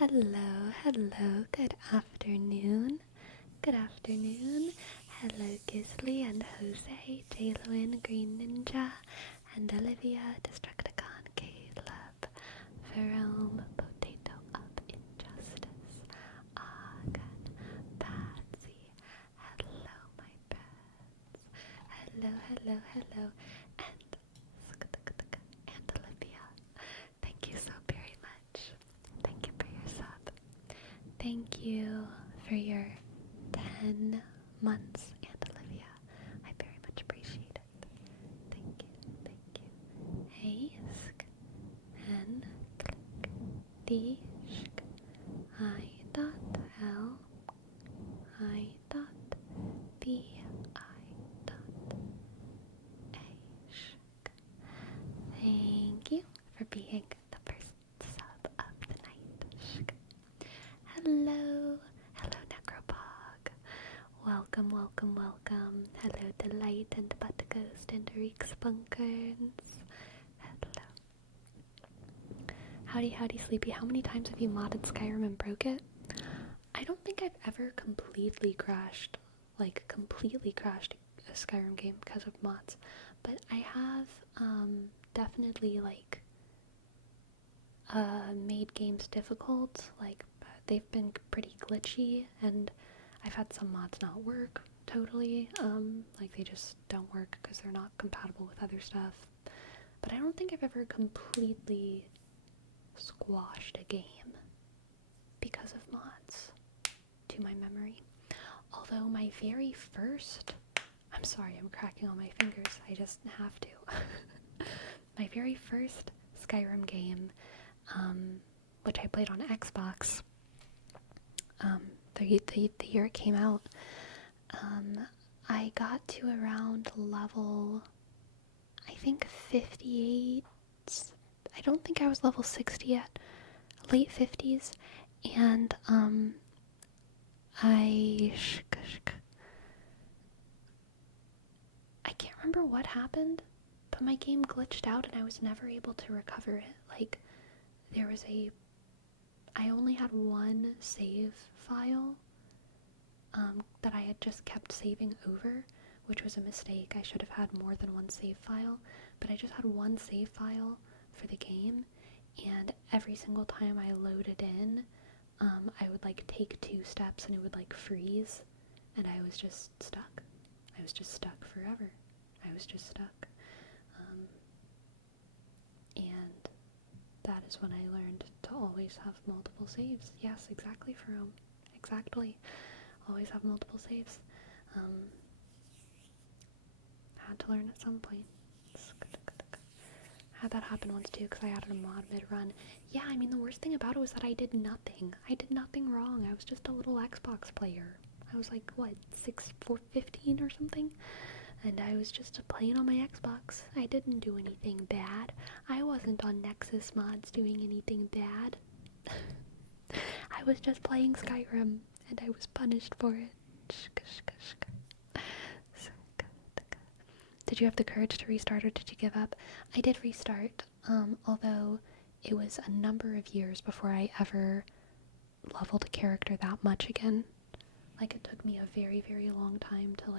Hello, hello, good afternoon. Good afternoon. Hello, Gizzly and Jose, Jalen, Green Ninja, and Olivia, Destructicon, Caleb, Jerome, Potato Up, Injustice, Augin, Patsy. Hello, my pets. Hello, hello, hello, and Olivia. Thank you so very much. Thank you for your sub. Thank you for your 10 months, and Olivia. I very much appreciate it. Thank you, thank you. Hey, sk, hen, click, the, shk, I dot, l, I dot, b, I dot, a, shk. Thank you for being the first sub of the night. Shk. Hello, hello Necropog. Welcome, welcome, welcome. Hello Delight and Butghost and Reeks Bunkers. Hello. Howdy, howdy, Sleepy. How many times have you modded Skyrim and broke it? I don't think I've ever completely crashed a Skyrim game because of mods, but I have definitely made games difficult. They've been pretty glitchy, and I've had some mods not work totally. They just don't work because they're not compatible with other stuff. But I don't think I've ever completely squashed a game because of mods, to my memory. Although my very first, I'm sorry, I'm cracking all my fingers, I just have to. My very first Skyrim game, which I played on Xbox, the year it came out, I got to around level, I think 58. I don't think I was level 60 yet, late 50s, and I can't remember what happened, but my game glitched out and I was never able to recover it. I only had one save file that I had just kept saving over, which was a mistake. I should have had more than one save file, but I just had one save file for the game, and every single time I loaded in, I would take 2 steps and it would freeze, and I was just stuck. I was just stuck forever. I was just stuck. And that is when I learned to always have multiple saves. Yes, exactly, Jerome. Exactly. Always have multiple saves. Had to learn at some point. Had that happen once too, because I added a mod mid-run. Yeah, I mean, the worst thing about it was that I did nothing. I did nothing wrong. I was just a little Xbox player. I was 15 or something? And I was just playing on my Xbox. I didn't do anything bad. I wasn't on Nexus mods doing anything bad. I was just playing Skyrim, and I was punished for it. Did you have the courage to restart, or did you give up? I did restart, although it was a number of years before I ever leveled a character that much again. It took me a very, very long time to,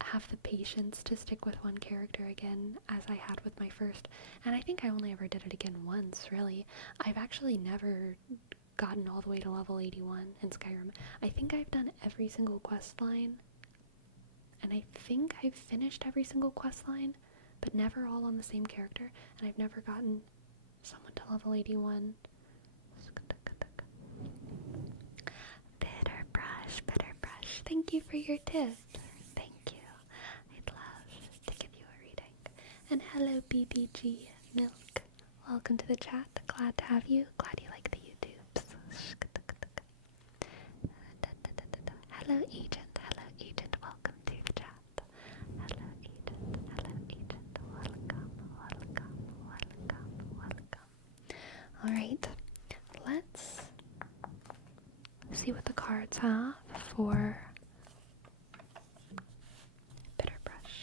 have the patience to stick with one character again as I had with my first. And I think I only ever did it again once, really. I've actually never gotten all the way to level 81 in Skyrim. I think I've done every single quest line, and I think I've finished every single quest line, but never all on the same character, and I've never gotten someone to level 81. Bitter brush. Thank you for your tip. Thank you. I'd love to give you a reading. And hello, BBG Milk. Welcome to the chat. Glad to have you. Glad you like the YouTubes. Hello, Agent. Hello, Agent. Welcome to the chat. Hello, Agent. Welcome. Alright, let's see what the cards have for Bitter Brush.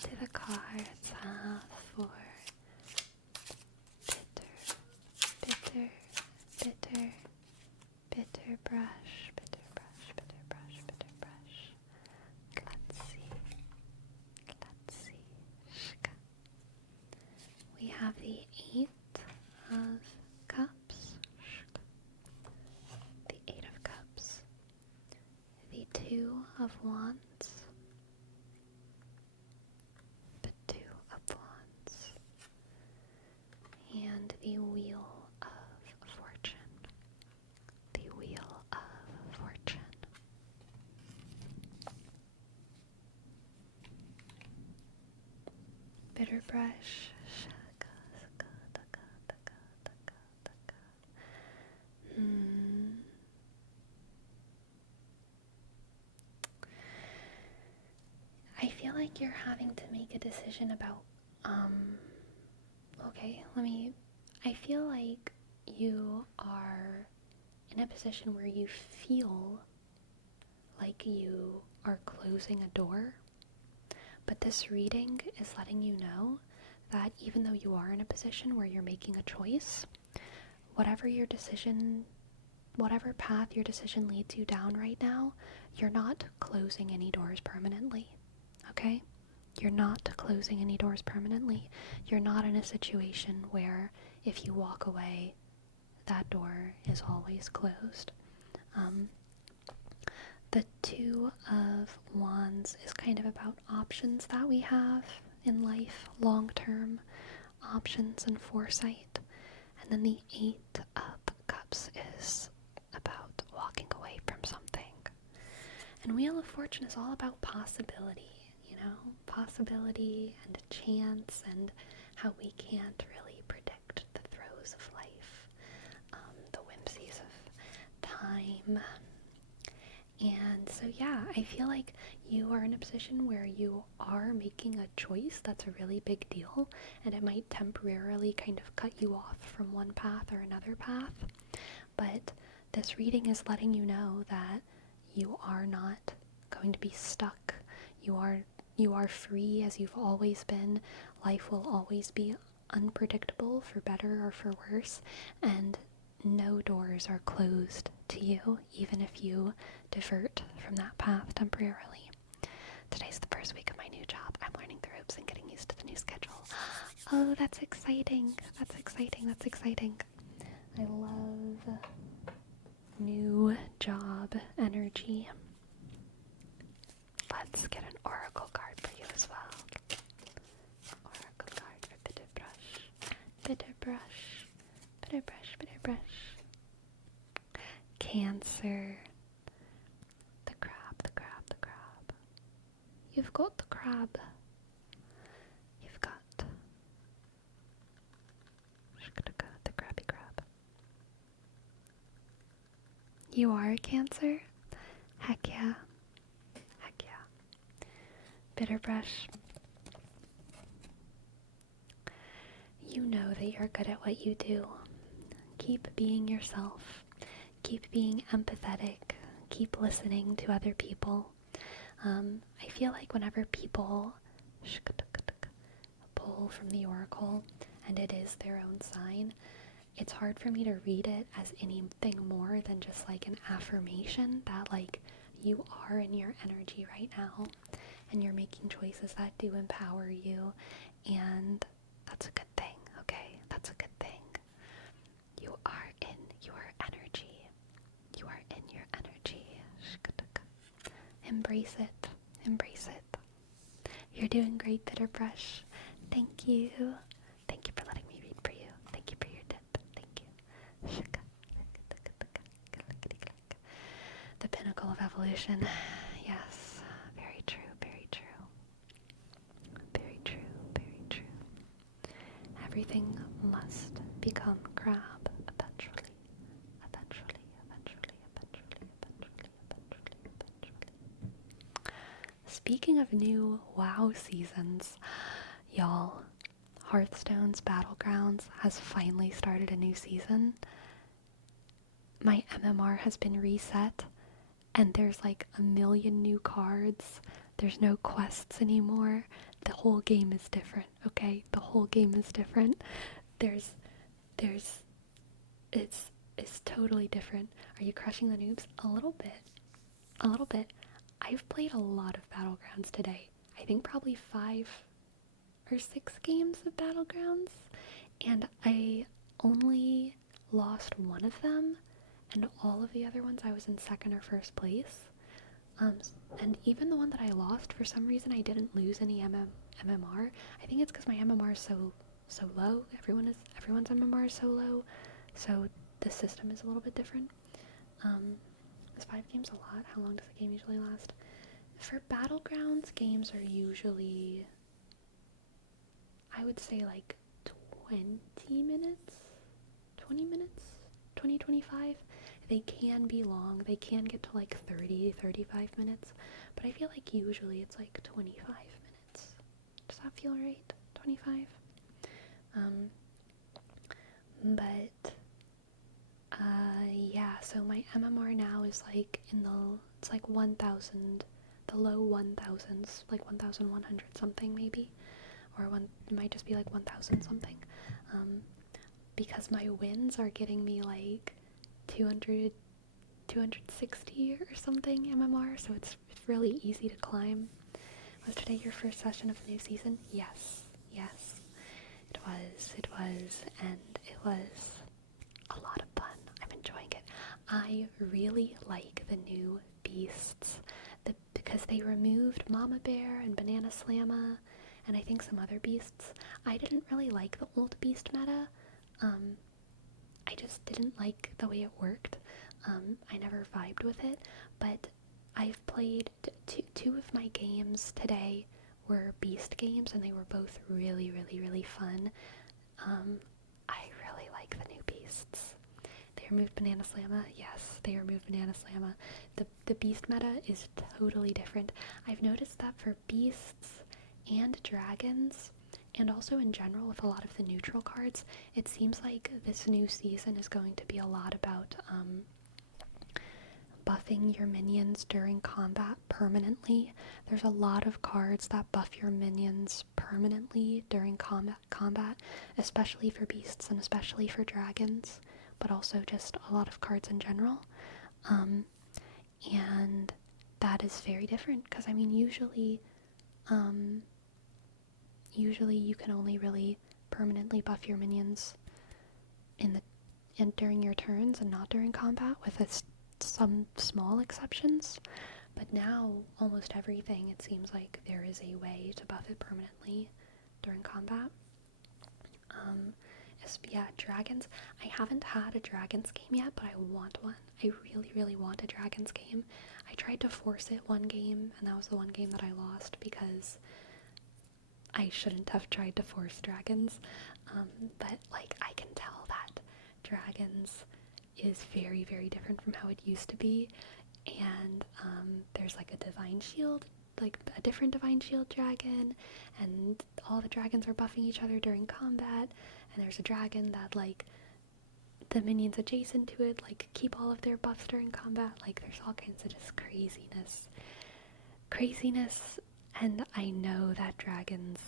What do the cards have for bitter, bitter, bitter brush, bitter brush, bitter brush, bitter brush. Let's see. We have the 8 of Cups, the 8 of Cups, the 2 of Wands, the 2 of Wands, and the Wheel of Fortune, the Wheel of Fortune. Bitter brush. I feel like you're having to make a decision about, I feel like you are in a position where you feel like you are closing a door, but this reading is letting you know that even though you are in a position where you're making a choice, whatever path your decision leads you down right now, you're not closing any doors permanently, okay? You're not closing any doors permanently. You're not in a situation where if you walk away, that door is always closed. The 2 of Wands is kind of about options that we have in life, long-term options and foresight. And then the 8 of Cups is about walking away from something. And Wheel of Fortune is all about possibility, possibility and a chance, and how we can't really predict the throes of life, the whimsies of time. And so I feel like you are in a position where you are making a choice that's a really big deal, and it might temporarily kind of cut you off from one path or another path, but this reading is letting you know that you are not going to be stuck. You are free as you've always been. Life will always be unpredictable, for better or for worse, and no doors are closed to you, even if you divert from that path temporarily. Today's the first week of my new job. I'm learning the ropes and getting used to the new schedule. Oh, that's exciting. That's exciting. I love new job energy. Let's get an oracle card for you as well. Oracle card for bitter brush. Bitter brush. Bitter brush. Bitter brush. Cancer. The crab. The crab. The crab. You've got the crab. You've got the crabby crab. You are a Cancer? Heck yeah. Heck yeah. Bitter brush. You know that you're good at what you do. Keep being yourself. Keep being empathetic. Keep listening to other people. I feel like whenever people pull from the oracle and it is their own sign, it's hard for me to read it as anything more than just like an affirmation that like you are in your energy right now and you're making choices that do empower you, and that's a good thing, okay? That's a good thing. You are in your energy. You are in your energy. Embrace it. Embrace it. You're doing great, Bitter Brush. Thank you. Thank you for letting me read for you. Thank you for your tip. Thank you. The pinnacle of evolution. Yes. Very true. Very true. Very true. Very true. Everything must become crab eventually. Eventually. Eventually. Eventually. Eventually. Eventually. Eventually. Speaking of new WoW seasons, y'all, Hearthstone's Battlegrounds has finally started a new season. My MMR has been reset, and there's like a million new cards. There's no quests anymore. the whole game is different, okay? The whole game is different. There's, there's, it's totally different. Are you crushing the noobs? A little bit. A little bit. I've played a lot of Battlegrounds today. I think probably 5 or 6 games of Battlegrounds, and I only lost one of them, and all of the other ones I was in second or first place. And even the one that I lost, for some reason I didn't lose any MMR. I think it's because my MMR is so low. Everyone's MMR is so low, so the system is a little bit different. Is 5 games a lot? How long does the game usually last? For Battlegrounds, games are usually, I would say, like 20 minutes, 20 minutes, 20, 25. They can be long. They can get to like 30, 35 minutes, but I feel like usually it's like 25 minutes. Does that feel right? 25? Yeah, so my MMR now is like it's like 1,000, the low 1,000s, like 1,100 something maybe, or it might just be like 1,000 something, because my wins are getting me like 200, 260 or something MMR, so it's really easy to climb. Was today your first session of the new season? Yes, it was, and it was a lot of fun. I'm enjoying it. I really like the new beasts, because they removed Mama Bear and Banana Slamma, and I think some other beasts. I didn't really like the old beast meta. I just didn't like the way it worked. I never vibed with it, but I've played two of my games today were beast games, and they were both really, really, really fun. I really like the new beasts. They removed Banana Slamma. Yes, they removed Banana Slamma. The beast meta is totally different. I've noticed that for beasts and dragons, and also in general with a lot of the neutral cards, it seems like this new season is going to be a lot about buffing your minions during combat permanently. There's a lot of cards that buff your minions permanently during combat, especially for beasts and especially for dragons, but also just a lot of cards in general. And that is very different, because I mean usually you can only really permanently buff your minions during your turns and not during combat, with some small exceptions. But now almost everything, it seems like there is a way to buff it permanently during combat. Yeah, dragons. I haven't had a dragons game yet, but I want one. I really, really want a dragons game. I tried to force it one game, and that was the one game that I lost, because I shouldn't have tried to force dragons. But like, I can tell that dragons is very, very different from how it used to be, and there's like a divine shield, like a different divine shield dragon, and all the dragons are buffing each other during combat, and there's a dragon that like the minions adjacent to it like keep all of their buffs during combat. Like, there's all kinds of just craziness, and I know that dragons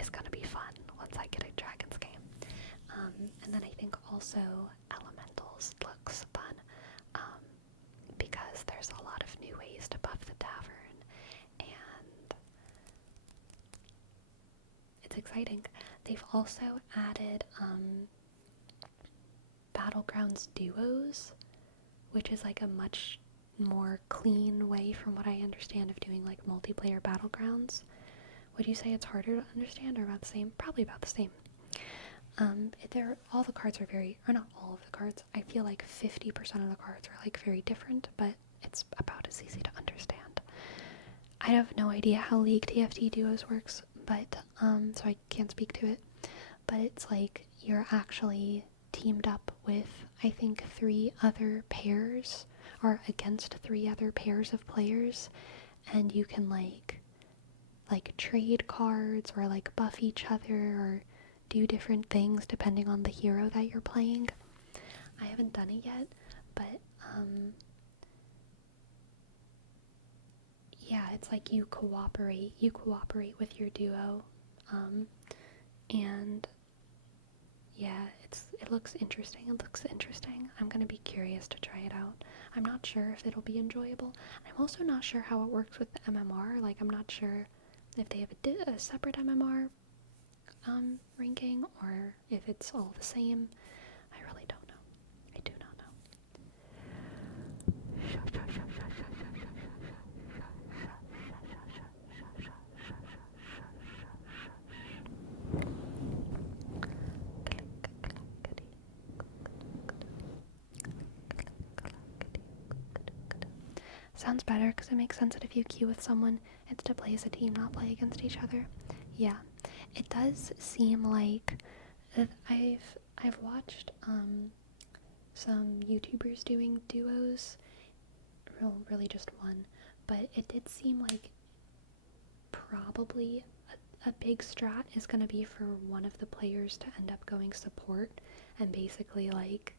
is gonna be fun once I get a dragons game. And then I think also elementals looks fun, because there's a lot of new ways to buff the tavern, and it's exciting. They've also added Battlegrounds duos, which is like a much more clean way, from what I understand, of doing like multiplayer Battlegrounds. Would you say it's harder to understand, or about the same? Probably about the same. All the cards are or not all of the cards, I feel like 50% of the cards are like very different, but it's about as easy to understand. I have no idea how League TFT Duos works, but so I can't speak to it, but it's like you're actually teamed up with, I think, 3 other pairs, or against 3 other pairs of players, and you can like trade cards, or like buff each other, or do different things depending on the hero that you're playing. I haven't done it yet, but yeah, it's like you cooperate with your duo, and yeah, it looks interesting. I'm gonna be curious to try it out. I'm not sure if it'll be enjoyable. I'm also not sure how it works with the MMR. Like, I'm not sure if they have a separate MMR ranking, or if it's all the same. I really don't know. I do not know. Sounds better because it makes sense that if you queue with someone, it's to play as a team, not play against each other. Yeah, it does seem like I've watched some YouTubers doing duos, well, really just one, but it did seem like probably a big strat is going to be for one of the players to end up going support and basically like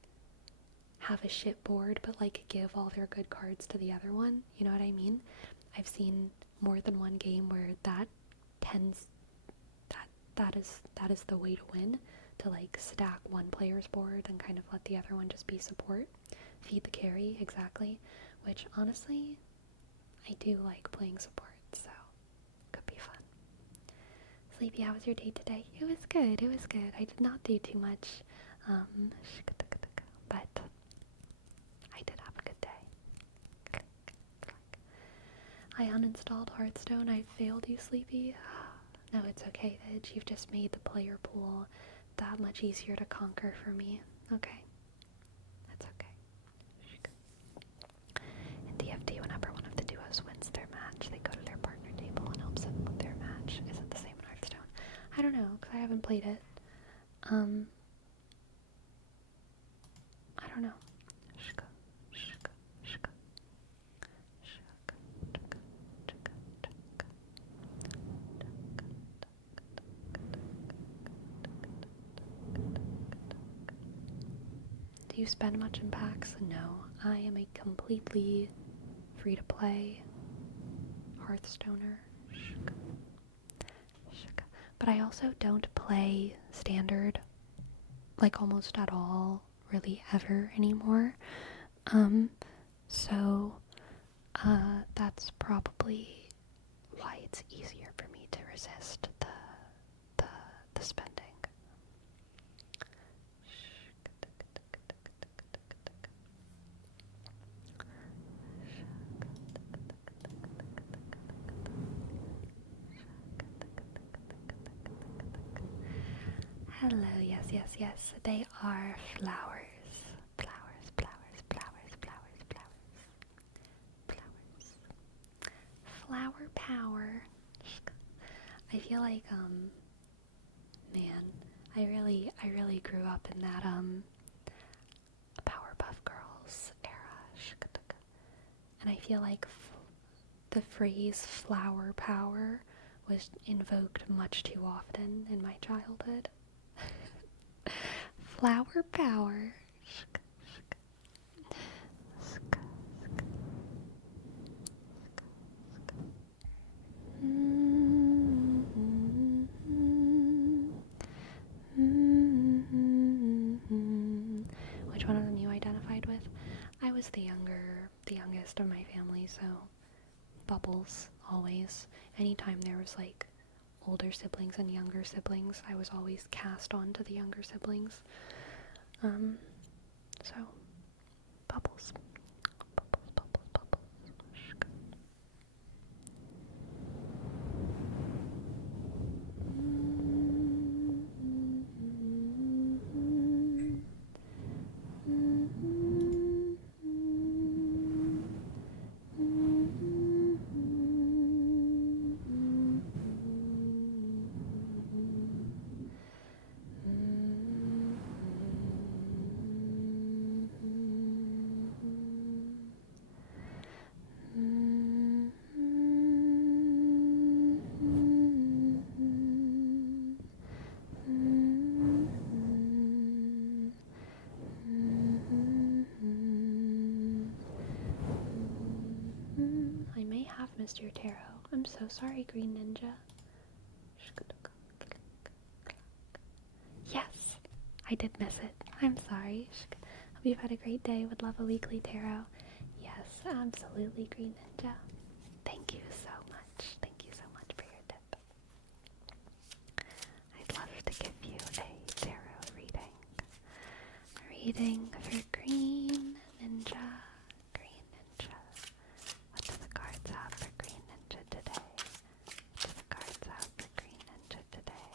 have a shit board, but like give all their good cards to the other one. You know what I mean? I've seen more than one game where that is the way to win, to like stack one player's board and kind of let the other one just be support, feed the carry, exactly. Which honestly, I do like playing support, so could be fun. Sleepy, how was your day today? It was good. I did not do too much, but I did have a good day. I uninstalled Hearthstone. I failed you, Sleepy. No, it's okay, Vidge. You've just made the player pool that much easier to conquer for me. Okay. That's okay. In DFT, whenever one of the duos wins their match, they go to their partner table and helps them with their match. Is it the same in Hearthstone? I don't know, because I haven't played it. I don't know. Do you spend much in packs? No, I am a completely free-to-play Hearthstoner. But I also don't play standard, like, almost at all, really ever anymore. So that's probably why it's easier for me to resist the spending. Hello, yes. They are flowers. Flower power. I feel like, man, I really grew up in that, Powerpuff Girls era. And I feel like the phrase flower power was invoked much too often in my childhood. Flower power. Which one of them you identified with? I was the youngest of my family, so Bubbles, always. Anytime there was like older siblings and younger siblings, I was always cast on to the younger siblings. So Bubbles. missed your tarot. I'm so sorry, Green Ninja. Yes, I did miss it. I'm sorry. Hope you've had a great day. Would love a weekly tarot. Yes, absolutely, Green Ninja. Thank you so much. Thank you so much for your tip. I'd love to give you a tarot reading. Reading for Green Ninja. Green Ninja. What do the cards have for Green Ninja today? What do the cards have for Green Ninja today?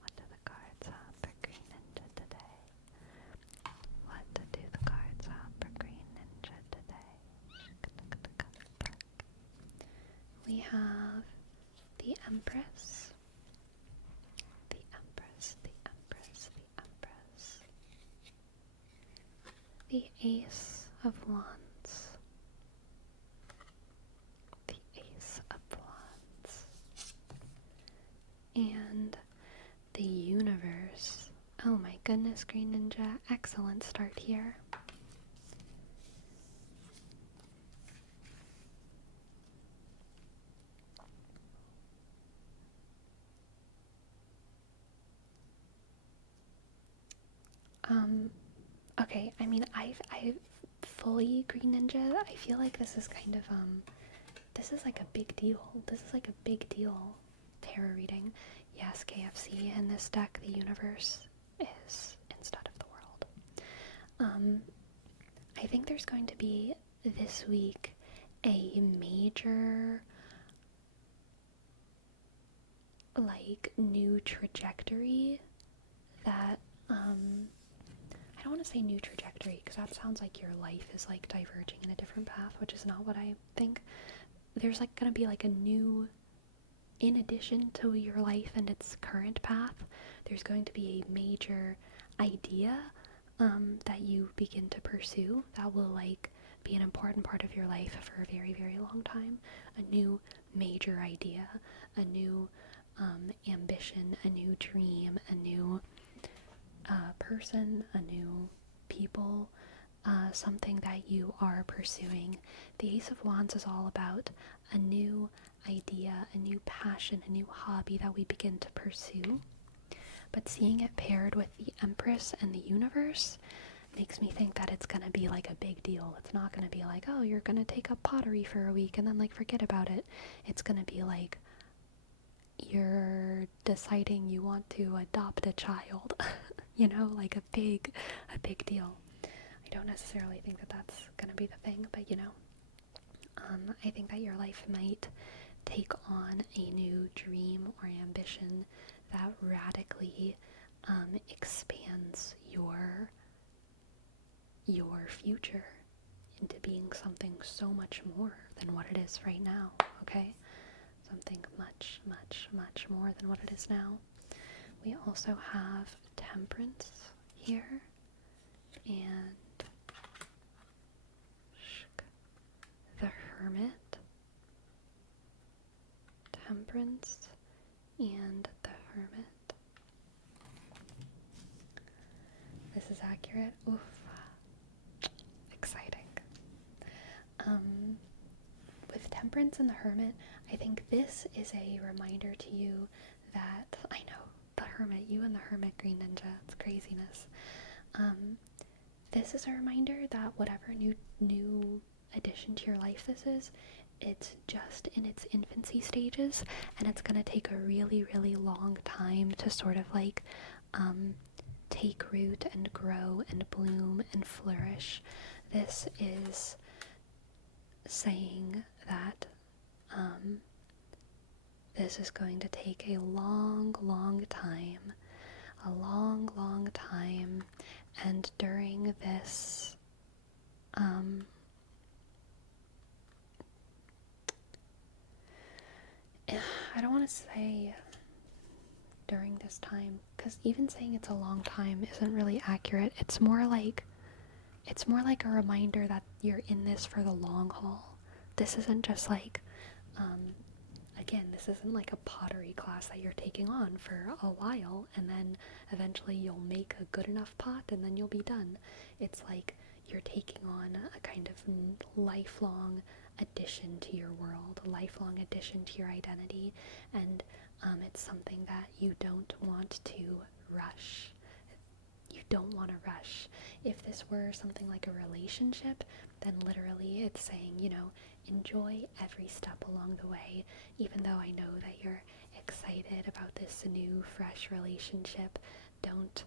What do the cards have for Green Ninja today? What do the cards have for Green Ninja today? We have the Empress, the Empress, the Empress, the Empress, the Ace of Wands, the Ace of Wands, and the Universe. Oh my goodness, Green Ninja, excellent start here. Okay, I mean, I fully Green Ninja, I feel like this is kind of, this is like a big deal. This is like a big deal tarot reading. Yes, KFC, in this deck, the Universe is instead of the World. I think there's going to be, this week, a major, like, new trajectory that, I don't want to say new trajectory, because that sounds like your life is, like, diverging in a different path, which is not what I think. There's, like, going to be, like, a new, in addition to your life and its current path, there's going to be a major idea, that you begin to pursue that will, like, be an important part of your life for a very, very long time. A new major idea, a new, ambition, a new dream, a new person, a new people, something that you are pursuing. The Ace of Wands is all about a new idea, a new passion, a new hobby that we begin to pursue. But seeing it paired with the Empress and the Universe makes me think that it's going to be like a big deal. It's not going to be like, oh, you're going to take up pottery for a week and then, like, forget about it. It's going to be like you're deciding you want to adopt a child. You know, like a big deal. I don't necessarily think that that's gonna be the thing, but you know, I think that your life might take on a new dream or ambition that radically expands your future into being something so much more than what it is right now, okay? Something much, much, much more than what it is now. We also have Temperance here, and the Hermit, Temperance, and the Hermit. This is accurate. Oof. Exciting. With Temperance and the Hermit, I think this is a reminder to you that, I know, the Hermit, you and the Hermit, Green Ninja, it's craziness. This is a reminder that whatever new addition to your life this is, it's just in its infancy stages, and it's gonna take a really, really long time to sort of like take root and grow and bloom and flourish. This is saying that this is going to take a long, long time, and during this, I don't want to say during this time, because even saying it's a long time isn't really accurate. It's more like a reminder that you're in this for the long haul. This isn't just like, again, this isn't like a pottery class that you're taking on for a while and then eventually you'll make a good enough pot and then you'll be done. It's like you're taking on a kind of lifelong addition to your world, a lifelong addition to your identity, and it's something that you don't want to rush. You don't want to rush. If this were something like a relationship, then literally it's saying, enjoy every step along the way, even though I know that you're excited about this new, fresh relationship. Don't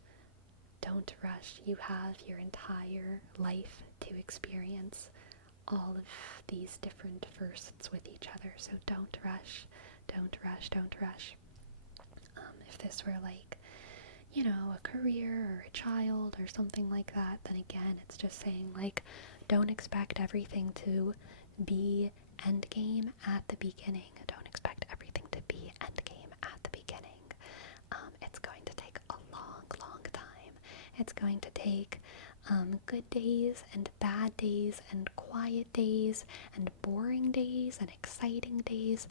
rush. You have your entire life to experience all of these different firsts with each other, so don't rush. Don't rush. If this were like, a career or a child or something like that, then again, it's just saying, like, don't expect everything to be endgame at the beginning. Don't expect everything to be endgame at the beginning. It's going to take a long, long time. It's going to take good days and bad days and quiet days and boring days and exciting days.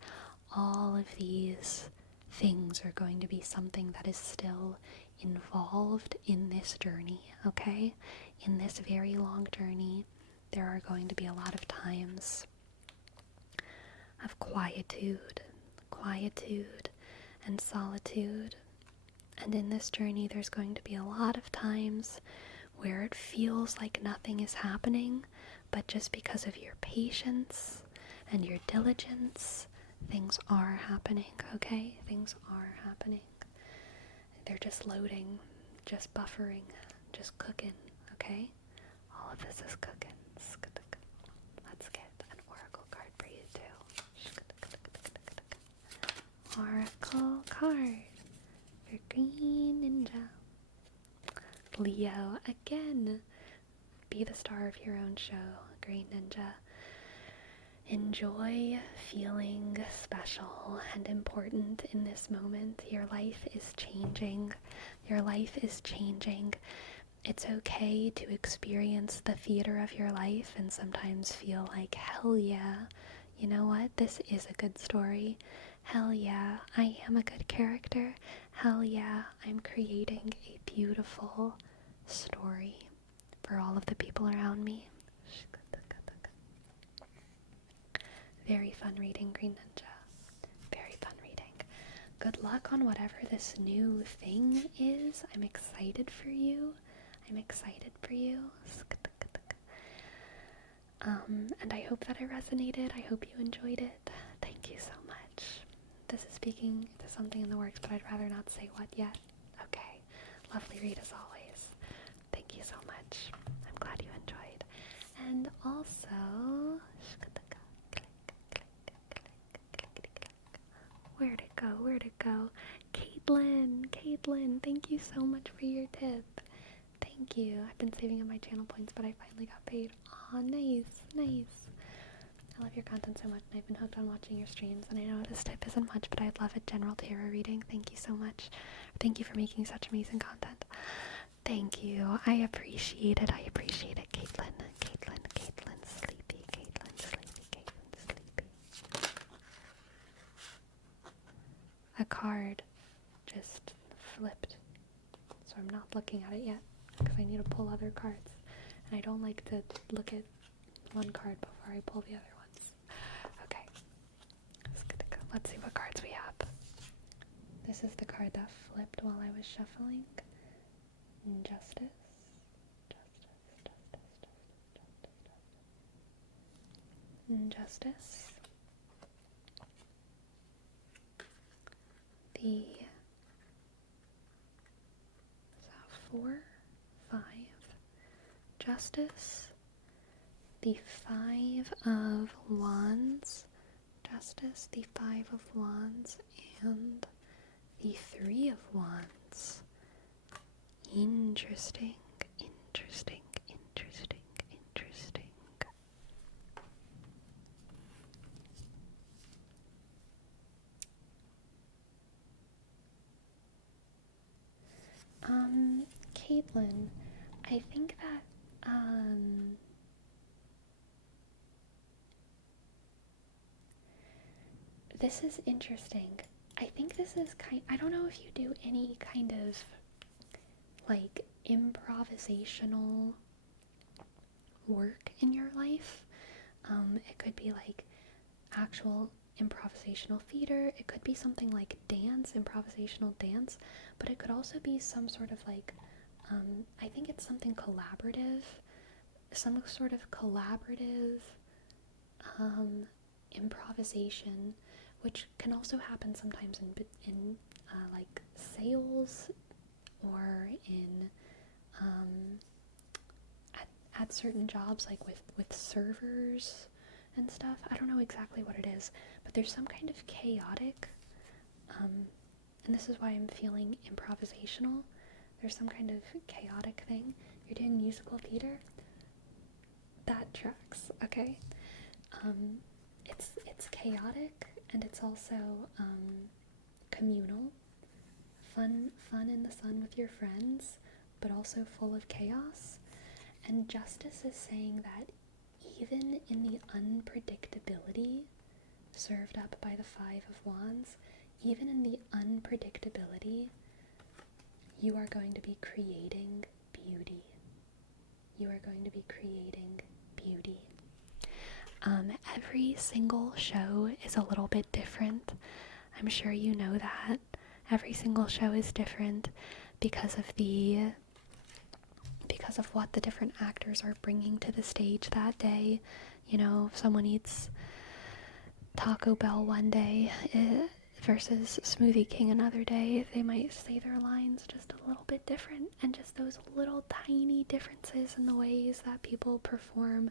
All of these things are going to be something that is still involved in this journey, okay? In this very long journey, there are going to be a lot of times of quietude and solitude. And in this journey, there's going to be a lot of times where it feels like nothing is happening, but just because of your patience and your diligence, things are happening, okay? Things are happening. They're just loading, just buffering, just cooking, okay? All of this is cooking. Let's get an oracle card for you too. Oracle card for Green Ninja. Leo, again. Be the star of your own show, Green Ninja. Enjoy feeling special and important in this moment. Your life is changing. It's okay to experience the theater of your life and sometimes feel like, hell yeah, you know what? This is a good story. Hell yeah, I am a good character. Hell yeah, I'm creating a beautiful story for all of the people around me. Very fun reading, Green Ninja. Very fun reading. Good luck on whatever this new thing is. I'm excited for you. And I hope that it resonated. I hope you enjoyed it. Thank you so much. This is speaking to something in the works, but I'd rather not say what yet. Okay. Lovely read as always. Thank you so much. I'm glad you enjoyed. And also, where'd it go? Caitlyn, thank you so much for your tip. Thank you. I've been saving up my channel points, but I finally got paid. Aw, nice. I love your content so much, and I've been hooked on watching your streams, and I know this tip isn't much, but I'd love a general tarot reading. Thank you so much. Thank you for making such amazing content. Thank you. I appreciate it, Caitlyn. Sleepy. A card just flipped, so I'm not looking at it yet because I need to pull other cards, and I don't like to look at one card before I pull the other ones. Okay, let's see what cards we have. This is the card that flipped while I was shuffling. Justice. The 4, 5, Justice, the 5 of Wands, Justice, the 5 of Wands, and the 3 of Wands. Interesting. Caitlyn, I think that, this is interesting. I think this is I don't know if you do any kind of, like, improvisational work in your life. It could be like actual improvisational theater. It could be something like dance, improvisational dance, but it could also be some sort of like, I think it's something collaborative, some sort of collaborative improvisation, which can also happen sometimes in like sales or in at certain jobs, like with servers and stuff. I don't know exactly what it is, but there's some kind of chaotic, and this is why I'm feeling improvisational. There's some kind of chaotic thing. You're doing musical theater? That tracks, okay. It's chaotic, and it's also communal. Fun in the sun with your friends, but also full of chaos. And Justice is saying that even in the unpredictability served up by the Five of Wands, even in the unpredictability, you are going to be creating beauty. You are going to be creating beauty. Every single show is a little bit different. I'm sure you know that. Every single show is different because of what the different actors are bringing to the stage that day. You know, if someone eats Taco Bell one day versus Smoothie King another day, they might say their lines just a little bit different, and just those little tiny differences in the ways that people perform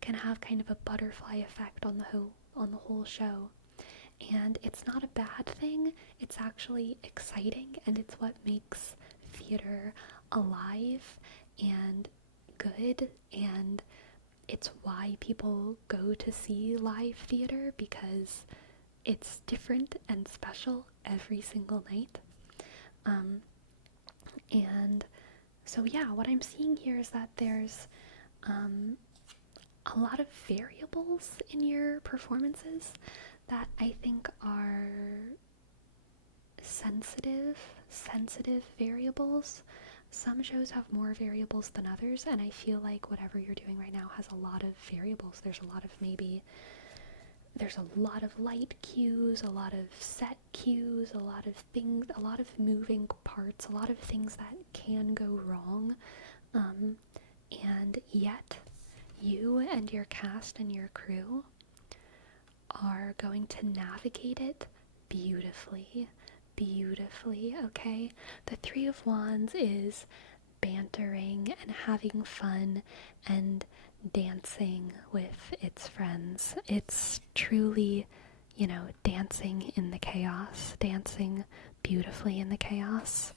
can have kind of a butterfly effect on the whole show. And it's not a bad thing, it's actually exciting, and it's what makes theater alive and good, and it's why people go to see live theater, because it's different and special every single night. And so yeah, what I'm seeing here is that there's a lot of variables in your performances that I think are sensitive variables. Some shows have more variables than others, and I feel like whatever you're doing right now has a lot of variables. There's a lot of light cues, a lot of set cues, a lot of things, a lot of moving parts, a lot of things that can go wrong. And yet, you and your cast and your crew are going to navigate it beautifully, okay? The Three of Wands is bantering and having fun and dancing with its friends. It's truly, dancing in the chaos, dancing beautifully in the chaos.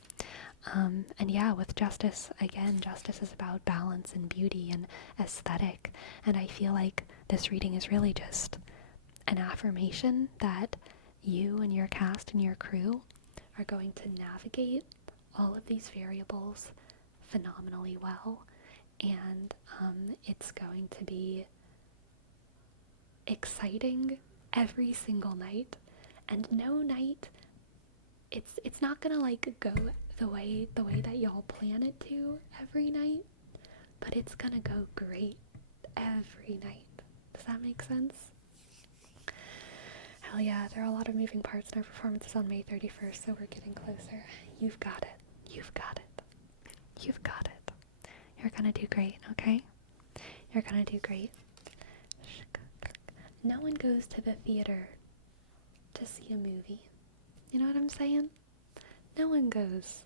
And yeah, with Justice, again, Justice is about balance and beauty and aesthetic. And I feel like this reading is really just an affirmation that you and your cast and your crew are going to navigate all of these variables phenomenally well. And it's going to be exciting every single night. And no night, it's not gonna like go the way that y'all plan it to every night, but it's gonna go great every night. Does that make sense? Hell yeah, there are a lot of moving parts in our performances on May 31st, so we're getting closer. You've got it. You've got it. You've got it. You're gonna do great, okay? You're gonna do great. No one goes to the theater to see a movie. You know what I'm saying? No one goes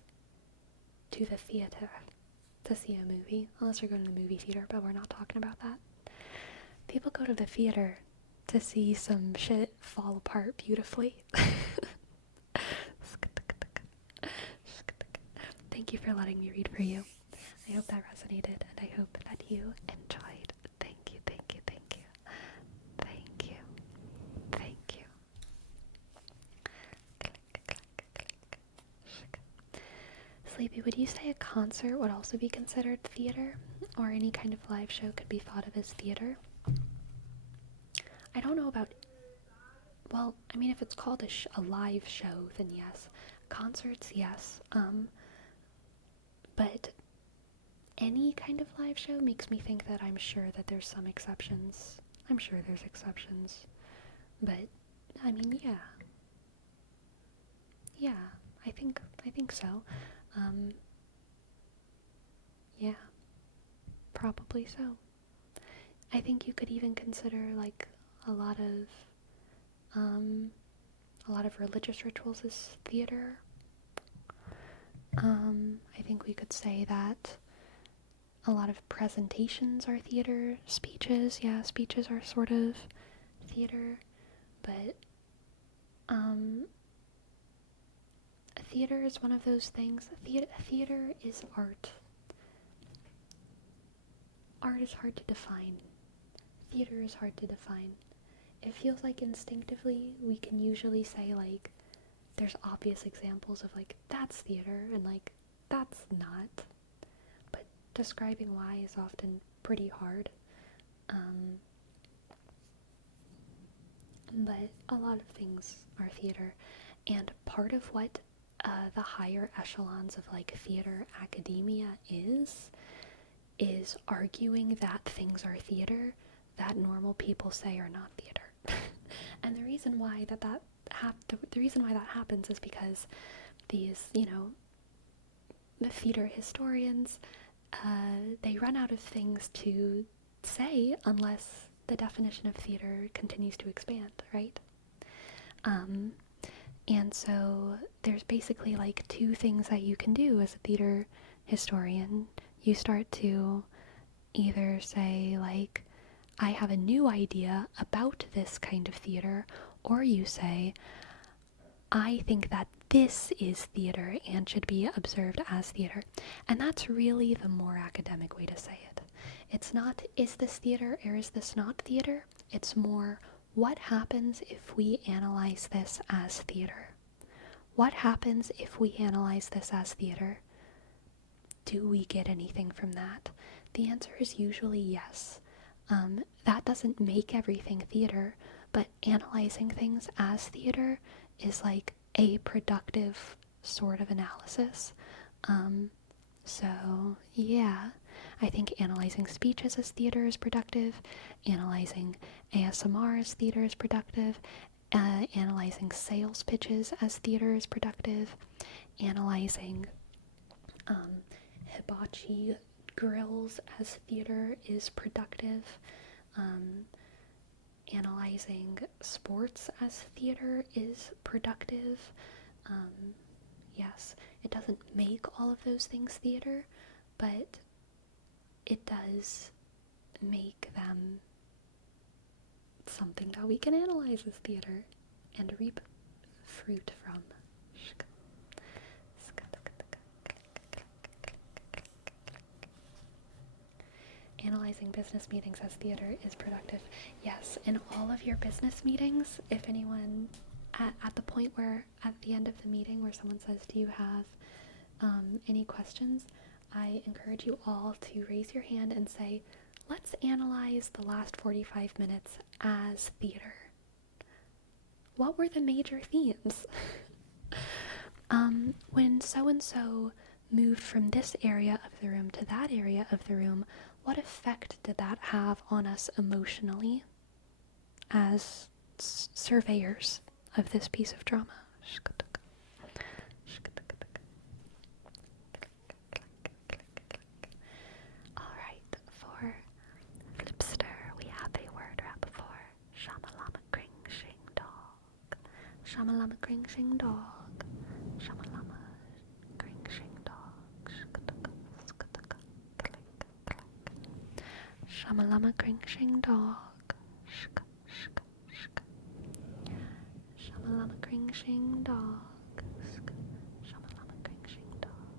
to the theater to see a movie, unless you're going to the movie theater, but we're not talking about that. People go to the theater to see some shit fall apart beautifully. Thank you for letting me read for you. I hope that resonated, and I hope that you enjoyed. Thank you, thank you, thank you. Thank you. Thank you. Sleepy, would you say a concert would also be considered theater? Or any kind of live show could be thought of as theater? I don't know about... Well, I mean, if it's called a live show, then yes. Concerts, yes. But any kind of live show makes me think that I'm sure that there's some exceptions I'm sure there's exceptions. But, I mean, yeah. Yeah, I think so. Yeah, probably so. I think you could even consider, like, a lot of religious rituals as theater. I think we could say that a lot of presentations are theater. Speeches, yeah, speeches are sort of theater. But, theater is one of those things. Theater is art. Art is hard to define. Theater is hard to define. It feels like instinctively we can usually say, like, there's obvious examples of, like, that's theater and, like, that's not. But describing why is often pretty hard. But a lot of things are theater. And part of what the higher echelons of, like, theater academia is arguing that things are theater that normal people say are not theater. And the reason why that happens is because these, the theater historians, they run out of things to say unless the definition of theater continues to expand, right? And so there's basically like two things that you can do as a theater historian. You start to either say, like, I have a new idea about this kind of theater, or you say, I think that this is theater and should be observed as theater. And that's really the more academic way to say it. It's not, is this theater or is this not theater? It's more, what happens if we analyze this as theater? What happens if we analyze this as theater? Do we get anything from that? The answer is usually yes. That doesn't make everything theater, but analyzing things as theater is like a productive sort of analysis. So yeah, I think analyzing speeches as theater is productive, analyzing ASMR as theater is productive, analyzing sales pitches as theater is productive, analyzing hibachi grills as theater is productive, analyzing sports as theater is productive. Yes, it doesn't make all of those things theater, but it does make them something that we can analyze as theater and reap fruit from. Analyzing business meetings as theater is productive. Yes, in all of your business meetings, if anyone, at the point where, at the end of the meeting where someone says, do you have any questions, I encourage you all to raise your hand and say, let's analyze the last 45 minutes as theater. What were the major themes? When so-and-so moved from this area of the room to that area of the room, what effect did that have on us emotionally as surveyors of this piece of drama? Alright, for Flipster, we have a word wrap for Shamalama Kring Shing Dog. Shamalama Kring Shing Dog. Shamalama Kring Shing Dog. Shamalama Kring Shing Dog. Shamalama Kring Shing Dog. Shamalama Kring Shing Dog. Shamalama Kring Shing Dog.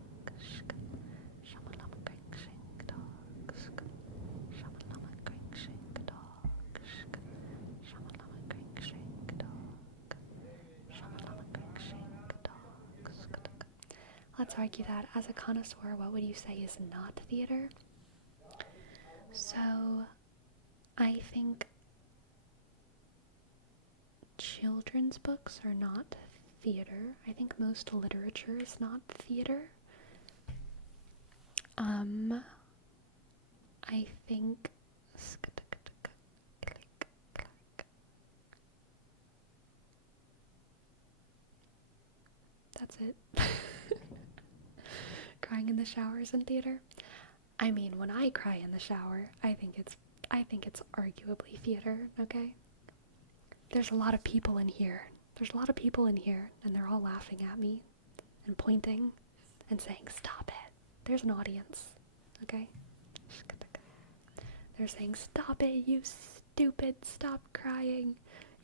Shamalama Kring Shing Dog. Shamalama Kring Shing Dog. Shamalama Kring Shing Dog. Let's argue that. As a connoisseur, what would you say is not theater? So, I think children's books are not theater. I think most literature is not theater. I think the showers in theater. I mean, when I cry in the shower, I think it's arguably theater, okay? There's a lot of people in here. And they're all laughing at me and pointing and saying, "Stop it." There's an audience, okay? They're saying, "Stop it, you stupid, stop crying.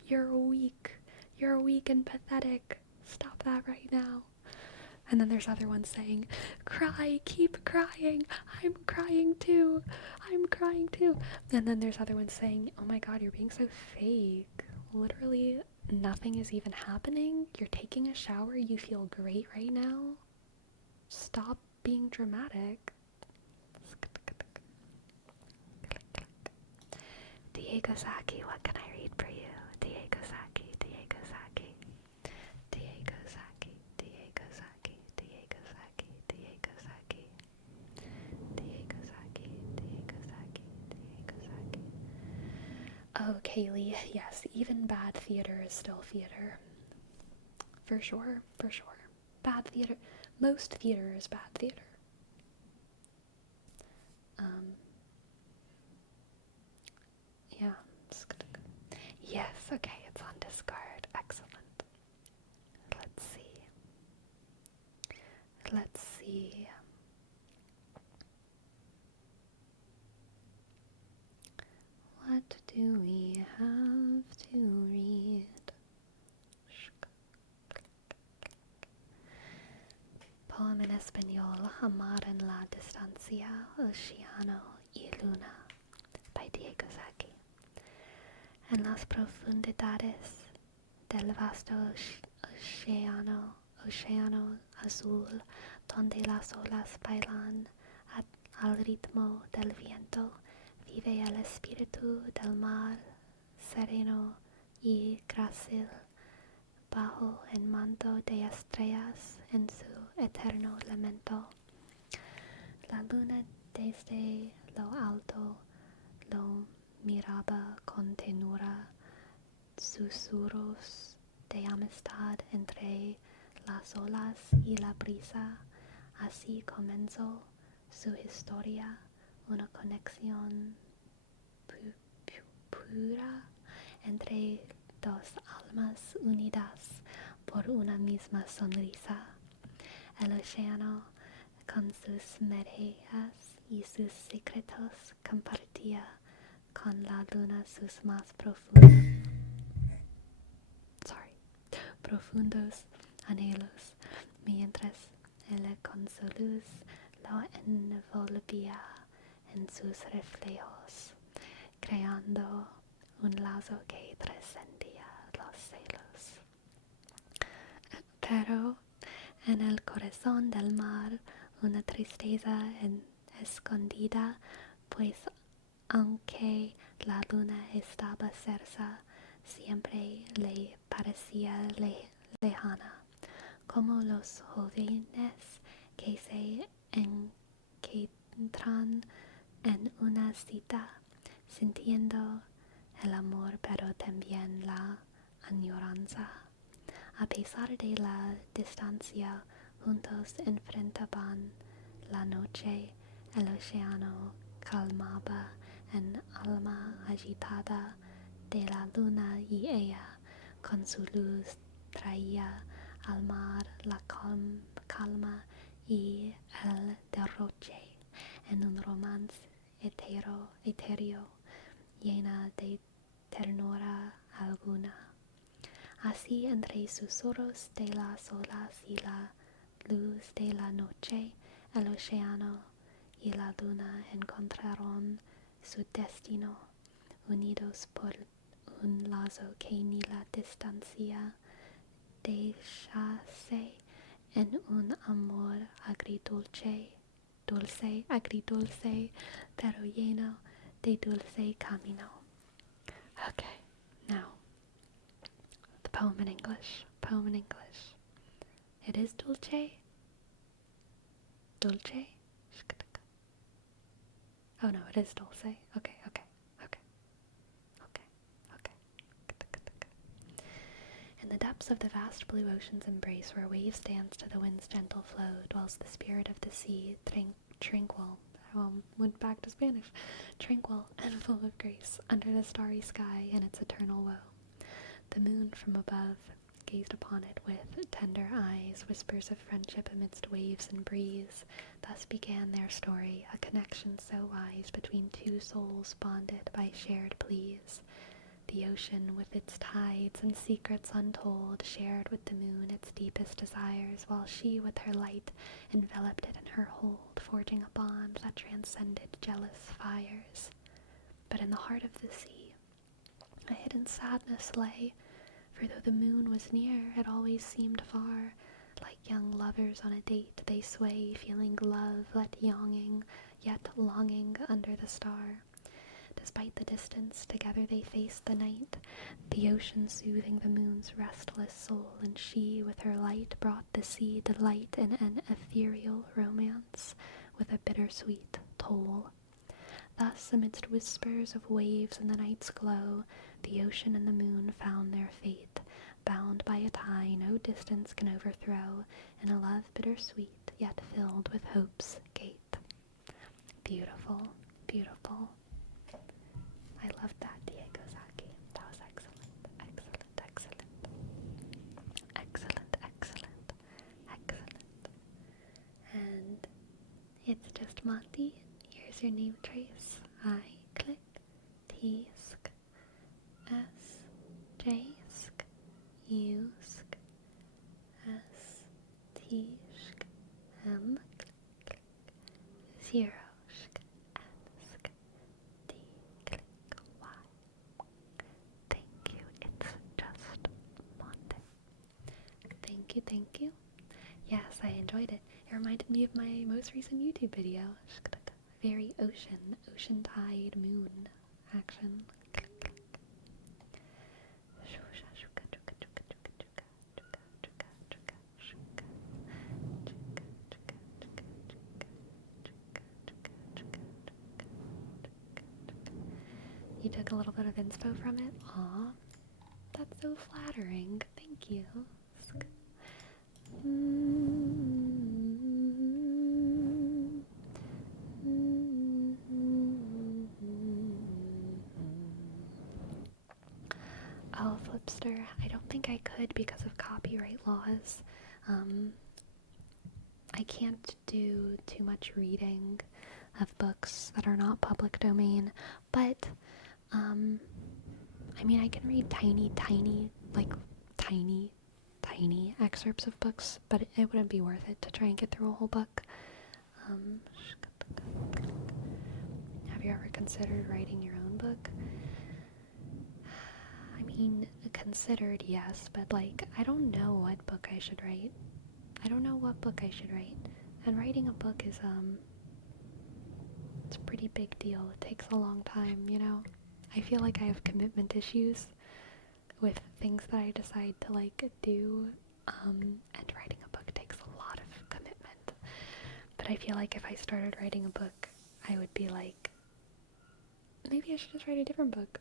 You're weak and pathetic. Stop that right now." And then there's other ones saying, "Cry, keep crying. I'm crying too. And then there's other ones saying, "Oh my god, you're being so fake. Literally, nothing is even happening. You're taking a shower. You feel great right now. Stop being dramatic." Diego Zaki, what can I read for you? Diego Zaki. Oh, Kaylee, yes, even bad theater is still theater. For sure. Bad theater. Most theater is bad theater. Yeah. Yes, okay, it's on Discard. Excellent. Let's see. What do we have to read? Poem en español, Amar en la distancia, Océano y Luna, by Diego Zaki. En las profundidades del vasto océano azul, donde las olas bailan al ritmo del viento, vive el espíritu del mar, sereno y grácil, bajo el manto de estrellas en su eterno lamento. La luna desde lo alto lo miraba con ternura, susurros de amistad entre las olas y la brisa. Así comenzó su historia, una conexión pura entre dos almas unidas por una misma sonrisa. El océano, con sus mareas y sus secretos, compartía con la luna sus más profundos anhelos, mientras ella con su luz lo envolvía en sus reflejos, creando un lazo que trascendía los celos. Pero en el corazón del mar una tristeza escondida, pues aunque la luna estaba cerca, siempre le parecía lejana, como los jóvenes que se encuentran en una cita, sintiendo el amor pero también la añoranza. A pesar de la distancia, juntos enfrentaban la noche. El océano calmaba en alma agitada de la luna y ella, con su luz, traía al mar la calma y el derroche en un romance etéreo, llena de ternura alguna. Así, entre susurros de las olas y la luz de la noche, el océano y la luna encontraron su destino, unidos por un lazo que ni la distancia deshacé en un amor agridulce, pero lleno de dulce camino. Okay, now the poem in English. It is dulce. Oh no, it is dulce. Okay. And the depths of the vast blue ocean's embrace, where waves dance to the wind's gentle flow, dwells the spirit of the sea, tranquil, went back to Spanish, tranquil and full of grace, under the starry sky in its eternal woe. The moon from above gazed upon it with tender eyes, whispers of friendship amidst waves and breeze. Thus began their story, a connection so wise between two souls bonded by shared pleas. The ocean, with its tides and secrets untold, shared with the moon its deepest desires, while she with her light enveloped it in her hold, forging a bond that transcended jealous fires. But in the heart of the sea, a hidden sadness lay, for though the moon was near, it always seemed far. Like young lovers on a date, they sway, feeling love, yet longing under the star. Despite the distance, together they faced the night, the ocean soothing the moon's restless soul, and she, with her light, brought the sea delight in an ethereal romance, with a bittersweet toll. Thus, amidst whispers of waves in the night's glow, the ocean and the moon found their fate, bound by a tie no distance can overthrow, in a love bittersweet, yet filled with hope's gate. Beautiful, beautiful. I loved that, Diego Zaki. That was excellent, excellent, excellent. Excellent, excellent, excellent. And it's just Monty. Here's your name trace. I click T sk S J sk U sk S T sk M click click 0 sk N sk D click Y. Thank you. It's just Monday. Thank you, thank you. Yes, I enjoyed it. It reminded me of my most recent YouTube video. Very ocean tide, moon action. You took a little bit of inspo from it? Aw, that's so flattering. Thank you. Oh, Flipster, I don't think I could because of copyright laws. I can't do too much reading of books that are not public domain, but, I mean, I can read tiny excerpts of books, but it wouldn't be worth it to try and get through a whole book. Have you ever considered writing your own book? I mean, considered, yes, but I don't know what book I should write. And writing a book is, it's a pretty big deal. It takes a long time, you know? I feel like I have commitment issues with things that I decide to, do, and writing a book takes a lot of commitment. But I feel like if I started writing a book, I would be maybe I should just write a different book.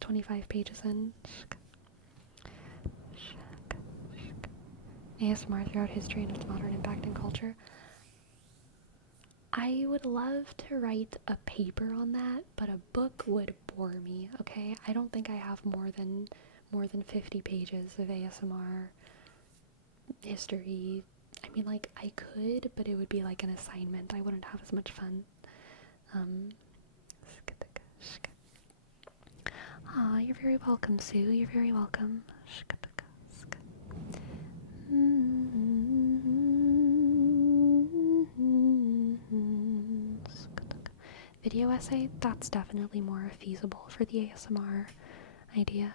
25 pages in. ASMR throughout history and its modern impact and culture. I would love to write a paper on that, but a book would bore me, okay? I don't think I have more than 50 pages of ASMR history. I mean, I could, but it would be an assignment. I wouldn't have as much fun. Aw, you're very welcome, Sue. You're very welcome. Video essay? That's definitely more feasible for the ASMR idea.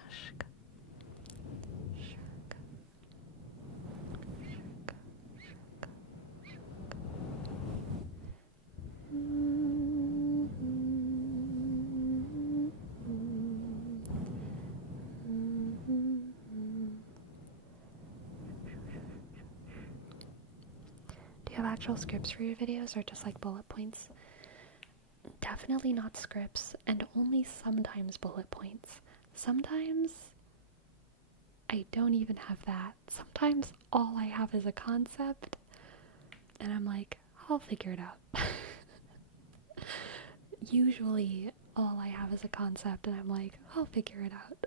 Do you have actual scripts for your videos or just bullet points? Definitely not scripts, and only sometimes bullet points. Sometimes I don't even have that. Sometimes all I have is a concept, and I'm like, I'll figure it out. Usually, all I have is a concept, and I'm like, I'll figure it out.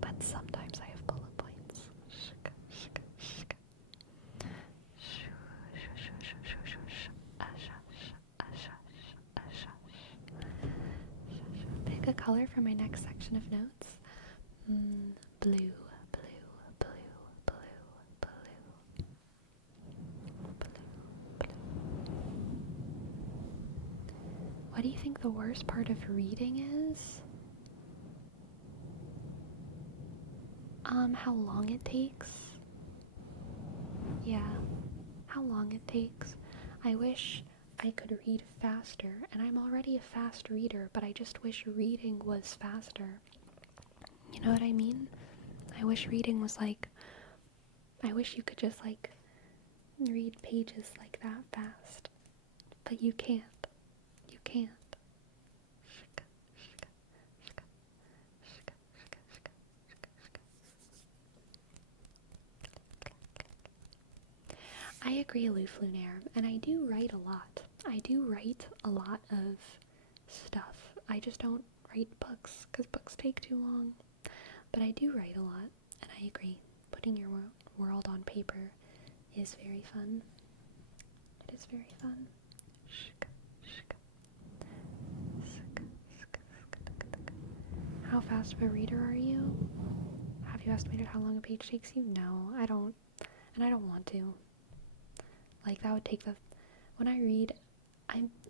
But sometimes I have bullet points. Pick a color for my next section of notes. Blue, blue, blue, blue, blue, blue, blue. What do you think the worst part of reading is? How long it takes. Yeah, how long it takes. I wish I could read faster, and I'm already a fast reader, but I just wish reading was faster. You know what I mean? I wish reading was like, I wish you could just like read pages like that fast, but you can't. You can't. I agree, Aloof Lunaire, and I do write a lot. I do write a lot of stuff. I just don't write books, because books take too long. But I do write a lot, and I agree. Putting your world on paper is very fun. It is very fun. How fast of a reader are you? Have you estimated how long a page takes you? No, I don't. And I don't want to. Like, that would take when I read,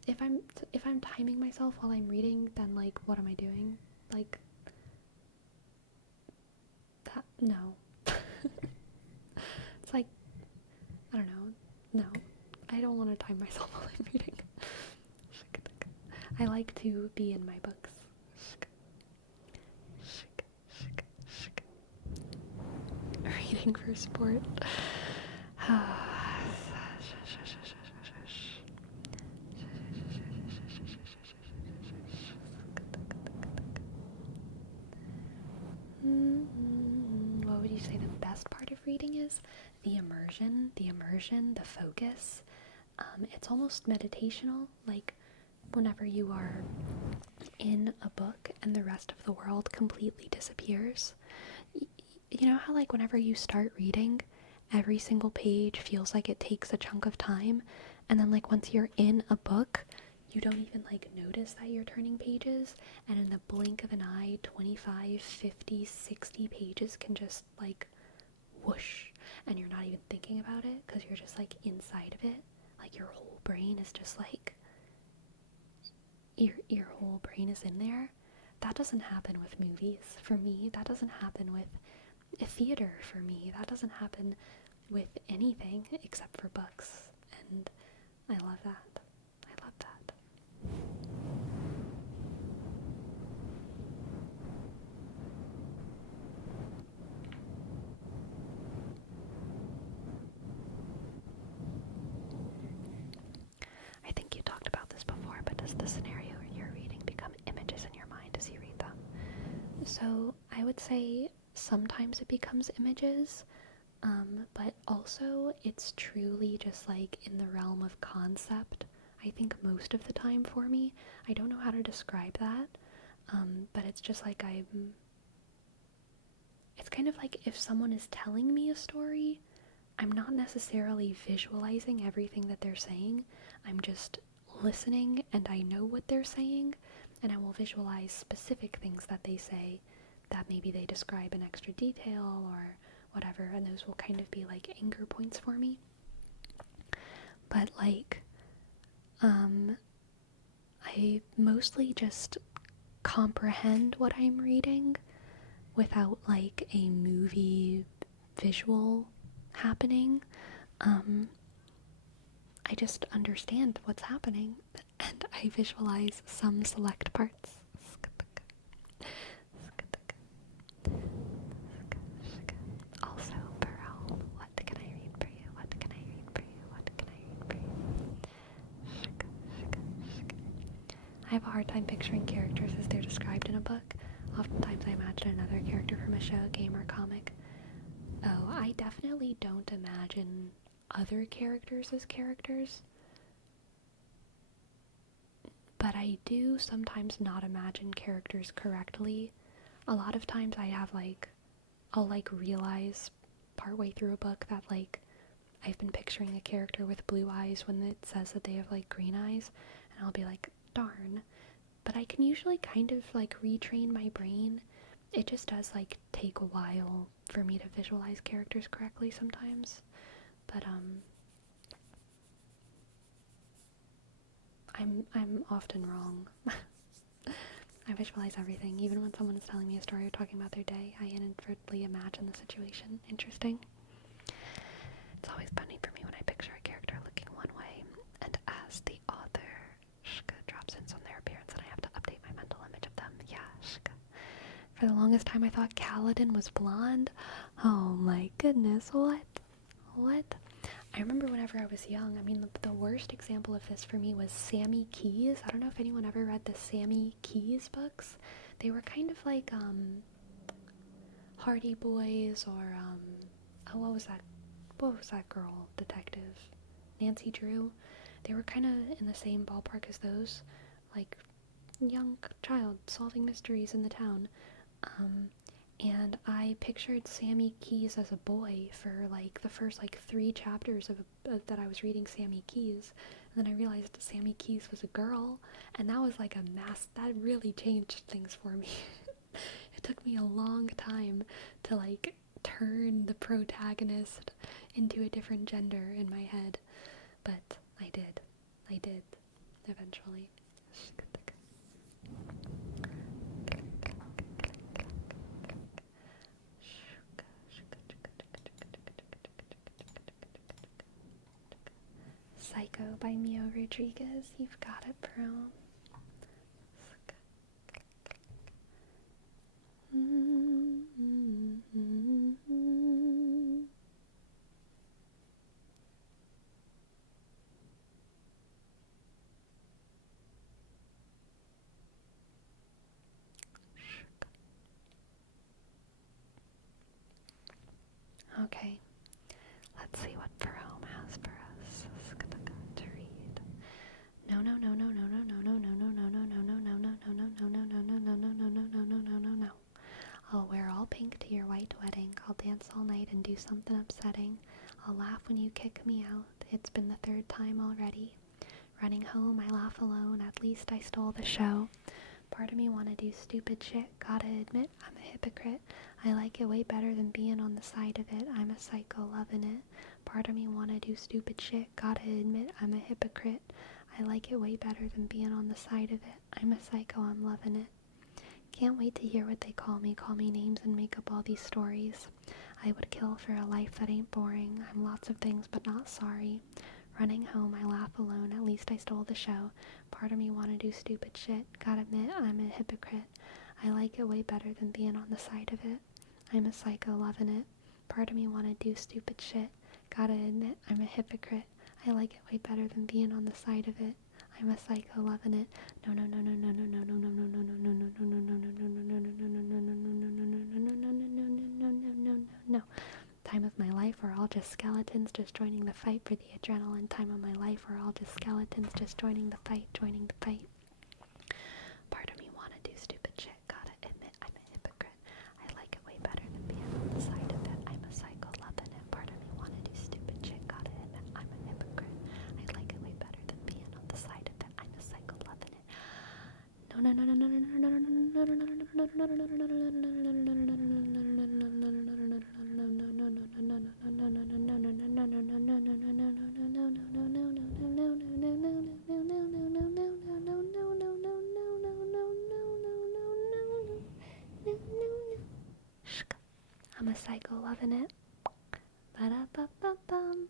if I'm timing myself while I'm reading, then like, what am I doing? Like, that, no. It's like, I don't know. No, I don't want to time myself while I'm reading. I like to be in my books. Reading for sport. What would you say the best part of reading is? The immersion, the focus. It's almost meditational, like whenever you are in a book and the rest of the world completely disappears. You know how like whenever you start reading, every single page feels like it takes a chunk of time, and then like once you're in a book, you don't even like notice that you're turning pages, and in the blink of an eye 25, 50, 60 pages can just like whoosh, and you're not even thinking about it because you're just like inside of it. Like your whole brain is just like your whole brain is in there. That doesn't happen with movies for me. That doesn't happen with theater for me. That doesn't happen with anything except for books, and I love that. I love that. I think you talked about this before, but does the scenario you're reading become images in your mind as you read them? So I would say sometimes it becomes images, but also it's truly just like in the realm of concept. I think most of the time for me, I don't know how to describe that, but it's just like it's kind of like if someone is telling me a story, I'm not necessarily visualizing everything that they're saying. I'm just listening, and I know what they're saying, and I will visualize specific things that they say that maybe they describe in extra detail or whatever, and those will kind of be like anchor points for me. But like, I mostly just comprehend what I'm reading without like a movie visual happening. I just understand what's happening, and I visualize some select parts. Also, Burrell, what can I read for you? What can I read for you? What can I read for you? I have a hard time picturing characters as they're described in a book. Oftentimes I imagine another character from a show, game, or comic. Oh, I definitely don't imagine other characters as characters. But I do sometimes not imagine characters correctly. A lot of times I'll realize partway through a book that I've been picturing a character with blue eyes when it says that they have green eyes, and I'll be like, darn. But I can usually kind of retrain my brain. It just does take a while for me to visualize characters correctly sometimes. But I'm often wrong. I visualize everything, even when someone is telling me a story or talking about their day. I inadvertently imagine the situation. Interesting. It's always funny for me when I picture a character looking one way, and as the author, Shka drops hints on their appearance, and I have to update my mental image of them. Yeah, Shka. For the longest time, I thought Kaladin was blonde. Oh my goodness, what? I remember whenever I was young, the worst example of this for me was Sammy Keys. I don't know if anyone ever read the Sammy Keys books. They were kind of like, Hardy Boys, or, what was that girl detective? Nancy Drew. They were kind of in the same ballpark as those, young child solving mysteries in the town. And I pictured Sammy Keys as a boy for the first 3 chapters of that I was reading Sammy Keys, and then I realized Sammy Keys was a girl, and that was that really changed things for me. It took me a long time to turn the protagonist into a different gender in my head, but I did eventually. Psycho by Mio Rodriguez. You've got it, bro. Okay, let's see what Jerome has for us to read. No. I'll wear all pink to your white wedding. I'll dance all night and do something upsetting. I'll laugh when you kick me out. It's been the 3rd time already. Running home, I laugh alone. At least I stole the show. Part of me wanna do stupid shit. Gotta admit, I'm a hypocrite. I like it way better than being on the side of it. I'm a psycho loving it. Part of me wanna do stupid shit. Gotta admit, I'm a hypocrite. I like it way better than being on the side of it. I'm a psycho, I'm loving it. Can't wait to hear what they call me names and make up all these stories. I would kill for a life that ain't boring. I'm lots of things, but not sorry. Running home, I laugh alone. At least I stole the show. Part of me wanna do stupid shit. Gotta admit, I'm a hypocrite. I like it way better than being on the side of it. I'm a psycho loving it. Part of me wanna do stupid shit. Gotta admit, I'm a hypocrite. I like it way better than being on the side of it. I'm a psycho loving it. No. Time of my life, we're all just skeletons just joining the fight for the adrenaline. Time of my life, we're all just skeletons just joining the fight. Part of me wanna do stupid shit. Gotta admit, I'm a hypocrite. I like it way better than being on the side of it. I'm a psycho loving it. Part of me wanna do stupid shit. Gotta admit, I'm a hypocrite. I like it way better than being on the side of it. I'm a psycho loving it. I'm a psycho loving it. Ba-da-ba-ba-bum.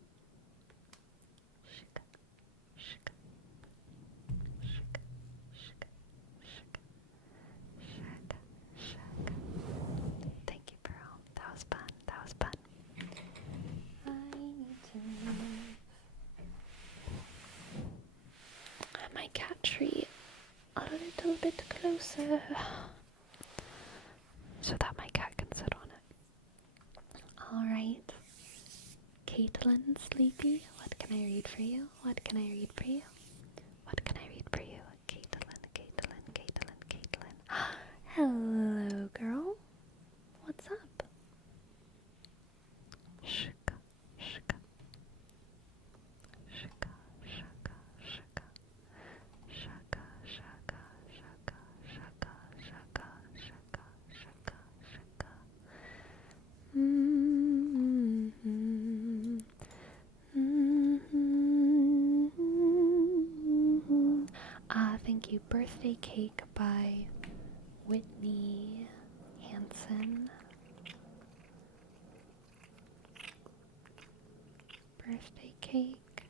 Thank you, Pearl. That was fun. I need to move my cat tree a little bit closer. so that my cat can sit on it. Alright. Caitlyn, sleepy. What can I read for you? What can I read for you? What can I read for you? Caitlyn, Caitlyn, Caitlyn, Caitlyn. Hello, girl. What's up? Shika, shika. Shaka, shaka, shaka. Shaka, shaka, shaka, shaka, shaka, shaka, shaka, shaka. Thank you. Birthday Cake by Whitney Hansen. Birthday Cake.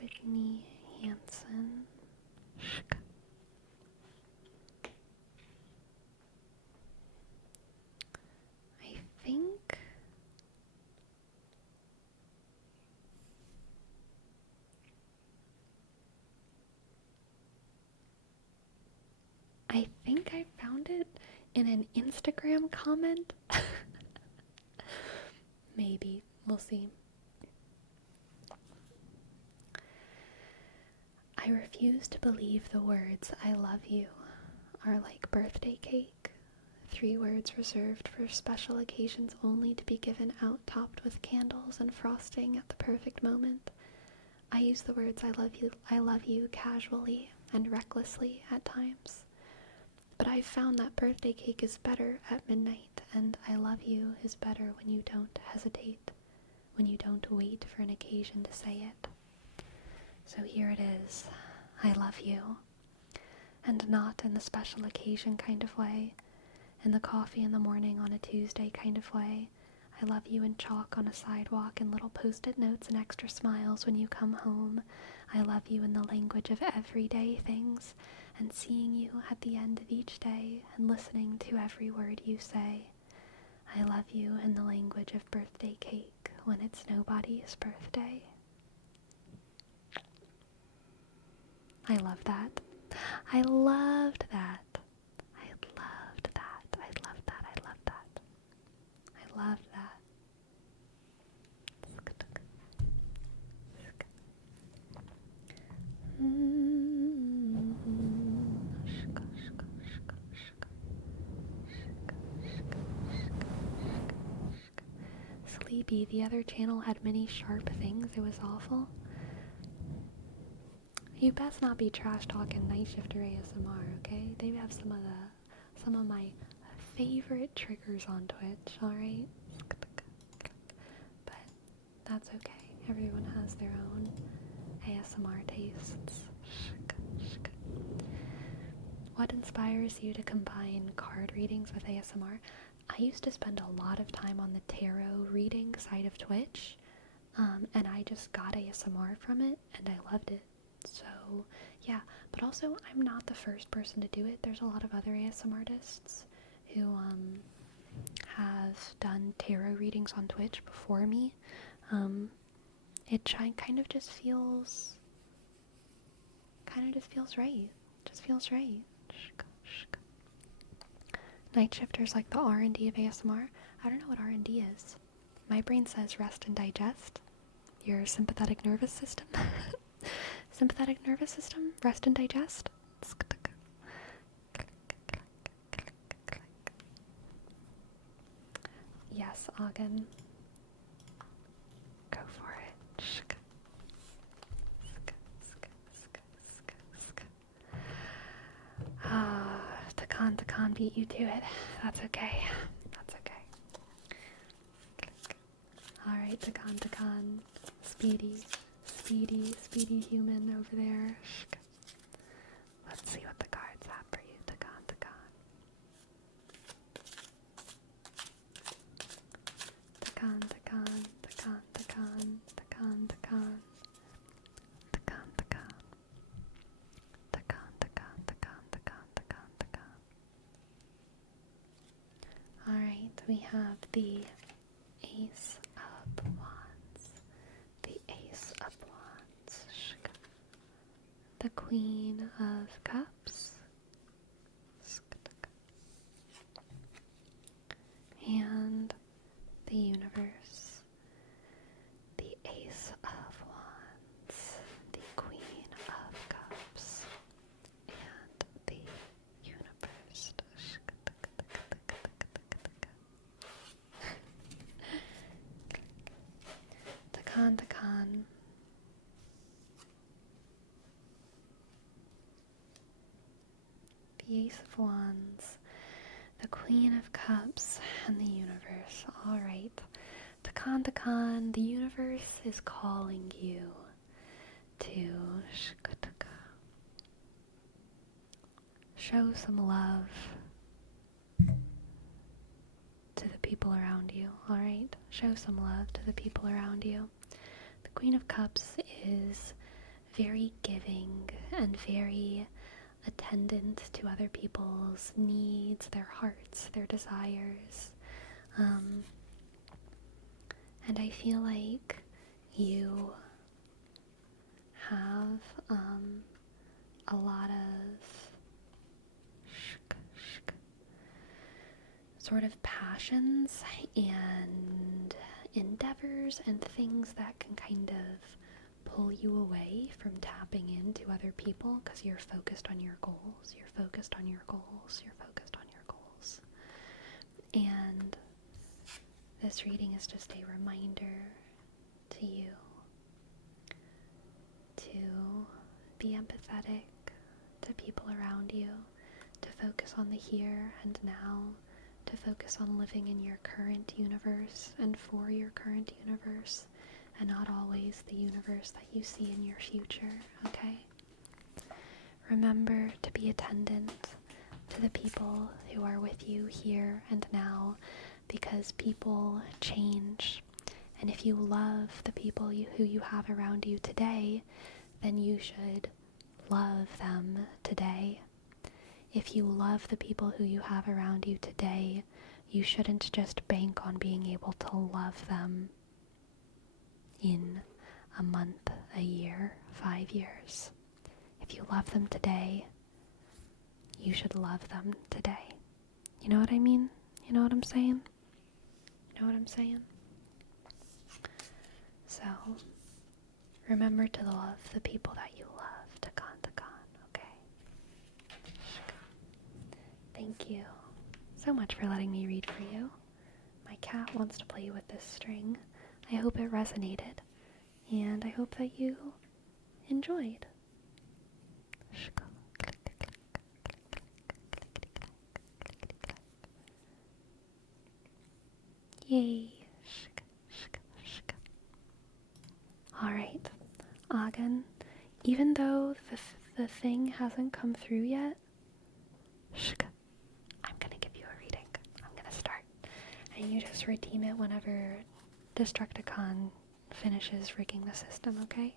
Whitney Hansen. I think I found it in an Instagram comment. Maybe. We'll see. I refuse to believe the words "I love you" are like birthday cake. 3 words reserved for special occasions only to be given out topped with candles and frosting at the perfect moment. I use the words I love you casually and recklessly at times. But I've found that birthday cake is better at midnight, and I love you is better when you don't hesitate, when you don't wait for an occasion to say it. So here it is. I love you. And not in the special occasion kind of way, in the coffee in the morning on a Tuesday kind of way. I love you in chalk on a sidewalk and little post-it notes and extra smiles when you come home. I love you in the language of everyday things, and seeing you at the end of each day and listening to every word you say. I love you in the language of birthday cake when it's nobody's birthday. I love that. I loved that. I loved that. I loved that. I loved that. I loved that. Sleepy. The other channel had many sharp things. It was awful. You best not be trash talking Night Shifter ASMR, okay? They have some of my favorite triggers on Twitch, alright? But that's okay. Everyone has their own ASMR tastes. What inspires you to combine card readings with ASMR? I used to spend a lot of time on the tarot reading side of Twitch, and I just got ASMR from it, and I loved it. So, yeah, but also I'm not the first person to do it. There's a lot of other ASMR artists who have done tarot readings on Twitch before me. It kind of just feels right. Just feels right. Night Shifter's like the R&D of ASMR. I don't know what R&D is. My brain says rest and digest. Your sympathetic nervous system. Sympathetic nervous system, rest and digest. Yes, Augin. Go for it. Takan beat you to it. That's okay. That's okay. Alright, Takan. Speedy human over there. Let's see what the cards have for you, Takan. Alright, we have the Ace of Wands. The Ace of Wands. The Queen of Cups. Takan. The Ace of Wands, the Queen of Cups, and the Universe. Alright. Takan, the universe is calling you to show some love to the people around you, alright? Show some love to the people around you. The Queen of Cups is very giving and very attendant to other people's needs, their hearts, their desires. And I feel like you have a lot of sort of passions and endeavors and things that can kind of pull you away from tapping into other people because you're focused on your goals, you're focused on your goals, you're focused on your goals. And this reading is just a reminder to you to be empathetic to people around you, to focus on the here and now, to focus on living in your current universe and for your current universe, and not always the universe that you see in your future, okay? Remember to be attendant to the people who are with you here and now, because people change. And if you love the people who you have around you today, then you should love them today. If you love the people who you have around you today, you shouldn't just bank on being able to love them in a month, a year, 5 years. If you love them today, you should love them today. You know what I mean? You know what I'm saying? You know what I'm saying? So, remember to love the people that you love. Takan, okay? Thank you so much for letting me read for you. My cat wants to play with this string. I hope it resonated, and I hope that you enjoyed. Yay. Alright, Augin, even though the thing hasn't come through yet, I'm gonna give you a reading. I'm gonna start. And you just redeem it whenever Destructicon finishes rigging the system, okay?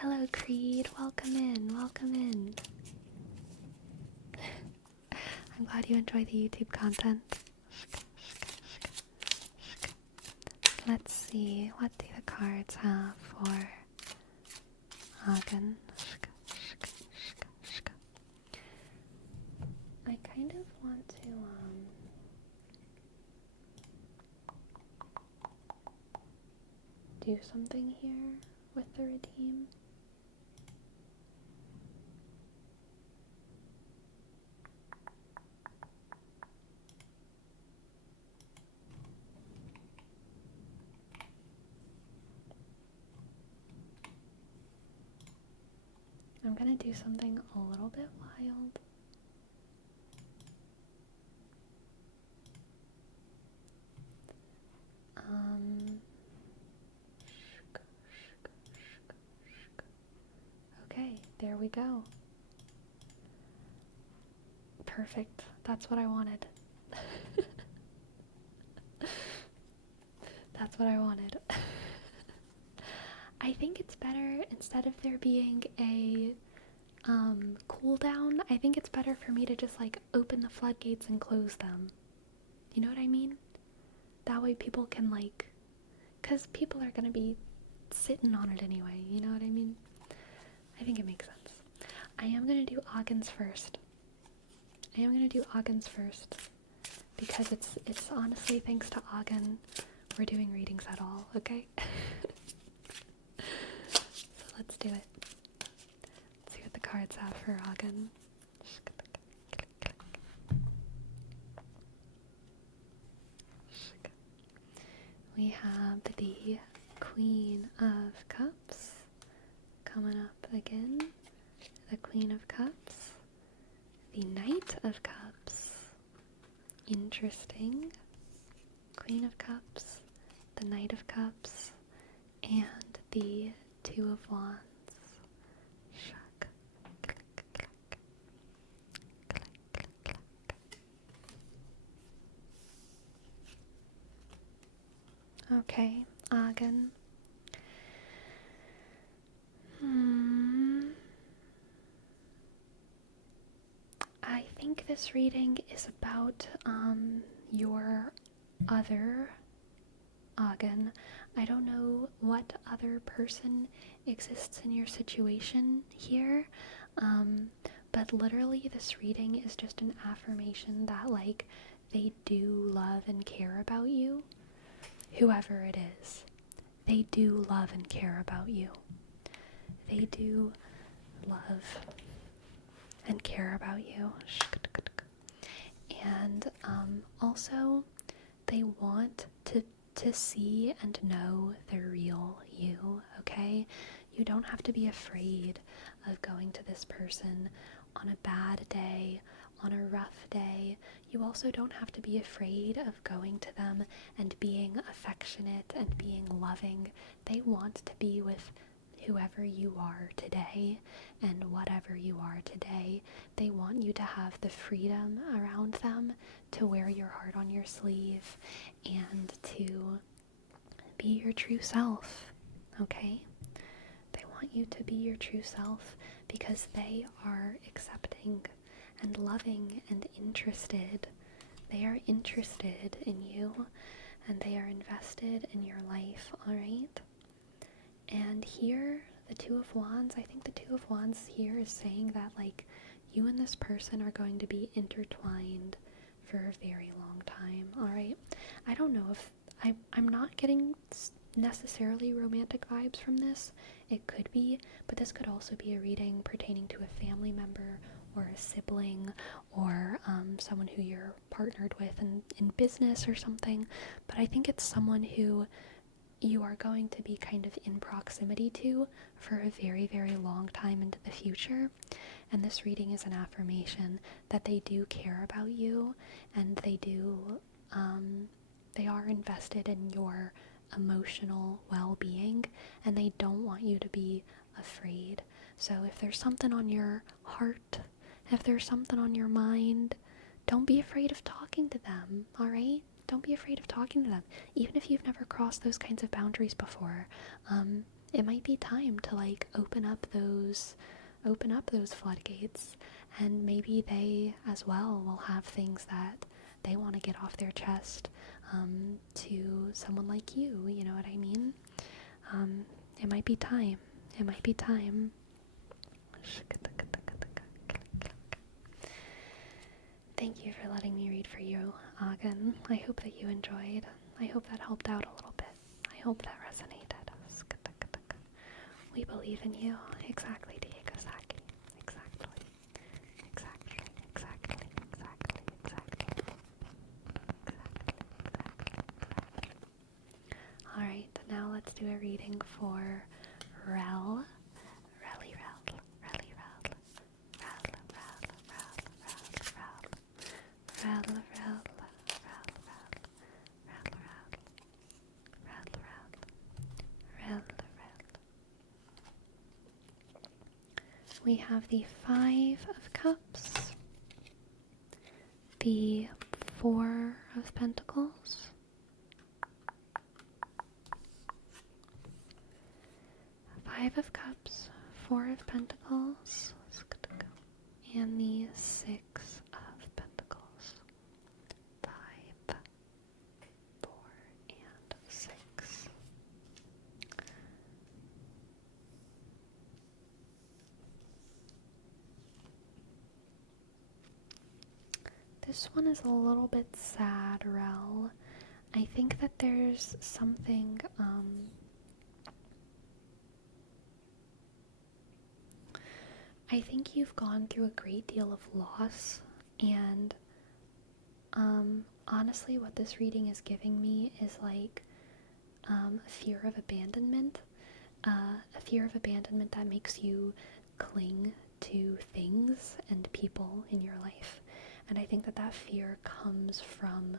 Hello, Creed. Welcome in. Welcome in. I'm glad you enjoy the YouTube content. Let's see. What do the cards have for Augin? I kind of want to, do something here with the redeem. I'm gonna do something a little bit wild. Okay, there we go. Perfect. That's what I wanted. That's what I wanted. I think it's better, instead of there being a cooldown, I think it's better for me to just like open the floodgates and close them. You know what I mean? That way people can like, because people are gonna be sitting on it anyway, you know what I mean? I think it makes sense. I am gonna do Augin's first. Because it's honestly thanks to Augin we're doing readings at all, okay? So let's do it. Let's see what the cards have for Augin. We have the Queen of Cups coming up again. The Queen of Cups. The Knight of Cups. Interesting. Queen of Cups. The Knight of Cups. And the Two of Wands. Shuck. Click, click. Click, click, click. Okay, Augin. I think this reading is about your other Augin. I don't know what other person exists in your situation here, but literally this reading is just an affirmation that, like, they do love and care about you. Whoever it is, they do love and care about you. They do love and care about you. And also, they want to see and know the real you, okay? You don't have to be afraid of going to this person on a bad day, on a rough day. You also don't have to be afraid of going to them and being affectionate and being loving. They want to be with whoever you are today and whatever you are today. They want you to have the freedom around them to wear your heart on your sleeve and to be your true self, okay? They want you to be your true self because they are accepting and loving and interested. They are interested in you and they are invested in your life, alright? And here, the Two of Wands, I think the Two of Wands here is saying that, like, you and this person are going to be intertwined for a very long time, alright? I don't know if, I'm not getting necessarily romantic vibes from this. It could be, but this could also be a reading pertaining to a family member or a sibling or someone who you're partnered with in business or something. But I think it's someone who you are going to be kind of in proximity to for a very, very long time into the future. And this reading is an affirmation that they do care about you and they are invested in your emotional well-being and they don't want you to be afraid. So if there's something on your heart, if there's something on your mind, don't be afraid of talking to them, alright? Don't be afraid of talking to them. Even if you've never crossed those kinds of boundaries before, it might be time to, like, open up those floodgates, and maybe they as well will have things that they want to get off their chest to someone like you know what I mean? It might be time. It might be time. Thank you for letting me read for you, Augin. I hope that you enjoyed. I hope that helped out a little bit. I hope that resonated. We believe in you. Exactly, Diego Zaki. Exactly. Alright, now let's do a reading for Rel. We have the Five of Cups, the Four of Pentacles, Five of Cups, Four of Pentacles, and the Six of Pentacles. 5, 4, and 6. This one is a little bit sad, Rel. I think that there's something, I think you've gone through a great deal of loss, and, honestly, what this reading is giving me is, like, a fear of abandonment, a fear of abandonment that makes you cling to things and people in your life. And I think that that fear comes from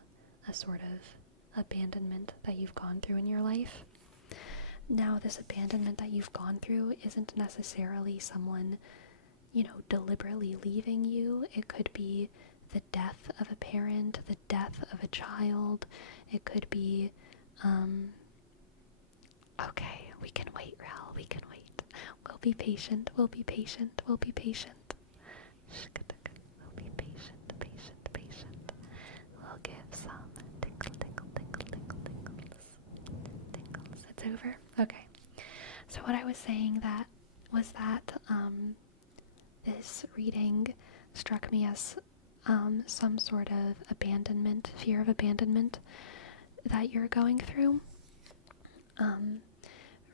a sort of abandonment that you've gone through in your life. Now, this abandonment that you've gone through isn't necessarily someone, deliberately leaving you. It could be the death of a parent, the death of a child. It could be, okay, we can wait, Raul, we can wait. We'll be patient, we'll be patient, we'll be patient. We'll be patient, patient, patient. We'll give some tinkle, tinkle, tinkle, tinkle, tingles. It's over? Okay. So what I was saying was that this reading struck me as some sort of abandonment, fear of abandonment that you're going through,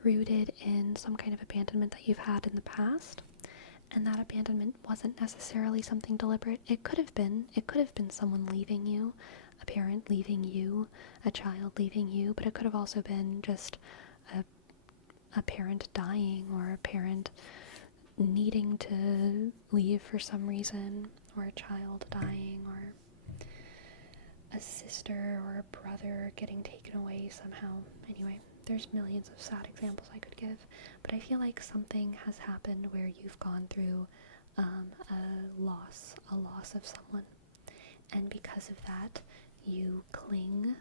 rooted in some kind of abandonment that you've had in the past. And that abandonment wasn't necessarily something deliberate. It could have been someone leaving you, a parent leaving you, a child leaving you, but it could have also been just a parent dying, or a parent needing to leave for some reason, or a child dying, or a sister or a brother getting taken away somehow. Anyway, there's millions of sad examples I could give, but I feel like something has happened where you've gone through a loss of someone, and because of that, you cling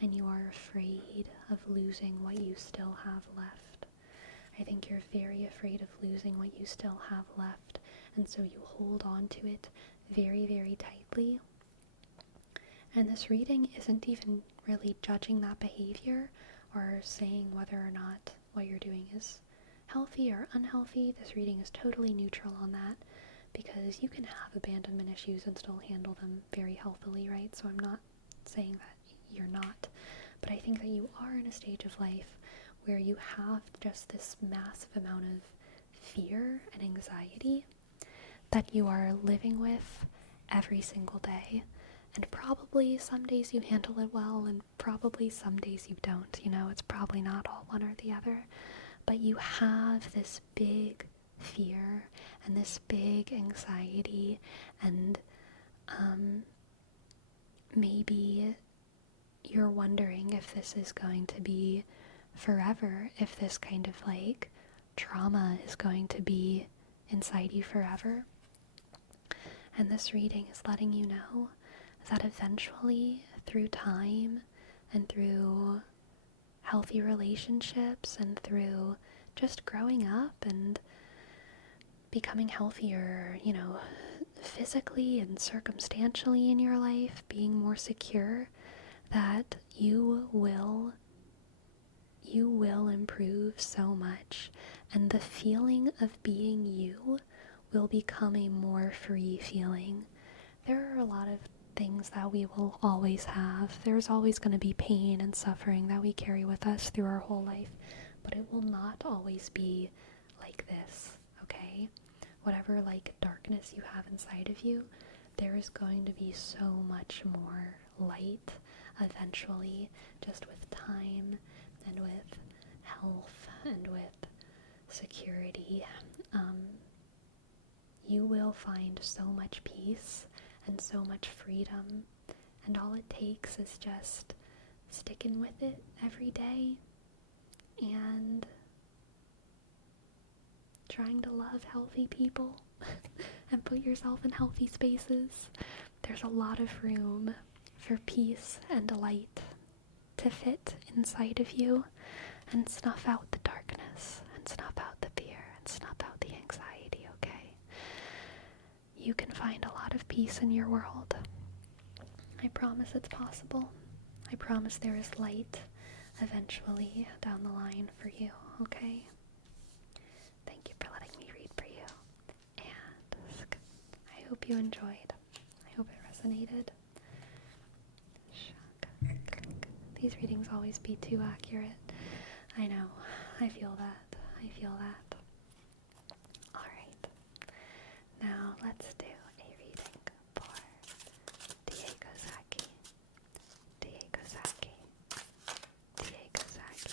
and you are afraid of losing what you still have left. I think you're very afraid of losing what you still have left, and so you hold on to it very, very tightly. And this reading isn't even really judging that behavior or saying whether or not what you're doing is healthy or unhealthy. This reading is totally neutral on that, because you can have abandonment issues and still handle them very healthily, right? So I'm not saying that you're not, but I think that you are in a stage of life where you have just this massive amount of fear and anxiety that you are living with every single day. And probably some days you handle it well, and probably some days you don't. It's probably not all one or the other. But you have this big fear and this big anxiety, and maybe you're wondering if this is going to be forever, if this kind of trauma is going to be inside you forever. And this reading is letting you know that eventually, through time and through healthy relationships and through just growing up and becoming healthier, physically and circumstantially in your life, being more secure, that you will improve so much, and the feeling of being you will become a more free feeling. There are a lot of things that we will always have. There's always going to be pain and suffering that we carry with us through our whole life, but it will not always be like this, okay? Whatever darkness you have inside of you, there is going to be so much more light eventually, just with time and with health and with security. You will find so much peace and so much freedom, and all it takes is just sticking with it every day and trying to love healthy people and put yourself in healthy spaces. There's a lot of room for peace and light to fit inside of you and snuff out the darkness and snuff out the fear and snuff out the anxiety, okay? You can find a lot of peace in your world. I promise it's possible. I promise there is light eventually down the line for you, okay? Thank you for letting me read for you. And I hope you enjoyed. I hope it resonated. These readings always be too accurate. I know. I feel that. Alright. Now let's do a reading for Diego Zaki. Diego Zaki. Diego Zaki.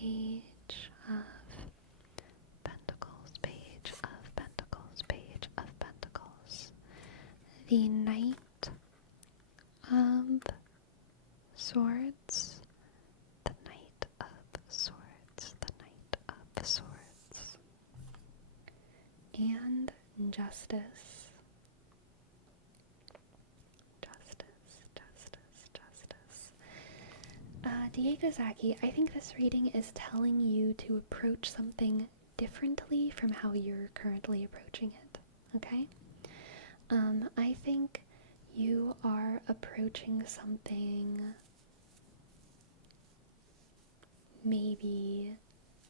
Page of Pentacles, Page of Pentacles, Page of Pentacles. The Knight of Swords, the Knight of Swords, the Knight of Swords, and Justice. Diego Zaki, I think this reading is telling you to approach something differently from how you're currently approaching it, okay? I think you are approaching something maybe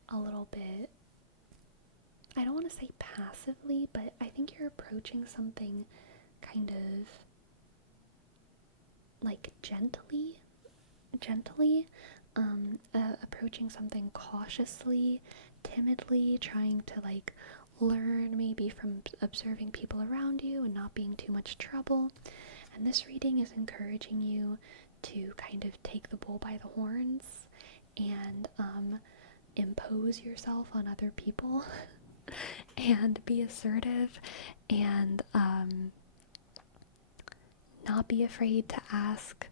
a little bit, I don't want to say passively, but I think you're approaching something kind of like gently, approaching something cautiously, timidly, trying to like learn maybe from observing people around you and not being too much trouble. And this reading is encouraging you to kind of take the bull by the horns and impose yourself on other people and be assertive and not be afraid to ask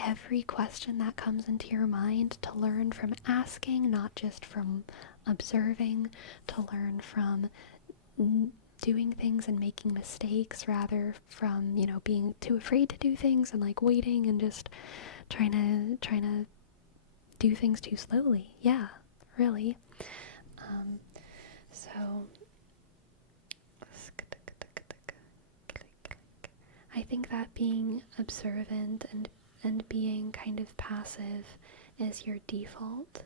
every question that comes into your mind, to learn from asking, not just from observing, to learn from doing things and making mistakes rather from, you know, being too afraid to do things and like waiting and just trying to do things too slowly. Yeah, really. So I think that being observant and being kind of passive is your default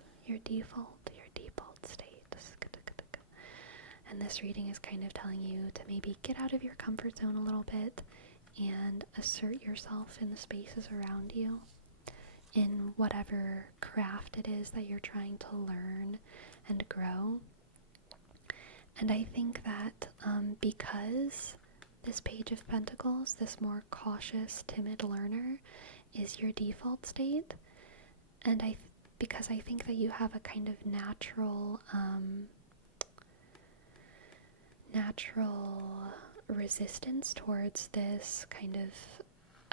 state. And this reading is kind of telling you to maybe get out of your comfort zone a little bit and assert yourself in the spaces around you, in whatever craft it is that you're trying to learn and grow. And I think that because this Page of Pentacles, this more cautious, timid learner, is your default state, and because I think that you have a kind of natural resistance towards this kind of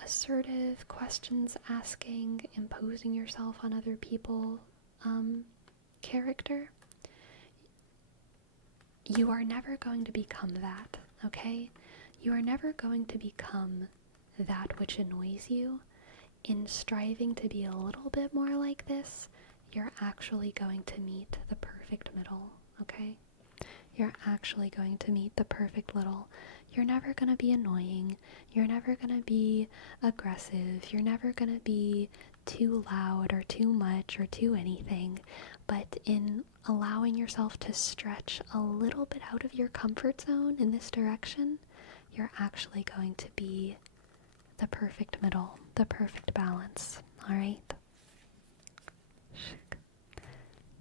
assertive questions asking, imposing yourself on other people character. You are never going to become that, okay? You are never going to become that which annoys you. In striving to be a little bit more like this, you're actually going to meet the perfect middle, okay? You're actually going to meet the perfect middle. You're never going to be annoying. You're never going to be aggressive. You're never going to be too loud or too much or too anything. But in allowing yourself to stretch a little bit out of your comfort zone in this direction, you're actually going to be the perfect middle, the perfect balance, all right?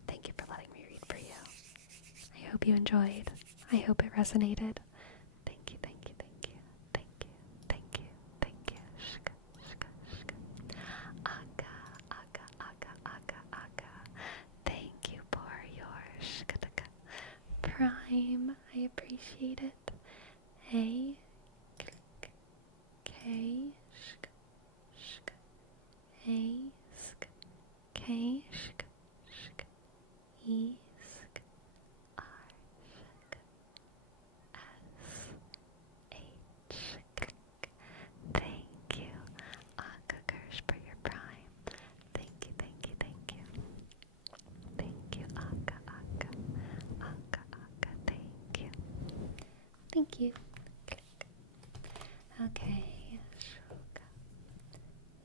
Thank you for letting me read for you. I hope you enjoyed. I hope it resonated. Thank you, thank you, thank you, thank you, thank you, thank you. Shka, shka, shka. Aga, aga, aga, aga, aga. Thank you for your shkataka prime. I appreciate it. Hey, click, K, shk, shk, hey, sk, K, shk, shk, E, sk, R, shk, S, H, click. Thank you, Akka Kirsch, for your prime. Thank you, thank you, thank you. Thank you, Akka, Akka, Akka, Akka, thank you. Thank you. Okay.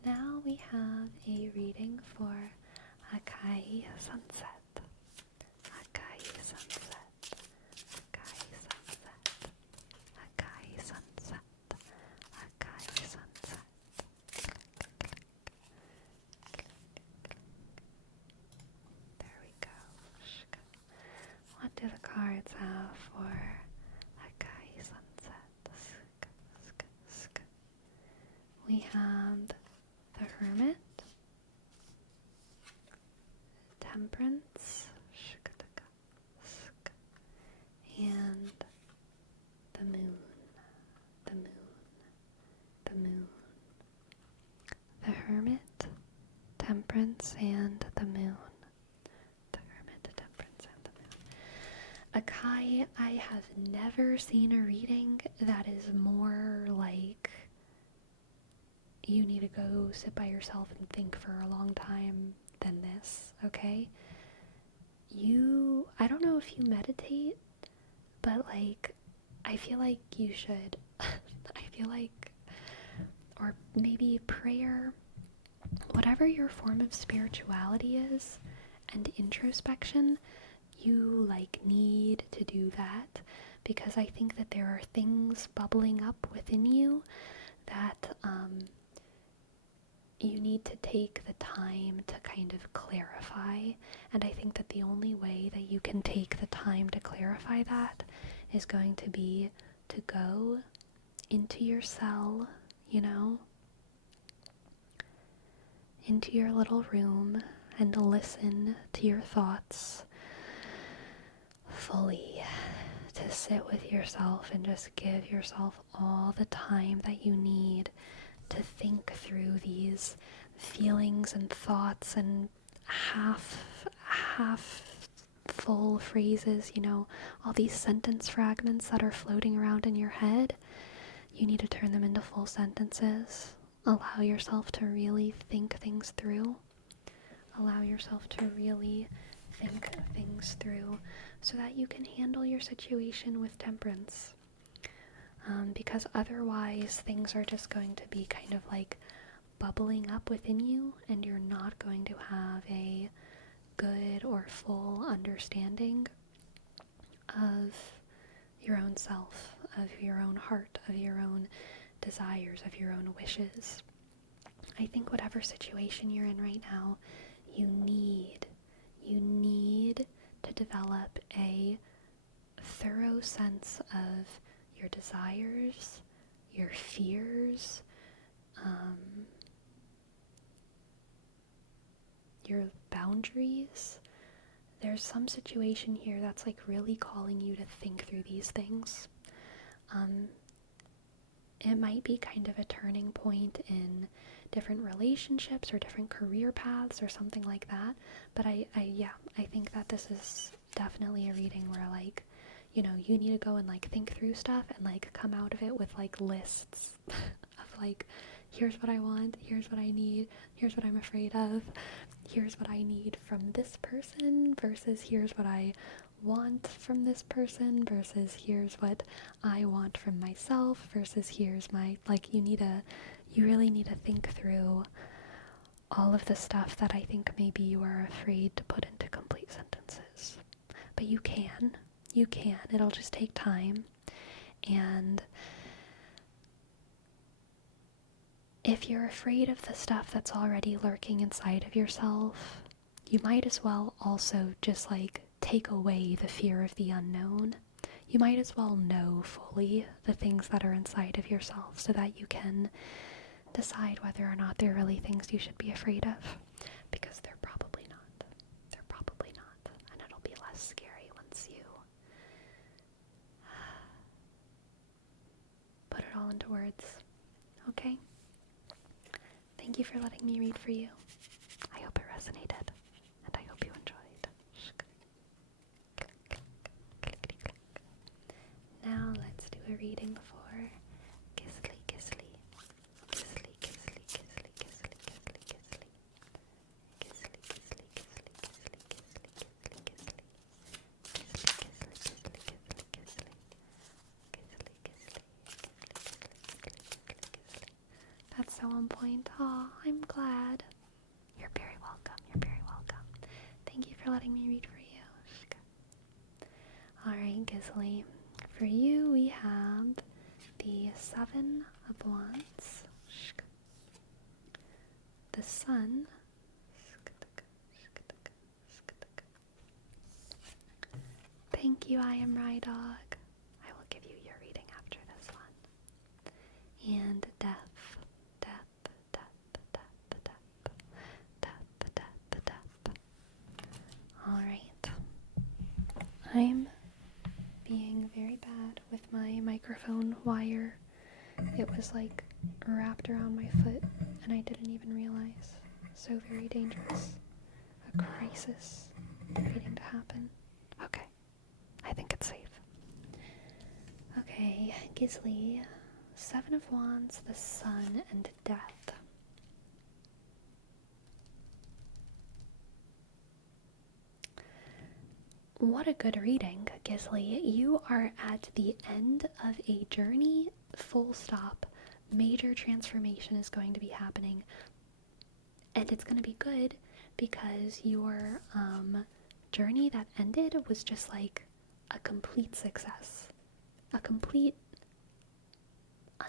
Now we have a reading for Akai Sunset. Akai Sunset. Akai Sunset. Akai Sunset. Akai Sunset. There we go. What do the cards have for Akai Sunset? We have the Hermit, Temperance, and the moon, the moon, the moon. The Hermit, Temperance, and the moon. The Hermit, Temperance, and the moon. Akai, I have never seen a reading that is more like you need to go sit by yourself and think for a long time than this, okay? I don't know if you meditate, but like, I feel like you should. I feel like, or maybe prayer, whatever your form of spirituality is, and introspection, you like need to do that, because I think that there are things bubbling up within you that you need to take the time to kind of clarify. And I think that the only way that you can take the time to clarify that is going to be to go into your cell, into your little room, and listen to your thoughts fully, to sit with yourself and just give yourself all the time that you need to think through these feelings and thoughts and half full phrases, all these sentence fragments that are floating around in your head. You need to turn them into full sentences. Allow yourself to really think things through. Allow yourself to really think things through so that you can handle your situation with temperance. Because otherwise things are just going to be kind of like bubbling up within you, and you're not going to have a good or full understanding of your own self, of your own heart, of your own desires, of your own wishes. I think whatever situation you're in right now, you need to develop a thorough sense of your desires, your fears, your boundaries. There's some situation here that's like really calling you to think through these things. It might be kind of a turning point in different relationships or different career paths or something like that. But I think that this is definitely a reading where like, you need to go and like think through stuff and like come out of it with like lists of like, here's what I want, here's what I need, here's what I'm afraid of, here's what I need from this person versus here's what I want from this person versus here's what I want from myself versus here's my, like, you really need to think through all of the stuff that I think maybe you are afraid to put into complete sentences. But you can, it'll just take time. And if you're afraid of the stuff that's already lurking inside of yourself, you might as well also just like take away the fear of the unknown. You might as well know fully the things that are inside of yourself so that you can decide whether or not they're really things you should be afraid of. Because they're probably not. They're probably not. And it'll be less scary once you put it all into words. Okay? Thank you for letting me read for you. I hope it resonated, and I hope you enjoyed. Now let's do a reading for Gizzly, Gizzly. Gizzly, Gizzly, Gizzly, Gizzly, Gizzly, Gizzly. Gizzly, Gizzly, Gizzly, Gizzly, Gizzly, Gizzly, Gizzly. Gizzly, Gizzly, Gizzly, Gizzly, Gizzly. Gizzly, Gizzly, Gizzly, Gizzly, Gizzly. That's so on point. Aw, I'm glad. You're very welcome. You're very welcome. Thank you for letting me read for you. Alright, Gizzly. For you, we have the 7 of Wands, the Sun, thank you, I am Rye Dog. I will give you your reading after this one. And Death. I'm being very bad with my microphone wire. It was like wrapped around my foot and I didn't even realize. So very dangerous. A crisis waiting to happen. Okay, I think it's safe. Okay, Gizzly, 7 of Wands, the Sun, and Death. What a good reading, Gizzly. You are at the end of a journey, full stop. Major transformation is going to be happening. And it's going to be good because your journey that ended was just like a complete success. A complete,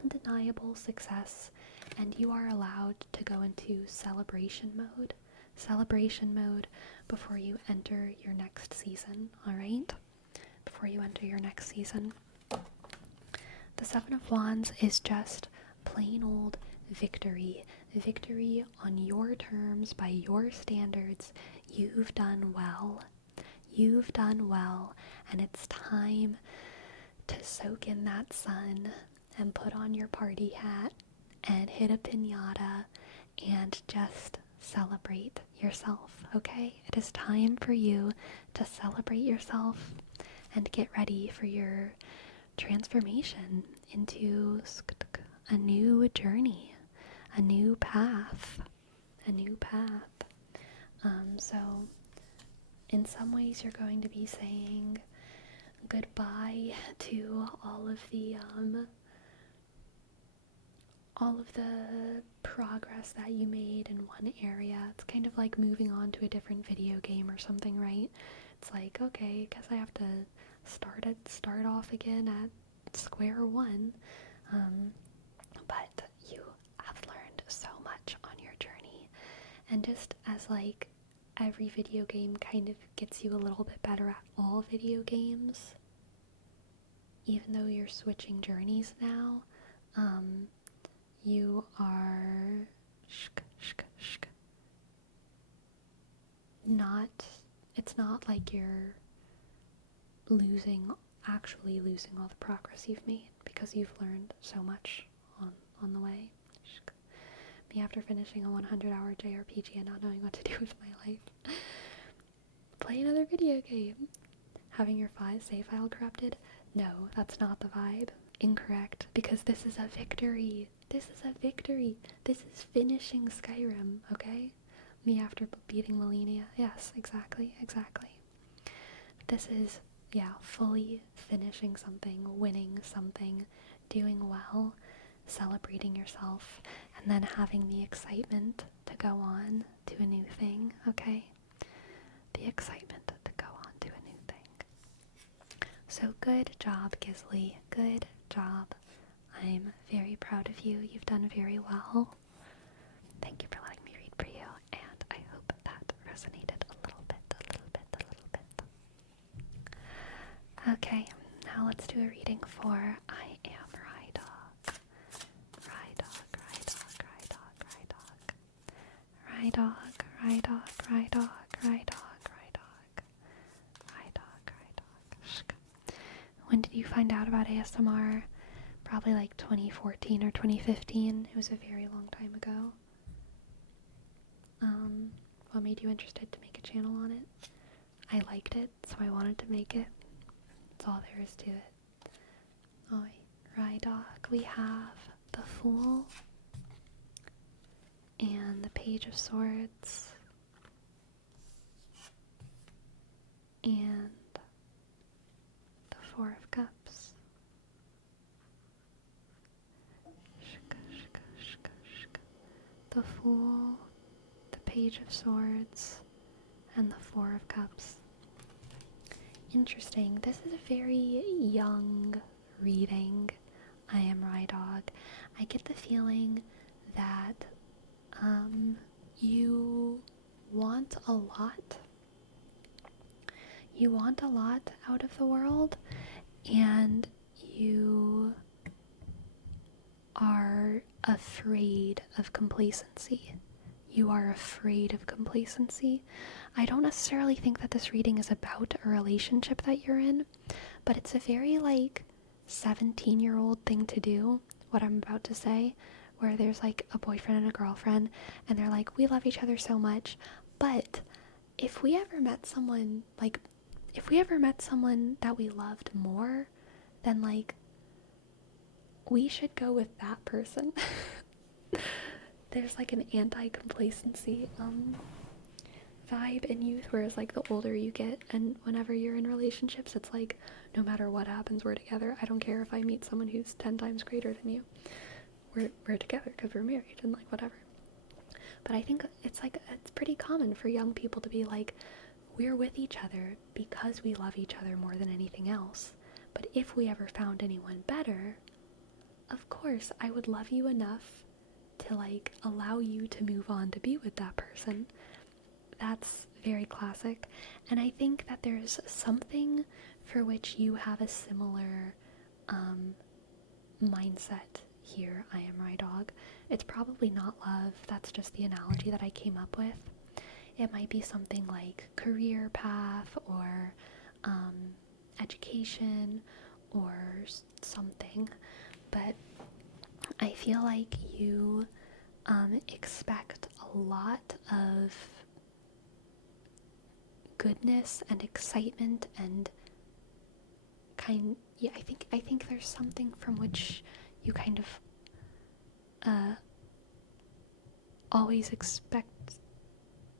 undeniable success. And you are allowed to go into celebration mode. Celebration mode before you enter your next season, alright? Before you enter your next season. The 7 of Wands is just plain old victory. Victory on your terms, by your standards. You've done well. You've done well, and it's time to soak in that sun and put on your party hat and hit a piñata and just celebrate yourself, okay? It is time for you to celebrate yourself and get ready for your transformation into a new journey, a new path, a new path. So in some ways you're going to be saying goodbye to all of the progress that you made in one area. It's kind of like moving on to a different video game or something, right? It's like, okay, I guess I have to start off again at square one. But you have learned so much on your journey. And just as like every video game kind of gets you a little bit better at all video games, even though you're switching journeys now, you are it's not like you're actually losing all the progress you've made, because you've learned so much on the way. Me after finishing a 100-hour JRPG and not knowing what to do with my life. Play another video game. Having your save file corrupted? No, that's not the vibe. Incorrect, because this is a victory. This is a victory. This is finishing Skyrim, okay? Me after beating Melania. Yes, exactly. This is, fully finishing something, winning something, doing well, celebrating yourself, and then having the excitement to go on to a new thing, okay? The excitement to go on to a new thing. So good job, Gizzly. Good job. I'm very proud of you. You've done very well. Thank you for letting me read for you, and I hope that resonated a little bit. Okay, now let's do a reading for I Am Rydog. When did you find out about ASMR? Probably like 2014 or 2015. It was a very long time ago. What made you interested to make a channel on it? I liked it, so I wanted to make it. That's all there is to it. Oh, Rydog, we have the Fool and the Page of Swords and the Four of Cups. The Fool, the Page of Swords, and the Four of Cups. Interesting. This is a very young reading. I Am Rydog. I get the feeling that you want a lot. You want a lot out of the world, and you are afraid of complacency. you are afraid of complacency. I don't necessarily think that this reading is about a relationship that you're in, but it's a very, like, 17-year-old thing to do, what I'm about to say, where there's, like, a boyfriend and a girlfriend, and they're like, we love each other so much, but if we ever met someone, that we loved more, then, like, we should go with that person. There's, like, an anti-complacency vibe in youth, whereas, like, the older you get and whenever you're in relationships, it's like, no matter what happens, we're together. I don't care if I meet someone who's 10 times greater than you. We're together because we're married and, like, whatever. But I think it's, like, it's pretty common for young people to be like, we're with each other because we love each other more than anything else. But if we ever found anyone better, of course, I would love you enough to, like, allow you to move on to be with that person. That's very classic. And I think that there's something for which you have a similar mindset here, I am right, dog. It's probably not love. That's just the analogy that I came up with. It might be something like career path or education or something. But I feel like you expect a lot of goodness and excitement and I think there's something from which you kind of always expect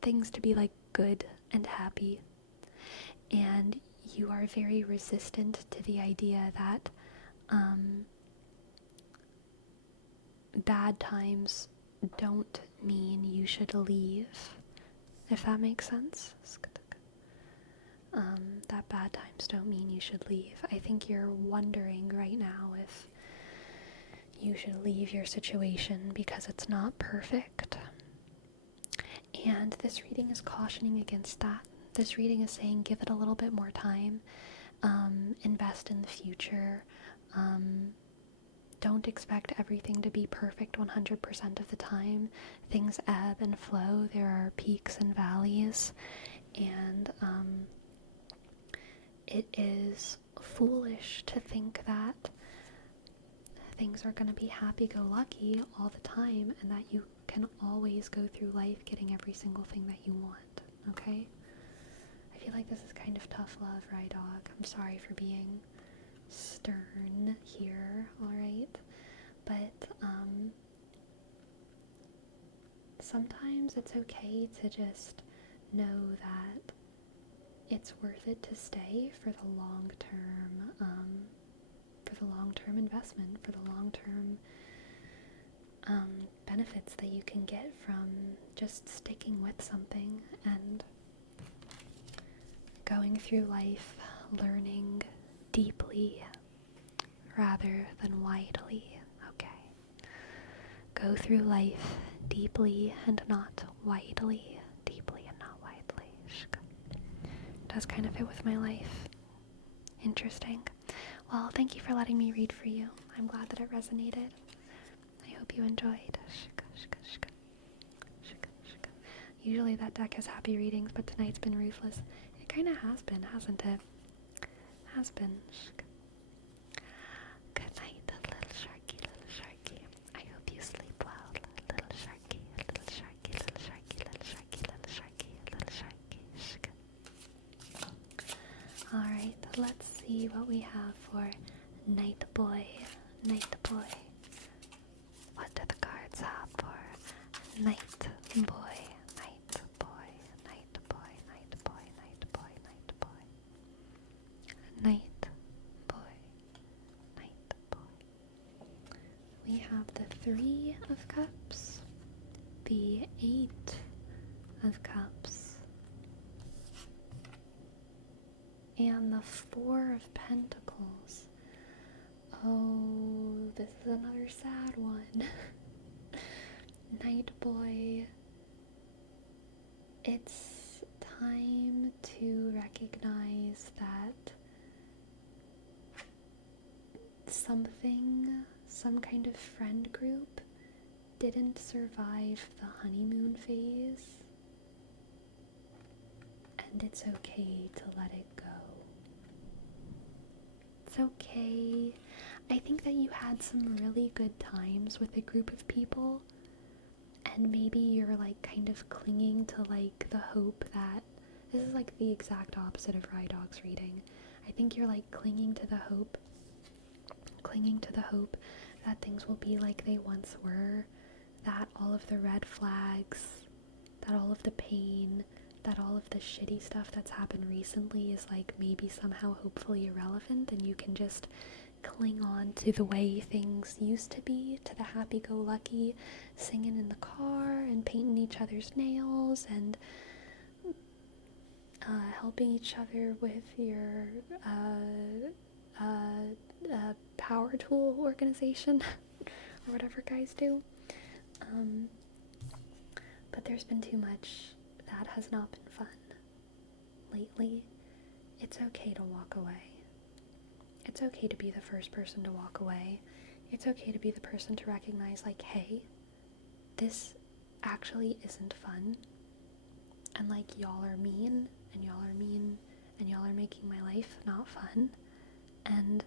things to be, like, good and happy, and you are very resistant to the idea that bad times don't mean you should leave, if that makes sense. That bad times don't mean you should leave. I think you're wondering right now if you should leave your situation because it's not perfect. And this reading is cautioning against that. This reading is saying give it a little bit more time, invest in the future, don't expect everything to be perfect 100% of the time. Things ebb and flow. There are peaks and valleys, and it is foolish to think that things are going to be happy-go-lucky all the time and that you can always go through life getting every single thing that you want, okay? I feel like this is kind of tough love, right, dog? I'm sorry for being stern here, alright? But sometimes it's okay to just know that it's worth it to stay for the long-term investment, for the long-term benefits that you can get from just sticking with something and going through life learning deeply rather than widely, okay? Go through life deeply and not widely. Deeply and not widely. Does kind of fit with my life. Interesting. Well, thank you for letting me read for you. I'm glad that it resonated. I hope you enjoyed. Usually that deck has happy readings, but tonight's been ruthless. It kind of has been, hasn't it? Has been. Good night, little sharky, little sharky. I hope you sleep well, little sharky, little sharky, little sharky, little sharky, little sharky, little sharky. Alright, let's see what we have for Night Boy. Night Boy. What do the cards have for Night Boy? Night Boy, Night Boy, Night Boy, Night Boy, Night Boy. Night Boy, Night Boy. We have the 3 of Cups, the 8 of Cups, and the 4 of Pentacles. Oh, this is another sad one. Night Boy, it's time to recognize that some kind of friend group didn't survive the honeymoon phase, and it's okay to let it go. It's okay. I think that you had some really good times with a group of people, and maybe you're like kind of clinging to like the hope that this is like the exact opposite of Rydog's reading. I think you're like clinging to the hope that things will be like they once were, that all of the red flags, that all of the pain, that all of the shitty stuff that's happened recently is like maybe somehow hopefully irrelevant, and you can just cling on to the way things used to be, to the happy-go-lucky singing in the car and painting each other's nails and helping each other with your power tool organization or whatever guys do. But there's been too much that has not been fun lately. It's okay to walk away. It's okay to be the first person to walk away. It's okay to be the person to recognize, like, hey, this actually isn't fun. And, like, y'all are mean, and y'all are mean, and y'all are making my life not fun. And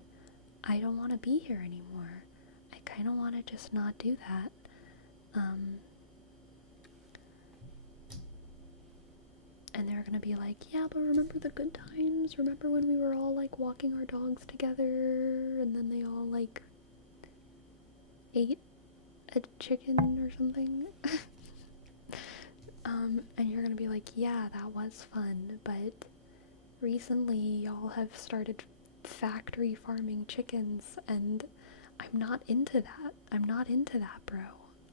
I don't want to be here anymore. I kind of want to just not do that. And they're gonna be like, yeah, but remember the good times? Remember when we were all, like, walking our dogs together, and then they all, like, ate a chicken or something? And you're gonna be like, yeah, that was fun, but recently y'all have started factory farming chickens, and I'm not into that. I'm not into that, bro.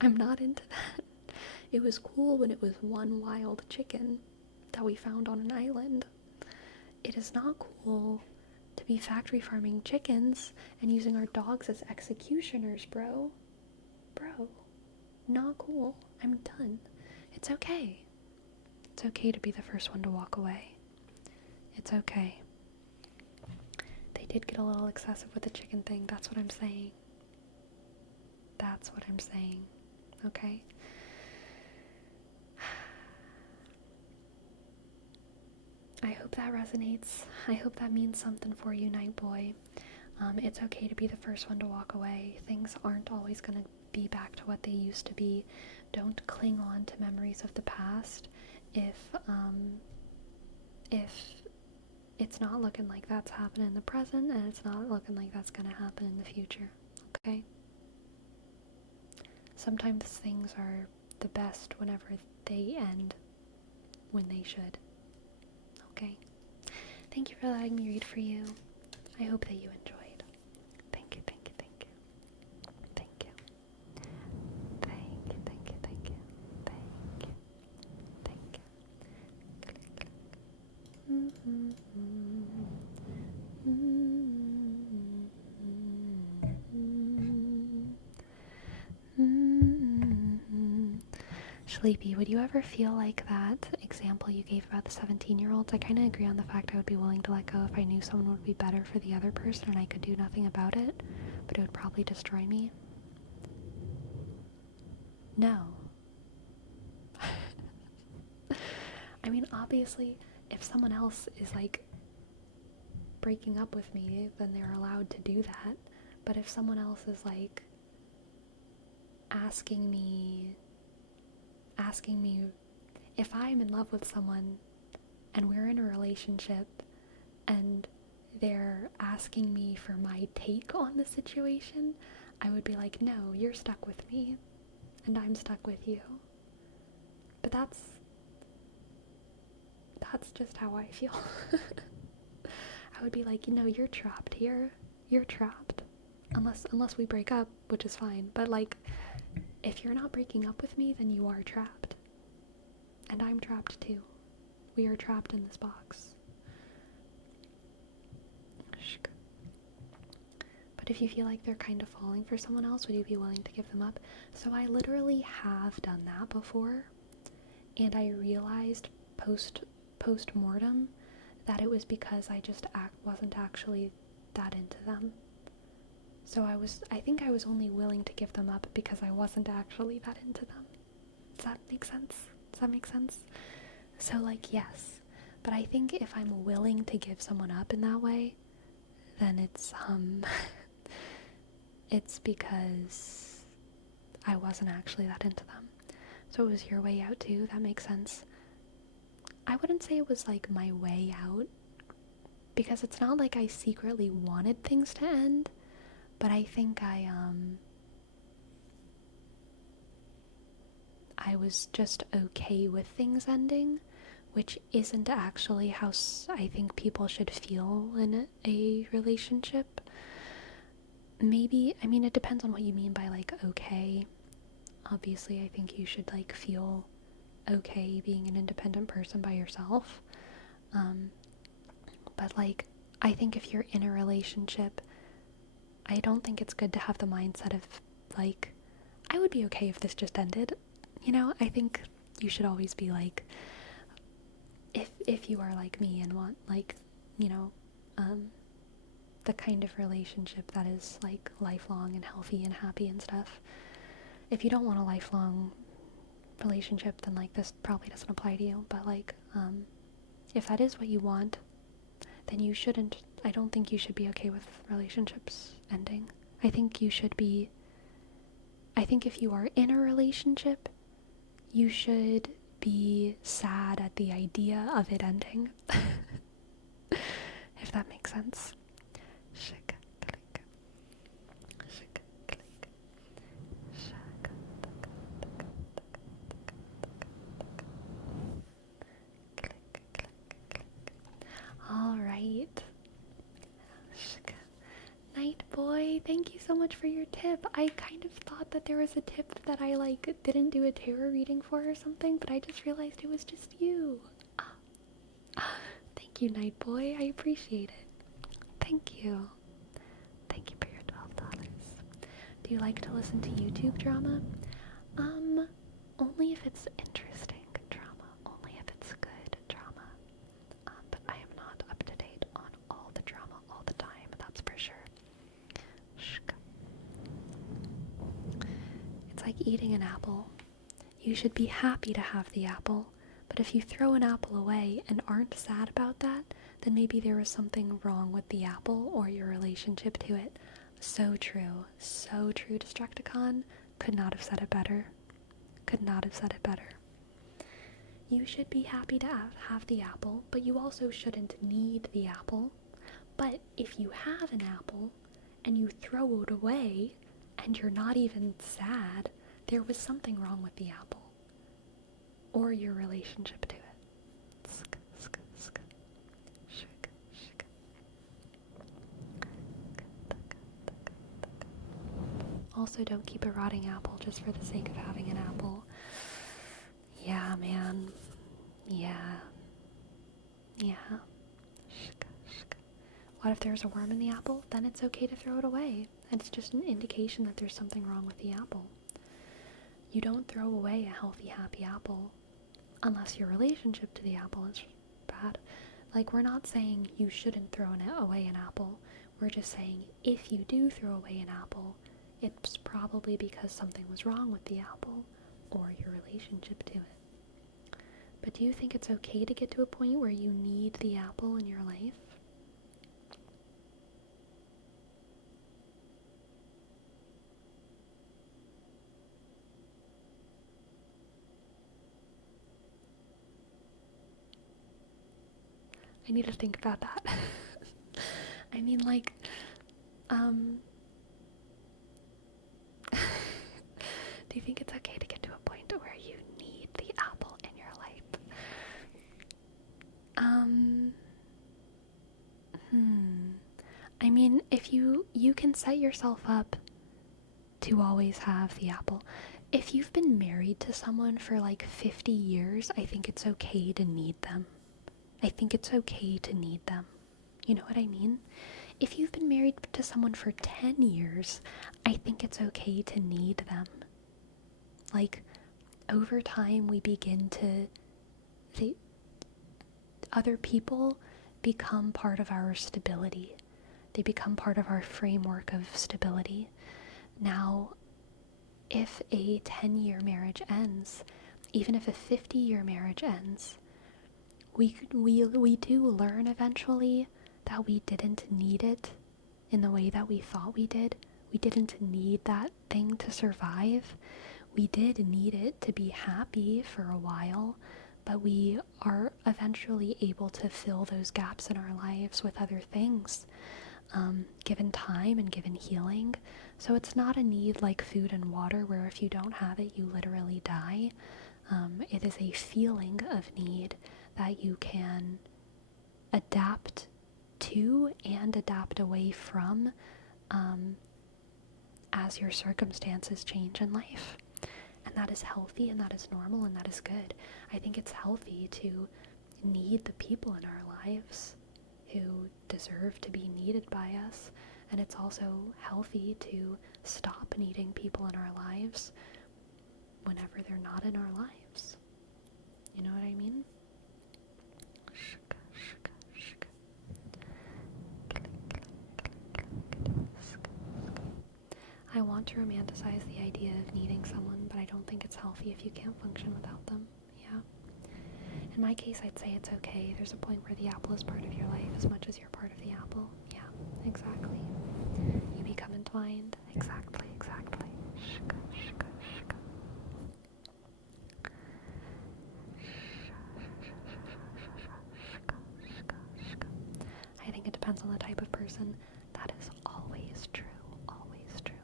I'm not into that. It was cool when it was one wild chicken that we found on an island. It is not cool to be factory farming chickens and using our dogs as executioners, bro. Bro. Not cool. I'm done. It's okay. It's okay to be the first one to walk away. It's okay. They did get a little excessive with the chicken thing. That's what I'm saying. That's what I'm saying. Okay? I hope that resonates. I hope that means something for you, Night Boy. It's okay to be the first one to walk away. Things aren't always going to be back to what they used to be. Don't cling on to memories of the past if it's not looking like that's happening in the present, and it's not looking like that's going to happen in the future. Okay? Sometimes things are the best whenever they end when they should. Okay? Thank you for letting me read for you. I hope that you enjoyed. Thank you, thank you, thank you. Thank you. Thank you, thank you, thank you. Thank you. Thank you. Sleepy, would you ever feel like that example you gave about the 17-year-olds? I kind of agree on the fact I would be willing to let go if I knew someone would be better for the other person and I could do nothing about it, but it would probably destroy me. No. I mean, obviously, if someone else is, like, breaking up with me, then they're allowed to do that. But if someone else is, like, asking me if I'm in love with someone and we're in a relationship and they're asking me for my take on the situation, I would be like, no, you're stuck with me and I'm stuck with you. But that's just how I feel. I would be like, no, you're trapped here. You're trapped. Unless we break up, which is fine. But, like, if you're not breaking up with me, then you are trapped. And I'm trapped too. We are trapped in this box. But if you feel like they're kind of falling for someone else, would you be willing to give them up? So I literally have done that before. And I realized post-mortem that it was because I just wasn't actually that into them. So I think I was only willing to give them up because I wasn't actually that into them. Does that make sense? So, like, yes. But I think if I'm willing to give someone up in that way, then it's, it's because I wasn't actually that into them. So it was your way out too, that makes sense. I wouldn't say it was, like, my way out, because it's not like I secretly wanted things to end, but I think I was just okay with things ending, which isn't actually how I think people should feel in a relationship. Maybe, I mean, it depends on what you mean by, like, okay. Obviously, I think you should, like, feel okay being an independent person by yourself. But, like, I think if you're in a relationship, I don't think it's good to have the mindset of, like, I would be okay if this just ended. You know, I think you should always be like, if you are like me and want, like, you know, the kind of relationship that is, like, lifelong and healthy and happy and stuff. If you don't want a lifelong relationship, then, like, this probably doesn't apply to you. But, like, if that is what you want, then you shouldn't, I don't think you should be okay with relationships ending. I think if you are in a relationship, you should be sad at the idea of it ending. If that makes sense. Shik, click. Shik, click. Shak, click, click, click. Alright. Night boy, thank you so much for your tip. I kind of thought that there was a tip that I, like, didn't do a tarot reading for or something, but I just realized it was just you. Thank you, Night boy. I appreciate it. Thank you. Thank you for your $12. Do you like to listen to YouTube drama? Only if it's interesting drama. Only if it's good drama. But I am not up to date on all the drama all the time, that's for sure. It's like eating an apple. You should be happy to have the apple, but if you throw an apple away and aren't sad about that, then maybe there was something wrong with the apple or your relationship to it. So true, Destructicon. Could not have said it better. You should be happy to have the apple, but you also shouldn't need the apple. But if you have an apple and you throw it away and you're not even sad, there was something wrong with the apple or your relationship to it. Also, don't keep a rotting apple just for the sake of having an apple. Yeah, man. Yeah. What if there's a worm in the apple? Then it's okay to throw it away. And it's just an indication that there's something wrong with the apple. You don't throw away a healthy, happy apple unless your relationship to the apple is bad. Like, we're not saying you shouldn't throw away an apple. We're just saying if you do throw away an apple, it's probably because something was wrong with the apple or your relationship to it. But do you think it's okay to get to a point where you need the apple in your life? I need to think about that. I mean, like, do you think it's okay to get to a point where you need the apple in your life? I mean, if you can set yourself up to always have the apple. If you've been married to someone for like 50 years, I think it's okay to need them. You know what I mean? If you've been married to someone for 10 years, I think it's okay to need them. Like, over time, we begin other people become part of our stability. They become part of our framework of stability. Now, if a 10-year marriage ends, even if a 50-year marriage ends, we do learn eventually that we didn't need it in the way that we thought we did. We didn't need that thing to survive. We did need it to be happy for a while, but we are eventually able to fill those gaps in our lives with other things, given time and given healing. So it's not a need like food and water, where if you don't have it, you literally die. It is a feeling of need that you can adapt to and adapt away from as your circumstances change in life. And that is healthy, and that is normal, and that is good. I think it's healthy to need the people in our lives who deserve to be needed by us. And it's also healthy to stop needing people in our lives whenever they're not in our lives. You know what I mean? I want to romanticize the idea of needing someone, but I don't think it's healthy if you can't function without them. Yeah. In my case, I'd say it's okay. There's a point where the apple is part of your life as much as you're part of the apple. Yeah, exactly. You become entwined. Exactly, exactly. I think it depends on the type of person. That is always true. Always true.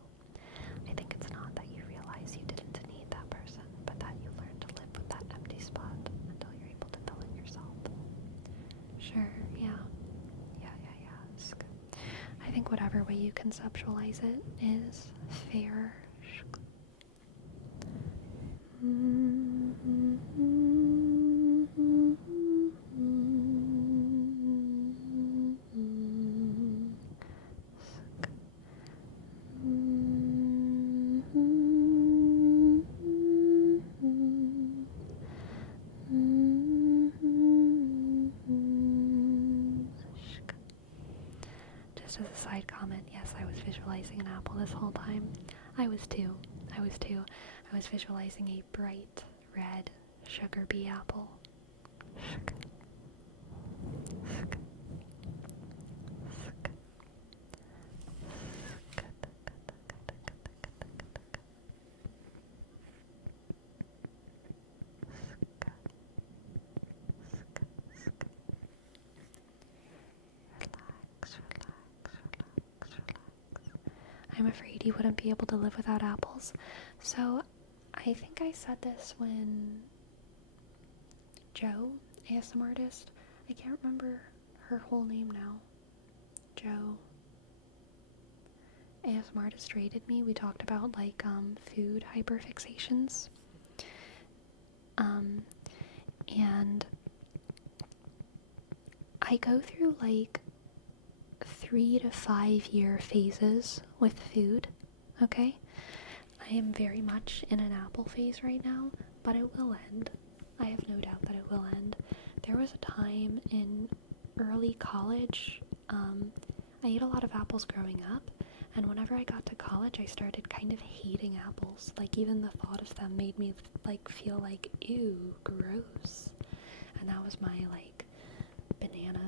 I think it's not that you realize you didn't need that person, but that you learn to live with that empty spot until you're able to fill it yourself. Sure, yeah. It's good. I think whatever way you conceptualize it is fair. Just as a side comment, yes, I was visualizing an apple this whole time. I was too. I was visualizing a bright red sugar bee apple. I'm afraid you wouldn't be able to live without apples. So I think I said this when Joe, ASM artist, I can't remember her whole name now. Joe, ASM artist, rated me. We talked about like food hyperfixations. And I go through like 3 to 5 year phases with food, okay? I am very much in an apple phase right now, but it will end. I have no doubt that it will end. There was a time in early college, I ate a lot of apples growing up, and whenever I got to college, I started kind of hating apples. Like, even the thought of them made me, like, feel like, ew, gross. And that was my, like, banana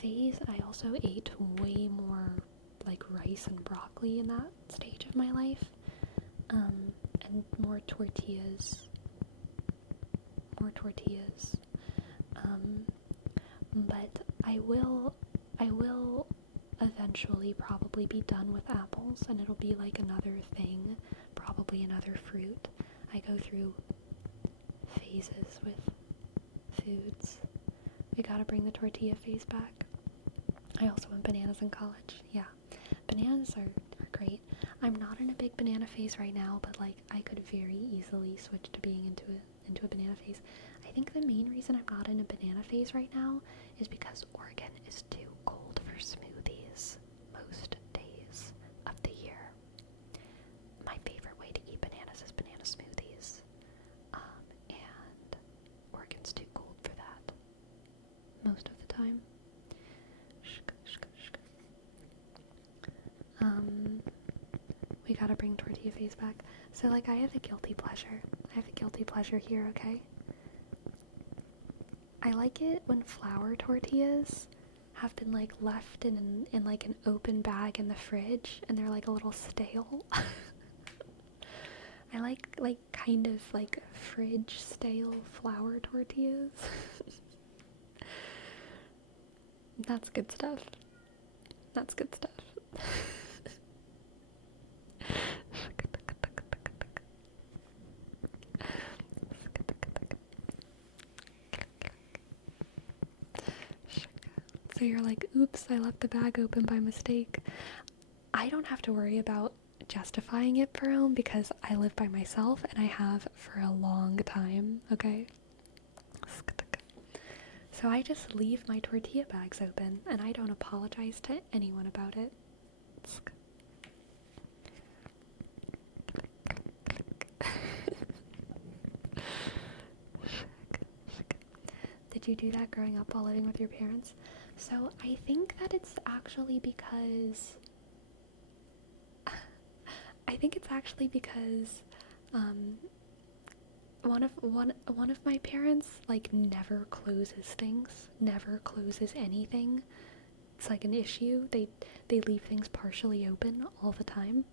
phase. I also ate way more, like, rice and broccoli in that stage of my life, and more tortillas. But I will eventually probably be done with apples, and it'll be like another thing, probably another fruit. I go through phases with foods. We gotta bring the tortilla phase back. I also went bananas in college. Yeah, bananas are great. I'm not in a big banana phase right now, but like I could very easily switch to being into a banana phase. I think the main reason I'm not in a banana phase right now is because Oregon is too cold for smoothies most days of the year. My favorite way to eat bananas is banana smoothies, and Oregon's too cold for that most of the time. gotta bring tortilla face back. So, like, I have a guilty pleasure. Here, okay? I like it when flour tortillas have been, like, left in like, an open bag in the fridge, and they're, like, a little stale. I like, kind of, like, fridge stale flour tortillas. That's good stuff. So you're like, oops, I left the bag open by mistake. I don't have to worry about justifying it, Jerome, because I live by myself and I have for a long time, okay? So I just leave my tortilla bags open and I don't apologize to anyone about it. Did you do that growing up while living with your parents? So I think that it's actually because one of my parents like never closes anything. It's like an issue. They leave things partially open all the time.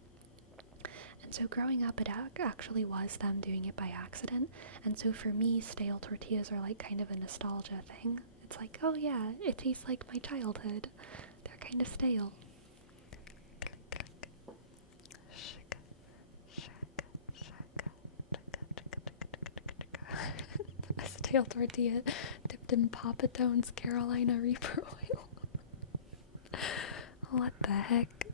And so growing up, it actually was them doing it by accident. And so for me, stale tortillas are like kind of a nostalgia thing. It's like, oh yeah, it tastes like my childhood. They're kind of stale. A stale tortilla dipped in Papa Done's Carolina Reaper oil. What the heck?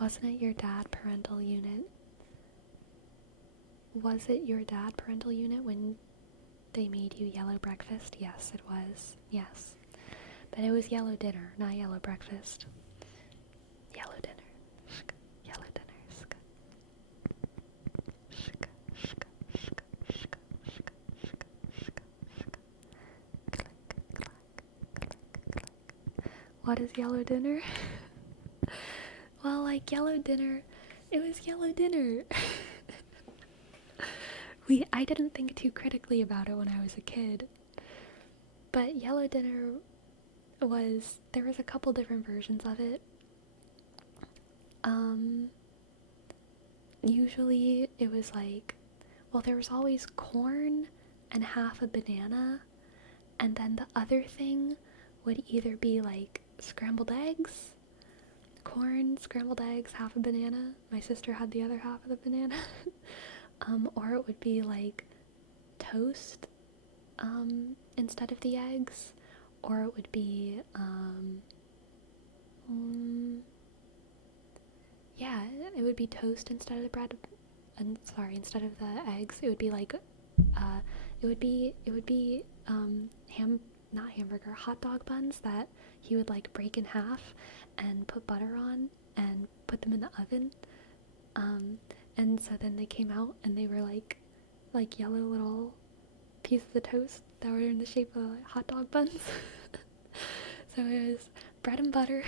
Wasn't it your dad parental unit? Was it your dad parental unit when they made you yellow breakfast? Yes, it was. Yes. But it was yellow dinner, not yellow breakfast. Yellow dinner. Yellow dinner. What is yellow dinner? Well, like yellow dinner, it was yellow dinner. I didn't think too critically about it when I was a kid. But yellow dinner there was a couple different versions of it. Usually it was like, well, there was always corn and half a banana, and then the other thing would either be like scrambled eggs, corn, scrambled eggs, half a banana. My sister had the other half of the banana. Or it would be like toast, instead of the eggs, or it would be, yeah, it would be toast instead of the bread, instead of the eggs. It would be like, not hamburger, hot dog buns that he would like break in half and put butter on and put them in the oven. And so then they came out and they were like yellow little pieces of toast that were in the shape of hot dog buns. So it was bread and butter,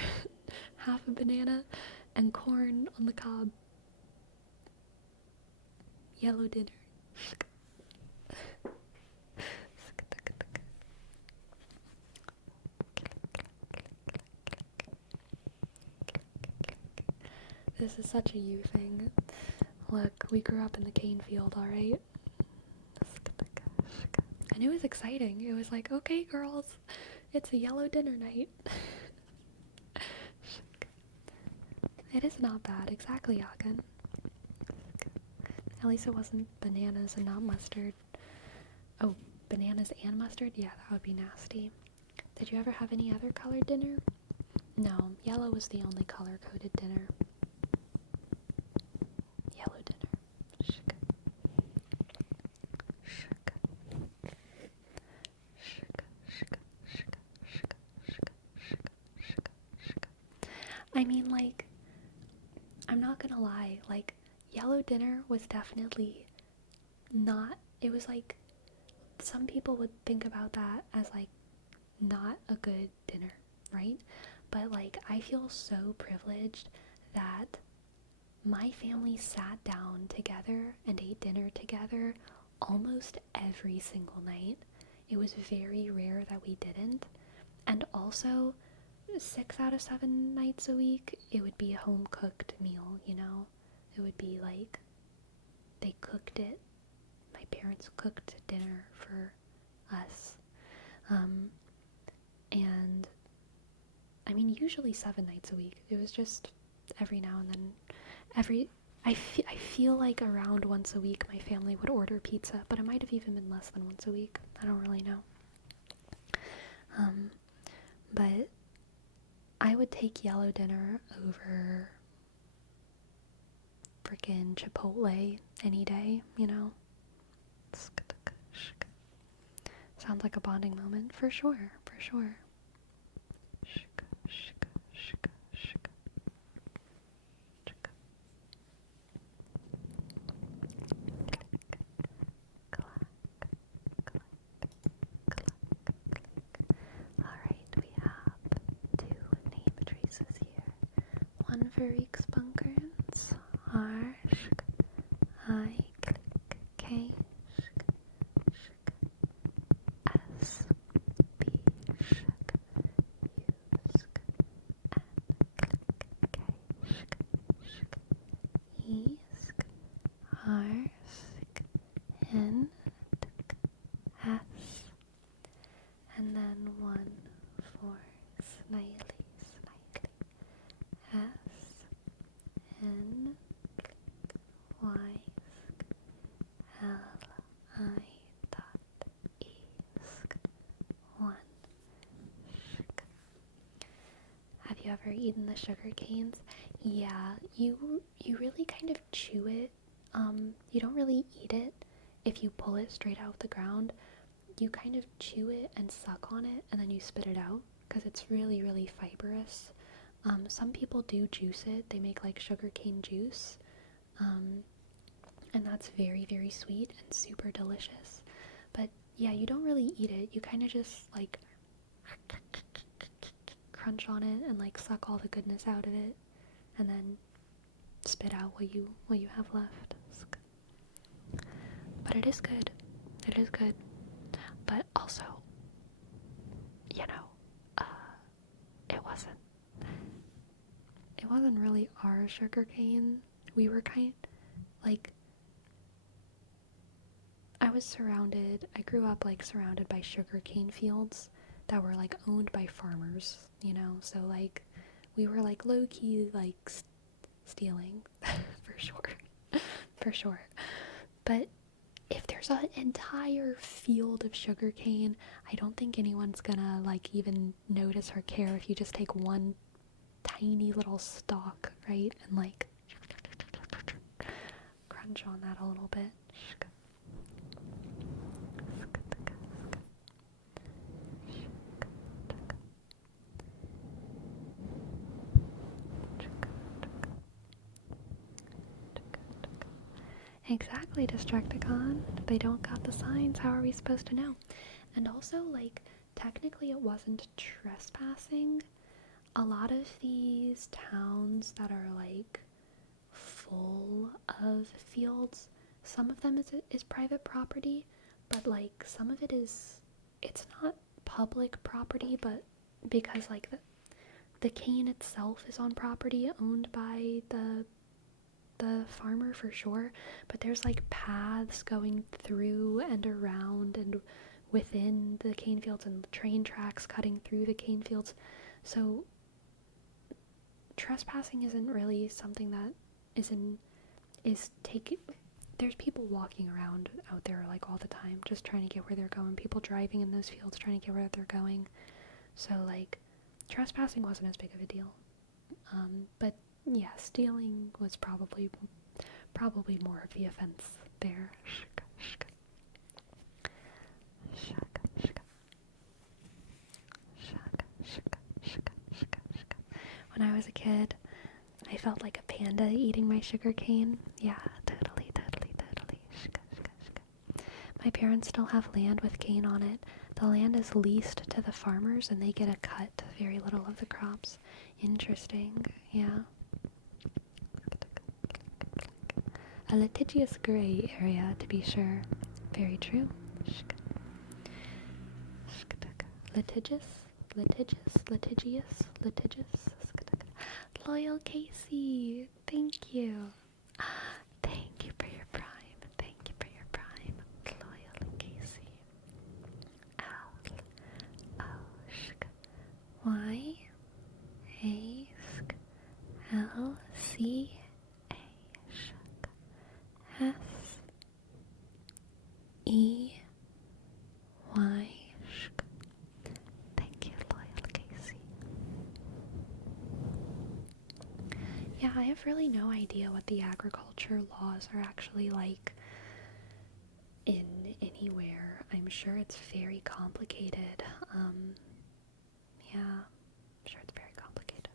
half a banana, and corn on the cob. Yellow dinner. This is such a you thing. Look, we grew up in the cane field, alright? And it was exciting. It was like, okay, girls, it's a yellow dinner night. It is not bad, exactly, Augin. At least it wasn't bananas and not mustard. Oh, bananas and mustard? Yeah, that would be nasty. Did you ever have any other colored dinner? No, yellow was the only color-coded dinner. Yellow dinner. I mean, like, I'm not gonna lie, like, yellow dinner was definitely not, it was like, some people would think about that as like not a good dinner, right? But like I feel so privileged that my family sat down together and ate dinner together almost every single night. It was very rare that we didn't. And also, 6 out of 7 nights a week, it would be a home cooked meal, you know? It would be like they cooked it. My parents cooked dinner for us. And I mean, usually 7 nights a week. It was just every now and then. I feel like around once a week my family would order pizza, but it might have even been less than once a week. I don't really know. But I would take yellow dinner over freaking Chipotle any day, you know? Sounds like a bonding moment, for sure, for sure. Alright, we have 2 name traces here. One for Reeks Bunkerins. R, I, click, K, S, B, U, N, click, K, E, R, N, S, and then one for Sniley, S, N, Y, L, I, dot, E, 1. Have you ever eaten the sugar canes? Yeah, you really kind of chew it. You don't really eat it if you pull it straight out of the ground. You kind of chew it and suck on it, and then you spit it out, because it's really, really fibrous. Some people do juice it. They make like sugar cane juice. And that's very, very sweet and super delicious. But yeah, you don't really eat it. You kind of just like crunch on it and like suck all the goodness out of it, and then spit out what you have left. But it is good. It is good. But also, you know, it wasn't really our sugar cane. We were kind like, I grew up like surrounded by sugar cane fields that were like owned by farmers, you know, so like we were like low-key like stealing for sure. But if there's an entire field of sugar cane, I don't think anyone's gonna like even notice or care if you just take one tiny little stalk, right, and like crunch on that a little bit. Exactly, Destructicon. They don't got the signs. How are we supposed to know? And also, like, technically it wasn't trespassing. A lot of these towns that are, like, full of fields, some of them is private property, but, like, some of it's not public property, but because, like, the cane itself is on property owned by the farmer for sure, but there's like paths going through and around and within the cane fields, and train tracks cutting through the cane fields. So trespassing isn't really something that there's people walking around out there like all the time just trying to get where they're going, people driving in those fields trying to get where they're going. So like trespassing wasn't as big of a deal. But yeah, stealing was probably more of the offense there. When I was a kid, I felt like a panda eating my sugar cane. Yeah, totally. My parents still have land with cane on it. The land is leased to the farmers and they get a cut, very little of the crops. Interesting, yeah. A litigious gray area, to be sure. Very true. Litigious, litigious. Loyal Casey, thank you. Thank you for your prime. Thank you for your prime. Loyal Casey. Y A L C A S E Y. Thank you, Loyal Casey. Yeah, I have really no idea what the agriculture laws are actually like in anywhere. I'm sure it's very complicated. Yeah, I'm sure it's very complicated.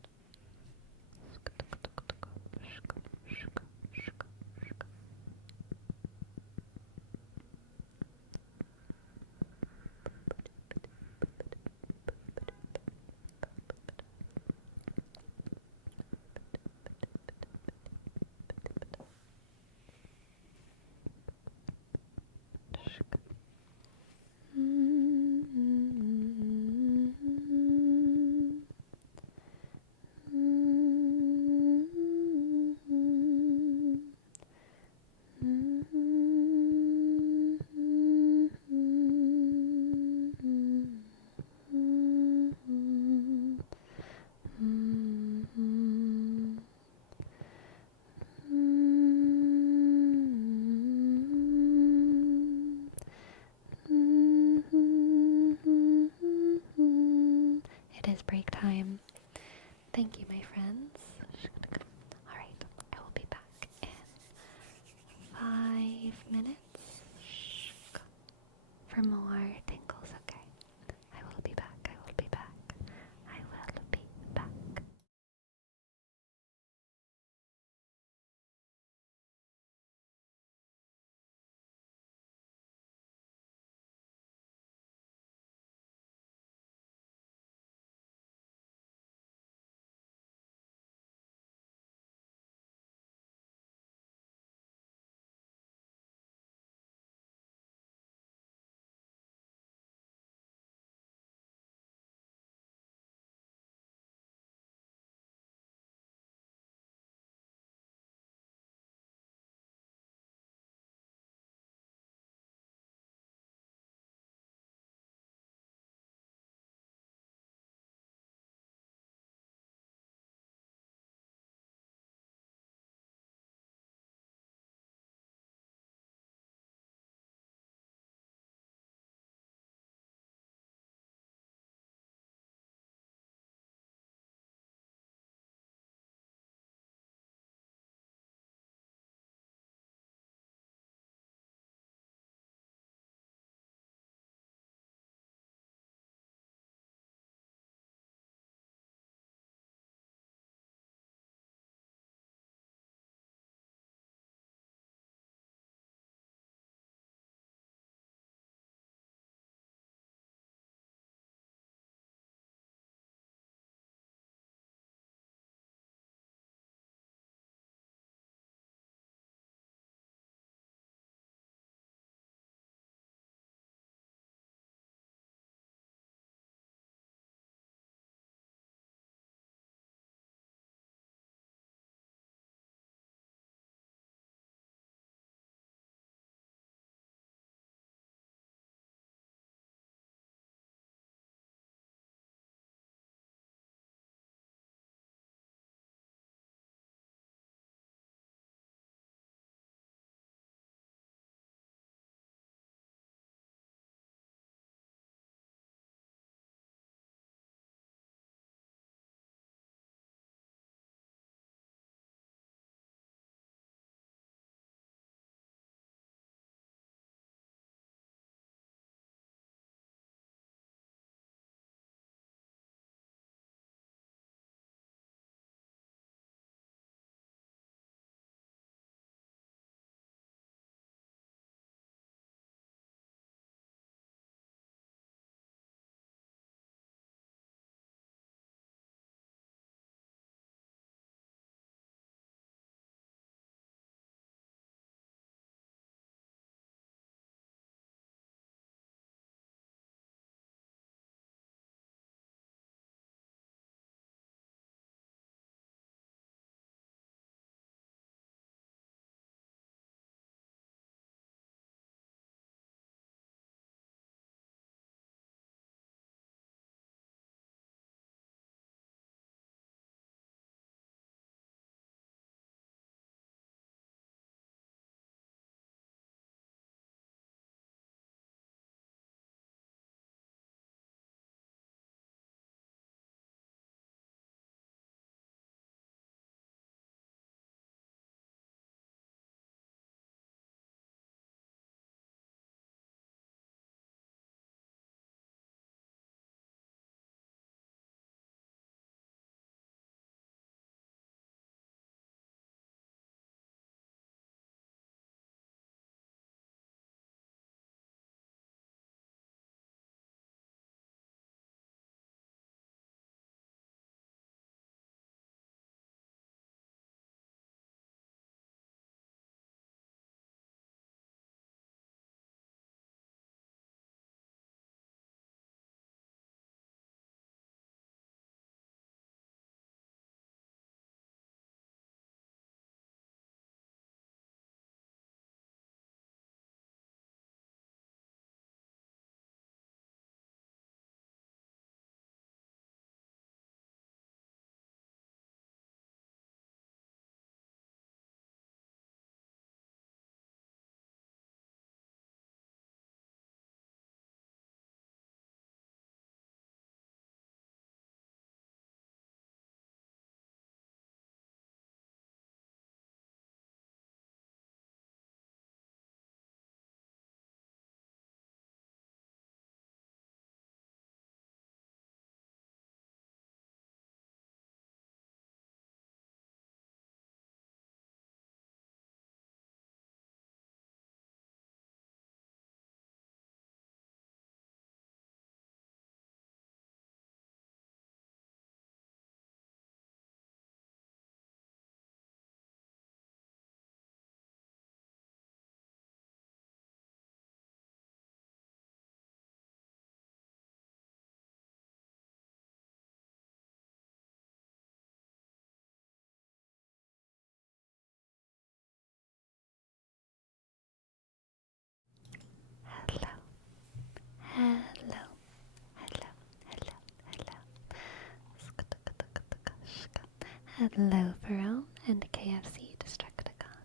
Hello, Ferone, and KFC, Destructicon,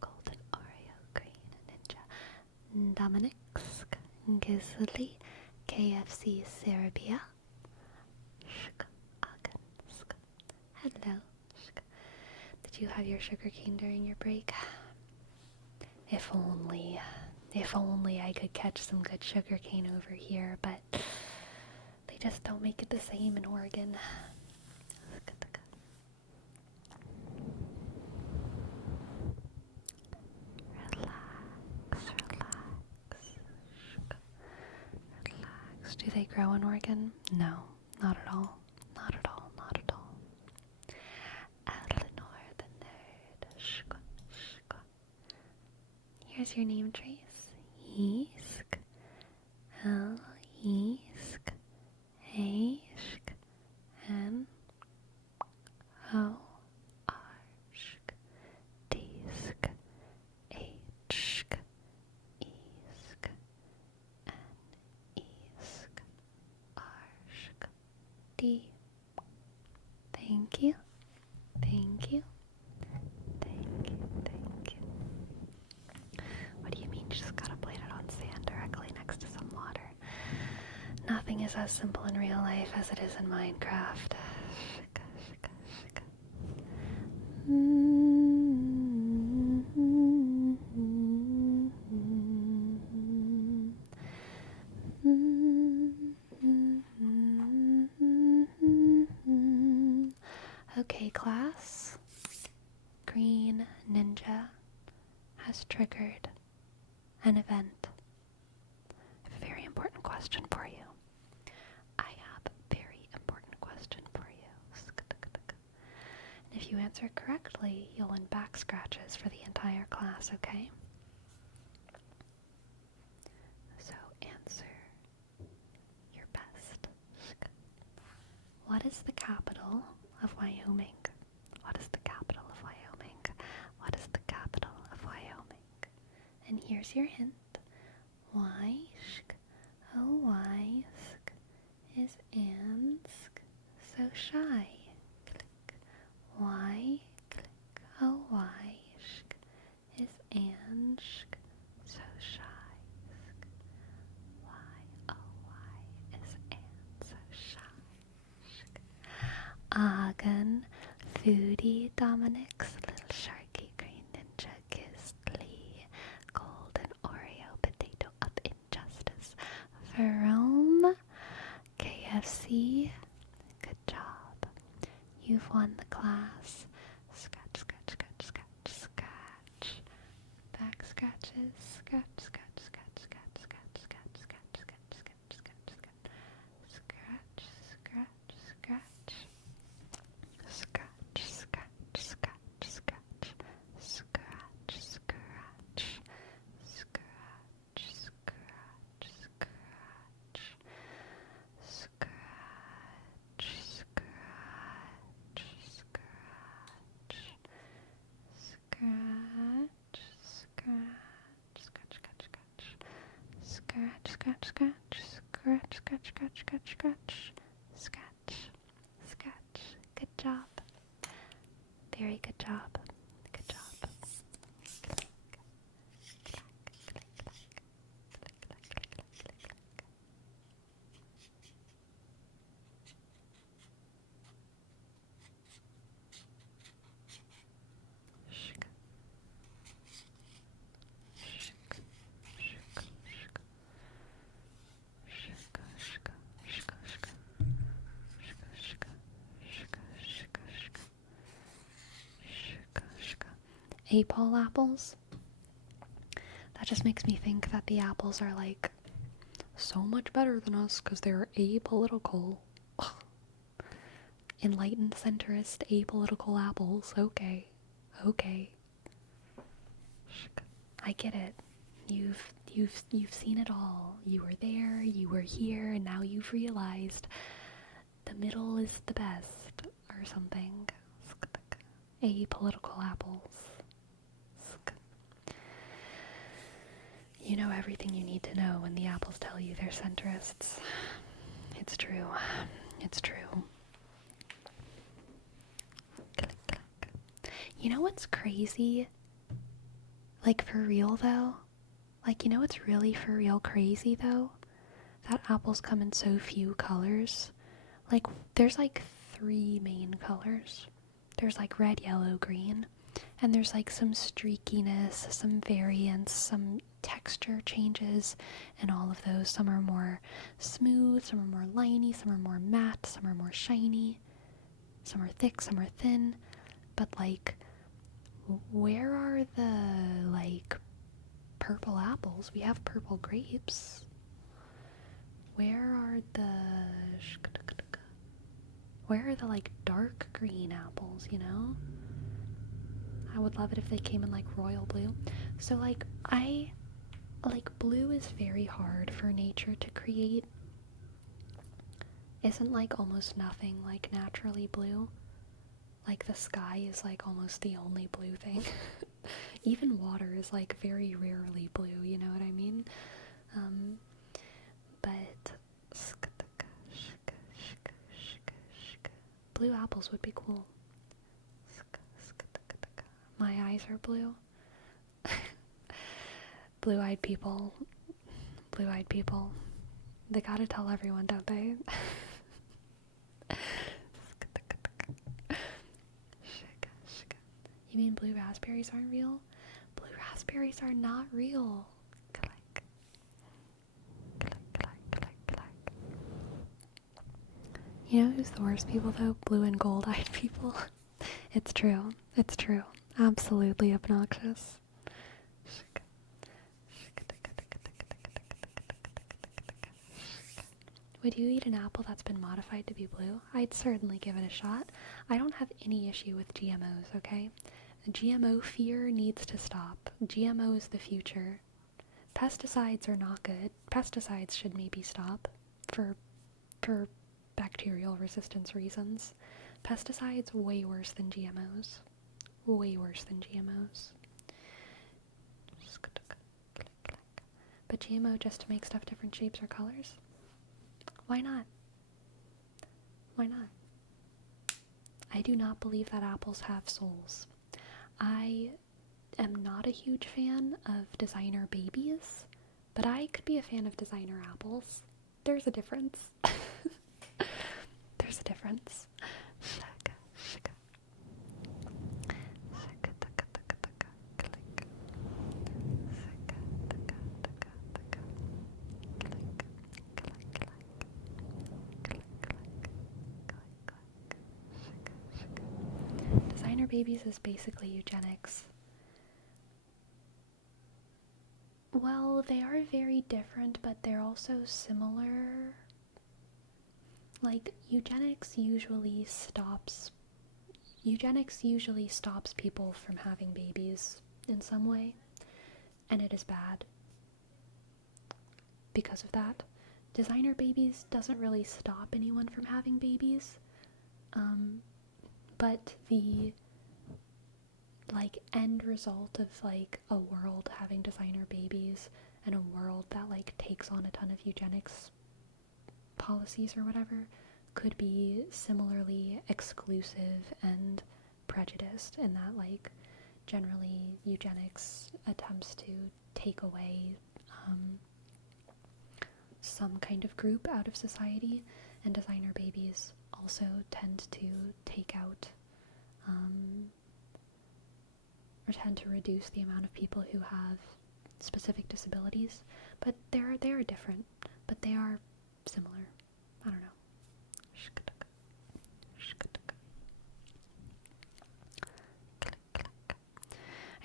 Golden Oreo, Green Ninja, Dominix, Gizzly, KFC, Serbia, Augin, hello. Did you have your sugar cane during your break? If only I could catch some good sugar cane over here, but they just don't make it the same in Oregon. Relax. Do they grow in Oregon? No, not at all. Not at all, not at all. Eleanor the nerd. Here's your name trace. Eask. Eask. Ashk. N. O. Arshk. Deesk. Hk. Eask. N. Eask. Arshk. D. Thank you. Thank you. Thank you. Thank you. What do you mean just gotta plate it on sand directly next to some water? Nothing is as simple in real life as it is in Minecraft. Okay, class. Green Ninja has triggered an event. I have a very important question for you. I have a very important question for you. And if you answer correctly, you'll win back scratches for the entire class, okay? So answer your best. What is the capital of Wyoming? What is the capital of Wyoming? What is the capital of Wyoming? And here's your hint. Wysk, oh Wysk, is Ansk so shy? Click. Why? Click. Oh Wysk, is Ansk so shy? Why? Oh why is Ann so shy? Augin, Foodie, Dominic's Little Sharky, Green Ninja, Gizzly, Golden Oreo, Potato Up Injustice, Ferome, KFC, good job. You've won the class. Scratch, scratch, scratch, scratch, scratch. Back scratches, scratch, scratch, scratch, scratch, scratch, scratch, scratch, scratch, scratch, scratch, scratch, scratch, scratch. Scratch, scratch, scratch, scratch, scratch, scratch, scratch, scratch, scratch, scratch, scratch, scratch, scratch, scratch, scratch. Good job. Very good job. Good job. Apple apples? That just makes me think that the apples are like so much better than us because they're apolitical. Enlightened centrist apolitical apples. Okay. I get it. You've seen it all. You were there, you were here, and now you've realized the middle is the best or something. Apolitical apples. You know everything you need to know when the apples tell you they're centrists. It's true. It's true. Click, You know what's crazy? Like, for real, though? Like, you know what's really for real crazy, though? That apples come in so few colors. Like, there's like 3 main colors. There's like red, yellow, green. And there's like some streakiness, some variance, some texture changes, and all of those. Some are more smooth, some are more liney, some are more matte, some are more shiny, some are thick, some are thin. But like, where are the like purple apples? We have purple grapes. Where are the like dark green apples, you know? I would love it if they came in like royal blue. So like blue is very hard for nature to create. Isn't like almost nothing like naturally blue? Like the sky is like almost the only blue thing. Even water is like very rarely blue, you know what I mean? But blue apples would be cool. My eyes are blue. Blue-eyed people. Blue-eyed people. They gotta tell everyone, don't they? You mean blue raspberries aren't real? Blue raspberries are not real. Click. Click, click, click, click. You know who's the worst people though? Blue and gold-eyed people. It's true. It's true. Absolutely obnoxious. Would you eat an apple that's been modified to be blue? I'd certainly give it a shot. I don't have any issue with GMOs, okay? The GMO fear needs to stop. GMO is the future. Pesticides are not good. Pesticides should maybe stop for bacterial resistance reasons. Pesticides way worse than GMOs. Way worse than GMOs. But GMO just to make stuff different shapes or colors? Why not? Why not? I do not believe that apples have souls. I am not a huge fan of designer babies, but I could be a fan of designer apples. There's a difference. There's a difference. Designer babies is basically eugenics. Well, they are very different, but they're also similar. Like, eugenics usually stops people from having babies in some way, and it is bad because of that. Designer babies doesn't really stop anyone from having babies, but the like end result of like a world having designer babies and a world that like takes on a ton of eugenics policies or whatever could be similarly exclusive and prejudiced, in that like generally eugenics attempts to take away some kind of group out of society, and designer babies also tend to take out or tend to reduce the amount of people who have specific disabilities. But they are different, but they are similar. I don't know.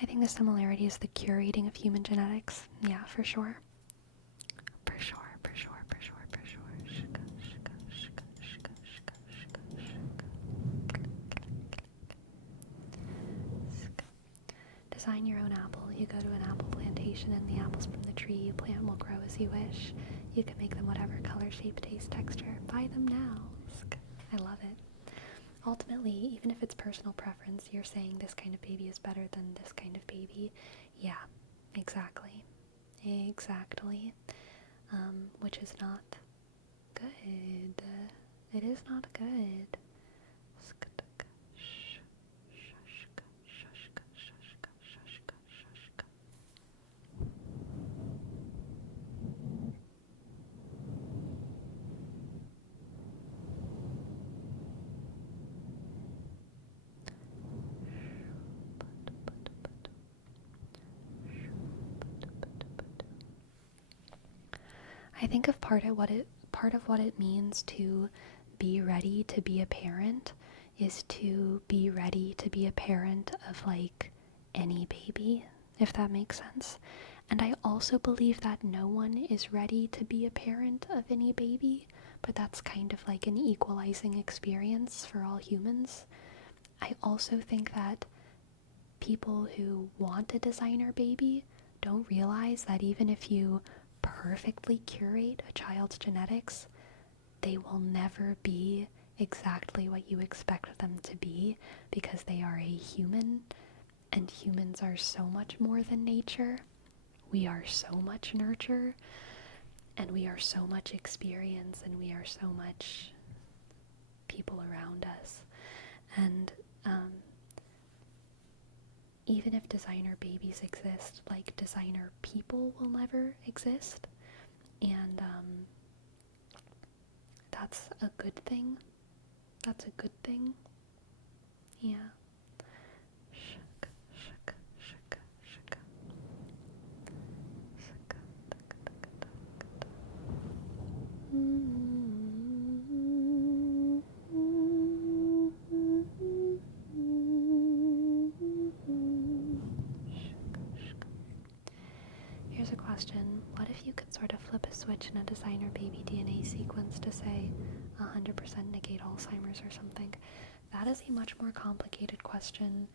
I think the similarity is the curating of human genetics. Yeah, for sure. For sure. Design your own apple. You go to an apple plantation and the apples from the tree you plant will grow as you wish. You can make them whatever color, shape, taste, texture. Buy them now. I love it. Ultimately, even if it's personal preference, you're saying this kind of baby is better than this kind of baby. Yeah, exactly. Which is not good. It is not good. I think of part of what it means to be ready to be a parent is to be ready to be a parent of like any baby, if that makes sense. And I also believe that no one is ready to be a parent of any baby, but that's kind of like an equalizing experience for all humans. I also think that people who want a designer baby don't realize that even if you perfectly curate a child's genetics, they will never be exactly what you expect them to be because they are a human, and humans are so much more than nature. We are so much nurture, and we are so much experience, and we are so much people around us. And even if designer babies exist, like designer people will never exist. And that's a good thing. That's a good thing. Yeah. Shuk, shuk, shuk, shuk. Shuk, tuk, tuk, tuk, tuk. Here's a question. What if you could sort of flip a switch in a designer baby DNA sequence to say 100% negate Alzheimer's or something? That is a much more complicated question.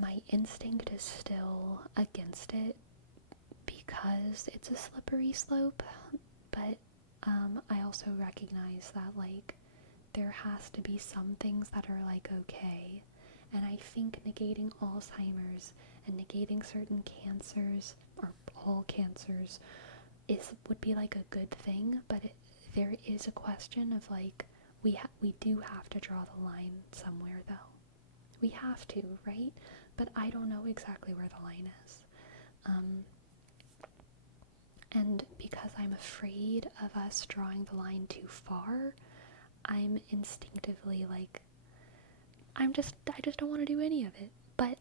My instinct is still against it because it's a slippery slope, but I also recognize that like there has to be some things that are like okay, and I think negating Alzheimer's and negating certain cancers or all cancers would be like a good thing, but there is a question of like we do have to draw the line somewhere though. We have to, right? But I don't know exactly where the line is. And because I'm afraid of us drawing the line too far, I'm instinctively like, I just don't want to do any of it. But,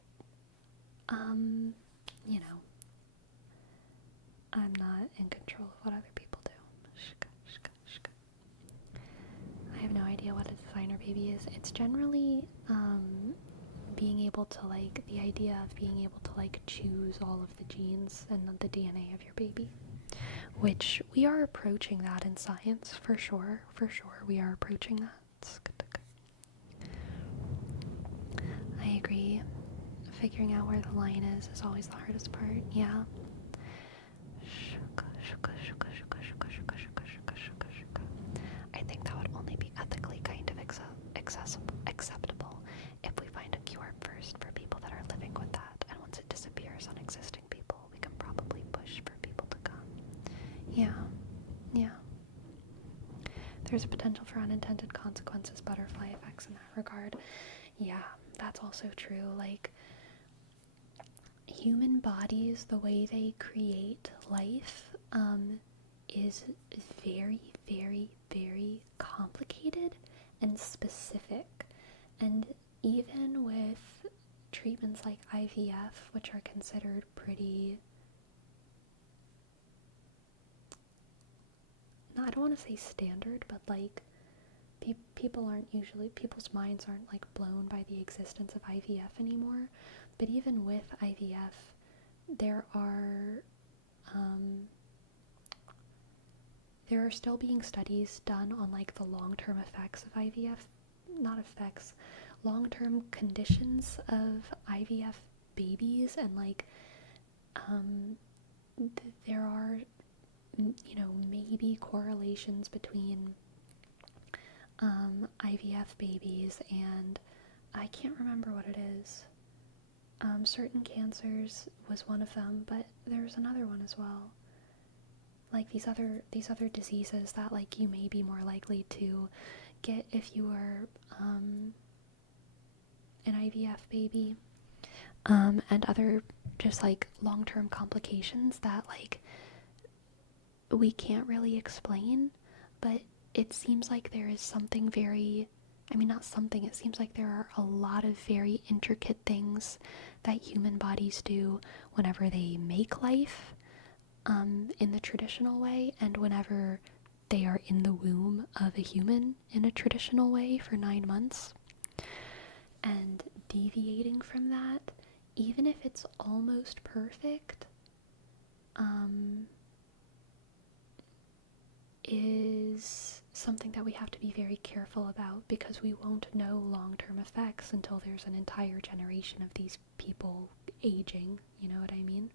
you know, I'm not in control of what other people do. I have no idea what a designer baby is. It's generally, being able to like, the idea of being able to like choose all of the genes and the DNA of your baby. Which we are approaching that in science, for sure, we are approaching that. I agree. Figuring out where the line is always the hardest part, yeah. I think that would only be ethically kind of acceptable if we find a cure first for people that are living with that, and once it disappears on existing people, we can probably push for people to come. Yeah. There's a potential for unintended consequences, butterfly effects in that regard. Yeah, that's also true. Like, human bodies, the way they create life, is very, very, very complicated and specific. And even with treatments like IVF, which are considered pretty, I don't want to say standard, but like people's minds aren't like blown by the existence of IVF anymore. But even with IVF, there are still being studies done on like the long-term effects of IVF, not effects, long-term conditions of IVF babies, and like there are maybe correlations between IVF babies and I can't remember what it is. Certain cancers was one of them, but there's another one as well. Like these other diseases that like you may be more likely to get if you were an IVF baby, and other just like long-term complications that like we can't really explain, but it seems like there is something very, it seems like there are a lot of very intricate things that human bodies do whenever they make life, in the traditional way, and whenever they are in the womb of a human in a traditional way for 9 months. And deviating from that, even if it's almost perfect, is something that we have to be very careful about, because we won't know long-term effects until there's an entire generation of these people aging, you know what I mean?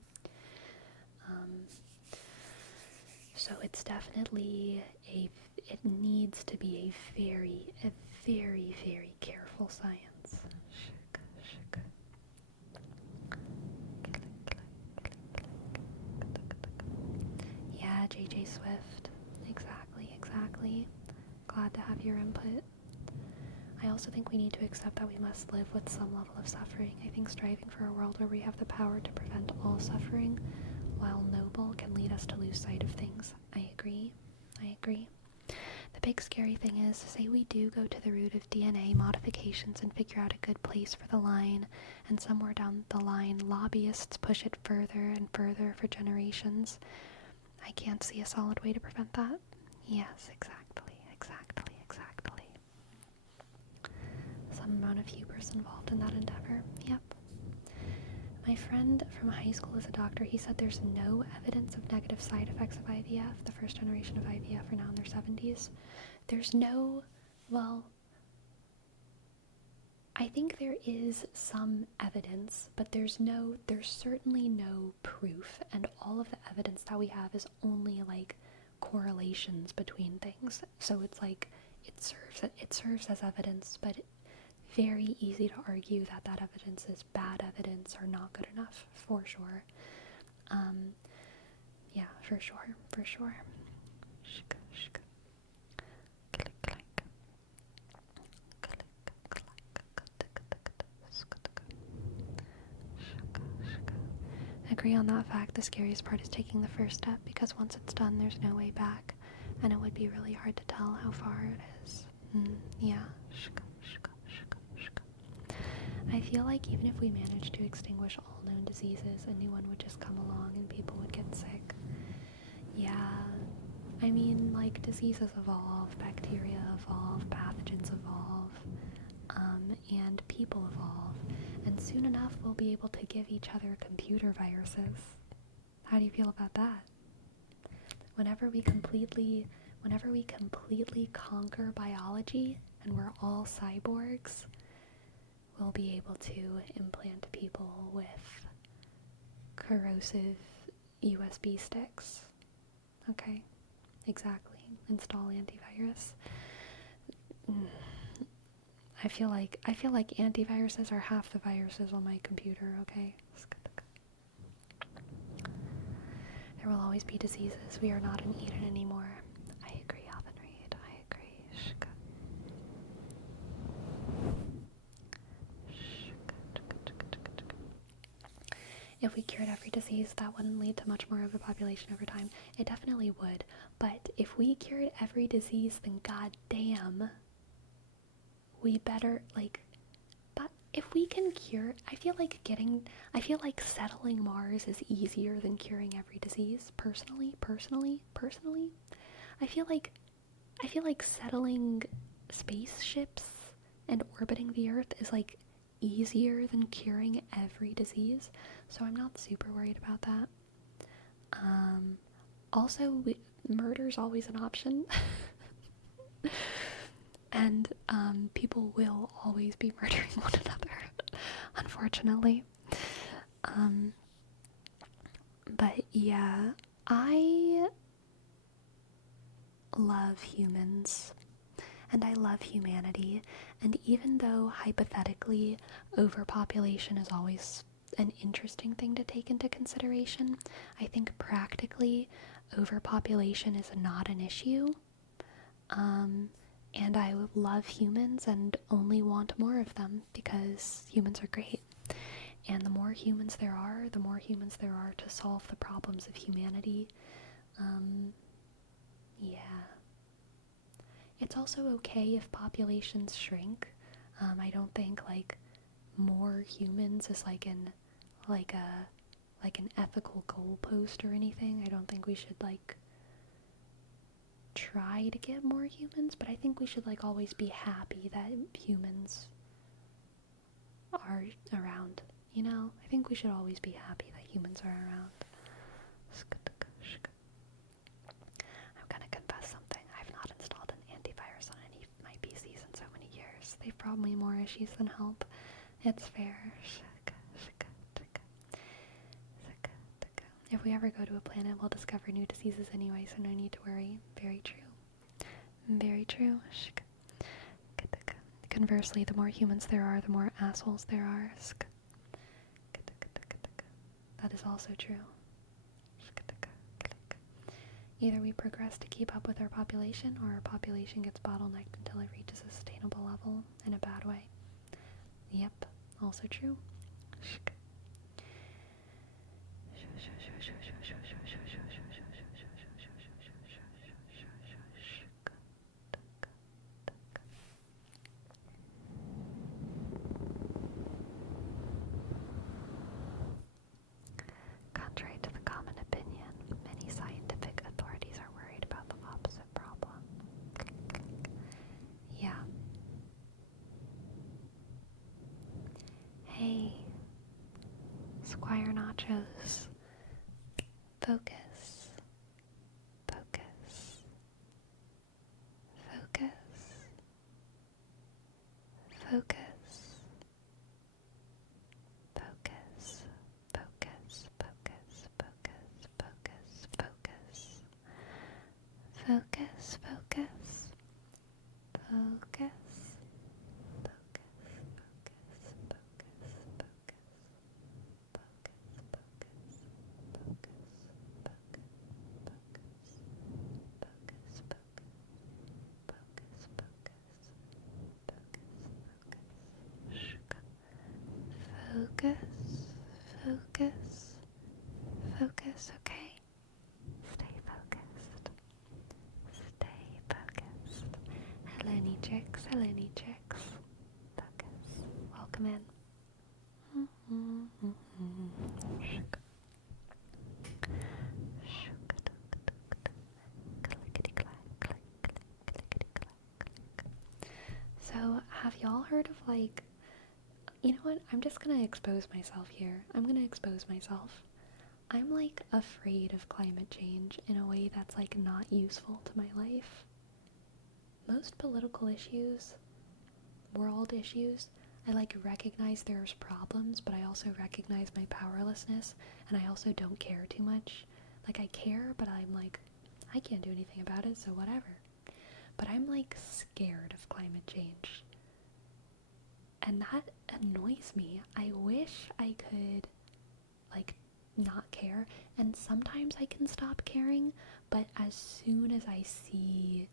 So it's definitely it needs to be a very, very careful science. Yeah, JJ Swift. Exactly. Glad to have your input. I also think we need to accept that we must live with some level of suffering. I think striving for a world where we have the power to prevent all suffering, while noble, can lead us to lose sight of things. I agree. The big scary thing is, say we do go to the root of DNA modifications and figure out a good place for the line, and somewhere down the line lobbyists push it further and further for generations. I can't see a solid way to prevent that. Yes, exactly. Some amount of hubris involved in that endeavor. Yep. My friend from high school is a doctor. He said there's no evidence of negative side effects of IVF. The first generation of IVF are now in their 70s. There's no, well, I think there is some evidence, but there's certainly no proof, and all of the evidence that we have is only like correlations between things. So it's like it serves as evidence, but very easy to argue that that evidence is bad evidence or not good enough, for sure. Yeah, for sure. Agree on that fact. The scariest part is taking the first step, because once it's done, there's no way back, and it would be really hard to tell how far it is. Yeah. I feel like even if we managed to extinguish all known diseases, a new one would just come along and people would get sick. Yeah. I mean, like, diseases evolve, bacteria evolve, pathogens evolve, and people evolve. And soon enough, we'll be able to give each other computer viruses. How do you feel about that? Whenever we completely conquer biology and we're all cyborgs, we'll be able to implant people with corrosive USB sticks. Okay, exactly. Install antivirus. I feel like antiviruses are half the viruses on my computer, okay? There will always be diseases. We are not in Eden anymore. I agree, Alvin Reed. I agree. If we cured every disease, that wouldn't lead to much more overpopulation over time. It definitely would. But if we cured every disease, then goddamn, we better, like, but if we can cure, I feel like settling Mars is easier than curing every disease. Personally. I feel like settling spaceships and orbiting the Earth is like easier than curing every disease, so I'm not super worried about that. Also, murder's always an option. And people will always be murdering one another, unfortunately. But yeah, I love humans, and I love humanity, and even though hypothetically overpopulation is always an interesting thing to take into consideration, I think practically overpopulation is not an issue. And I love humans and only want more of them, because humans are great. And the more humans there are to solve the problems of humanity. Yeah. It's also okay if populations shrink. I don't think like more humans is like an ethical goalpost host or anything. I don't think we should, like, try to get more humans, but I think we should, like, always be happy that humans are around, you know? I think we should always be happy that humans are around. I'm gonna confess something. I've not installed an antivirus on any of my PCs in so many years. They've probably more issues than help. It's fair. If we ever go to a planet, we'll discover new diseases anyway, so no need to worry. Very true. Very true. Conversely, the more humans there are, the more assholes there are. That is also true. Either we progress to keep up with our population, or our population gets bottlenecked until it reaches a sustainable level in a bad way. Yep, also true. Contrary to the common opinion, many scientific authorities are worried about the opposite problem. Yeah. Hey, Squire Nachos. Focus. Focus. Focus. Focus. Focus. Focus. Focus. Focus. Focus. Focus. Focus. Focus. Focus. Focus, focus, focus, okay? Stay focused. Stay focused. Hello, Neatrix. Hello, Neatrix. Focus. Welcome in. So, have y'all heard of, like, you know what? I'm just gonna expose myself here. I'm gonna expose myself. I'm, like, afraid of climate change in a way that's, like, not useful to my life. Most political issues, world issues, I, like, recognize there's problems, but I also recognize my powerlessness, and I also don't care too much. Like, I care, but I'm like, I can't do anything about it, so whatever. But I'm, like, scared of climate change. And that annoys me. I wish I could, like, not care. And sometimes I can stop caring, but as soon as I see,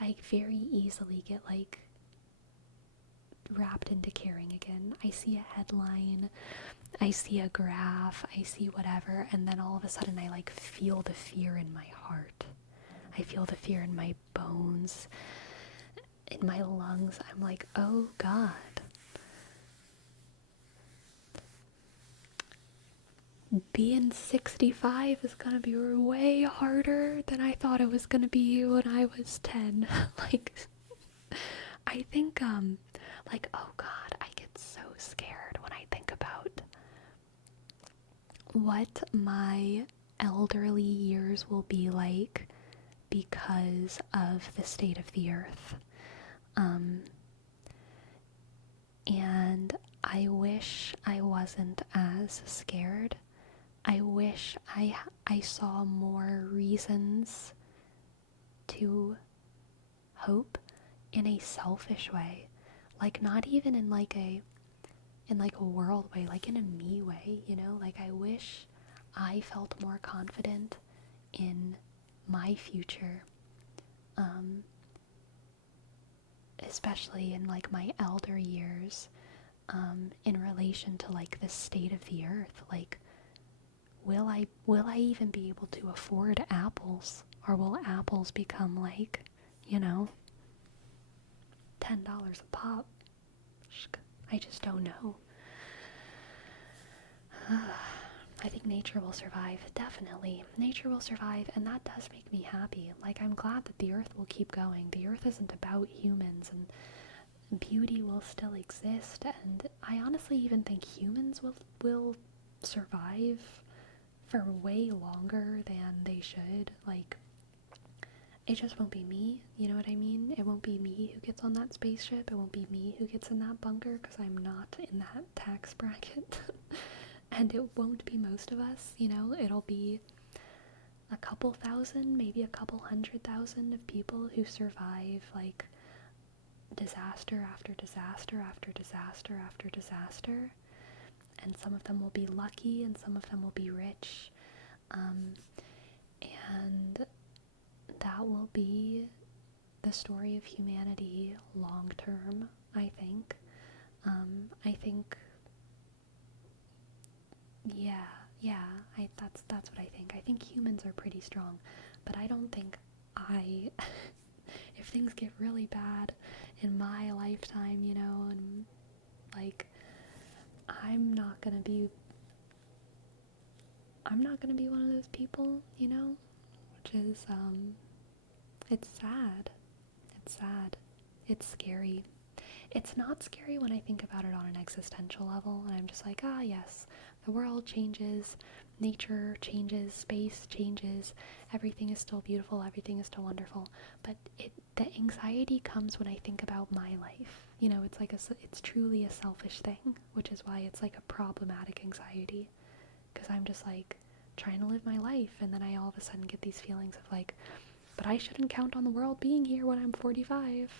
I very easily get, like, wrapped into caring again. I see a headline, I see a graph, I see whatever, and then all of a sudden I, like, feel the fear in my heart. I feel the fear in my bones, in my lungs. I'm like, oh God. Being 65 is gonna be way harder than I thought it was gonna be when I was 10. Like, I think, like, oh God, I get so scared when I think about what my elderly years will be like because of the state of the earth. And I wish I wasn't as scared. I wish I saw more reasons to hope in a selfish way. Like, not even in like a world way, like in a me way, you know? Like, I wish I felt more confident in my future, especially in like my elder years, in relation to like the state of the earth. Like, will I even be able to afford apples, or will apples become like, you know, $10 a pop? I just don't know. I think nature will survive, definitely. Nature will survive, and that does make me happy. Like, I'm glad that the earth will keep going. The earth isn't about humans, and beauty will still exist, and I honestly even think humans will survive for way longer than they should. Like, it just won't be me, you know what I mean? It won't be me who gets on that spaceship. It won't be me who gets in that bunker, because I'm not in that tax bracket. And it won't be most of us, you know? It'll be a couple thousand, maybe a couple 100,000 of people who survive, like, disaster after disaster after disaster after disaster. And some of them will be lucky, and some of them will be rich. And that will be the story of humanity long term, I think. I think, that's what I think. I think humans are pretty strong, but I don't think if things get really bad in my lifetime, you know, and like, I'm not gonna be one of those people, you know, which is, it's sad. It's sad. It's scary. It's not scary when I think about it on an existential level, and I'm just like, yes, the world changes, nature changes, space changes, everything is still beautiful, everything is still wonderful, but the anxiety comes when I think about my life. You know, it's like it's truly a selfish thing, which is why it's like a problematic anxiety, because I'm just like trying to live my life, and then I all of a sudden get these feelings of like, but I shouldn't count on the world being here when I'm 45,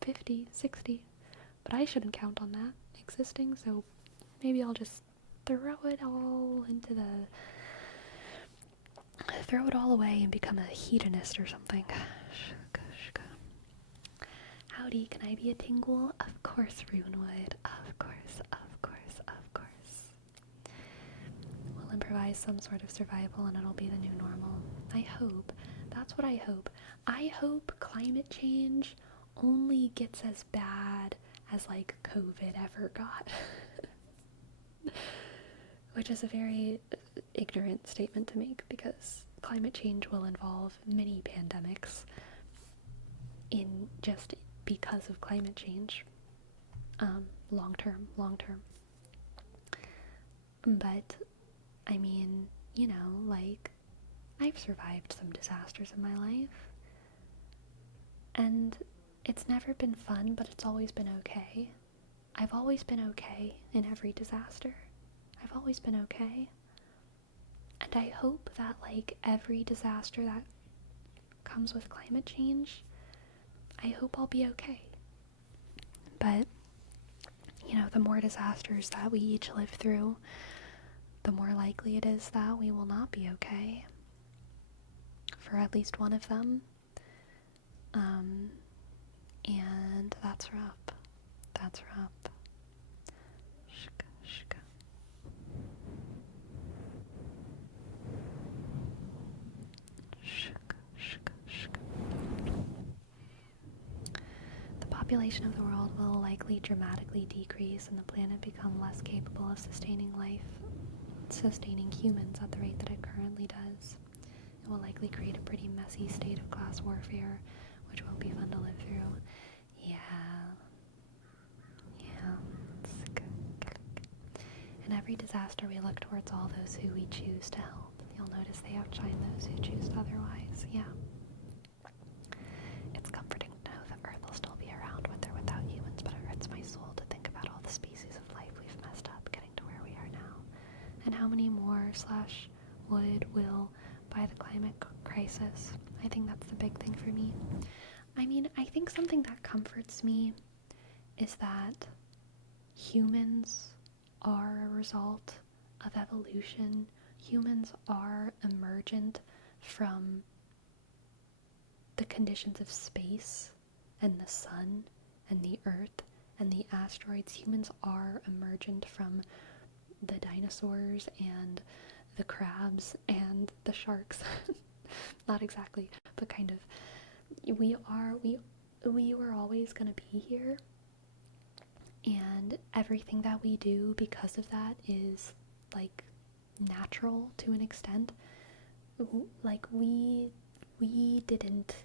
50, 60. But I shouldn't count on that existing, so maybe I'll just throw it all away and become a hedonist or something. Howdy, can I be a Tingle? Of course, Runewood. Of course, of course, of course. We'll improvise some sort of survival and it'll be the new normal. I hope. That's what I hope. I hope climate change only gets as bad as like COVID ever got. Which is a very ignorant statement to make, because climate change will involve many pandemics in just because of climate change. Long term. But, I mean, you know, like, I've survived some disasters in my life, and it's never been fun, but it's always been okay. I've always been okay in every disaster. I've always been okay. And I hope that, like, every disaster that comes with climate change, I hope I'll be okay. But, you know, the more disasters that we each live through, the more likely it is that we will not be okay for at least one of them. And that's rough. That's rough. Shka. The population of the world will likely dramatically decrease and the planet become less capable of sustaining humans at the rate that it currently does. It will likely create a pretty messy state of class warfare, which won't be fun to live through. Yeah. In every disaster, we look towards all those who we choose to help. You'll notice they outshine those who choose otherwise. Yeah. It's comforting to know that Earth will still be around with or without humans, but it hurts my soul to think about all the species of life we've messed up getting to where we are now, and how many more will by the climate crisis. I think that's the big thing for me. I mean, I think something that comforts me is that humans are a result of evolution. Humans are emergent from the conditions of space and the sun and the earth and the asteroids. Humans are emergent from the dinosaurs and the crabs and the sharks. Not exactly, but kind of. We were always going to be here, and everything that we do because of that is like natural to an extent. Like, we didn't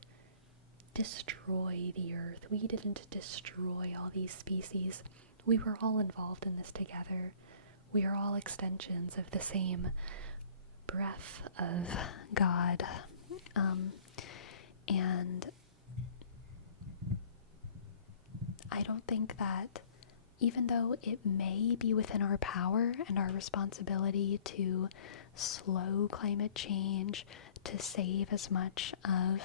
destroy the earth. We didn't destroy all these species. We were all involved in this together. We are all extensions of the same breath of God. And I don't think that, even though it may be within our power and our responsibility to slow climate change, to save as much of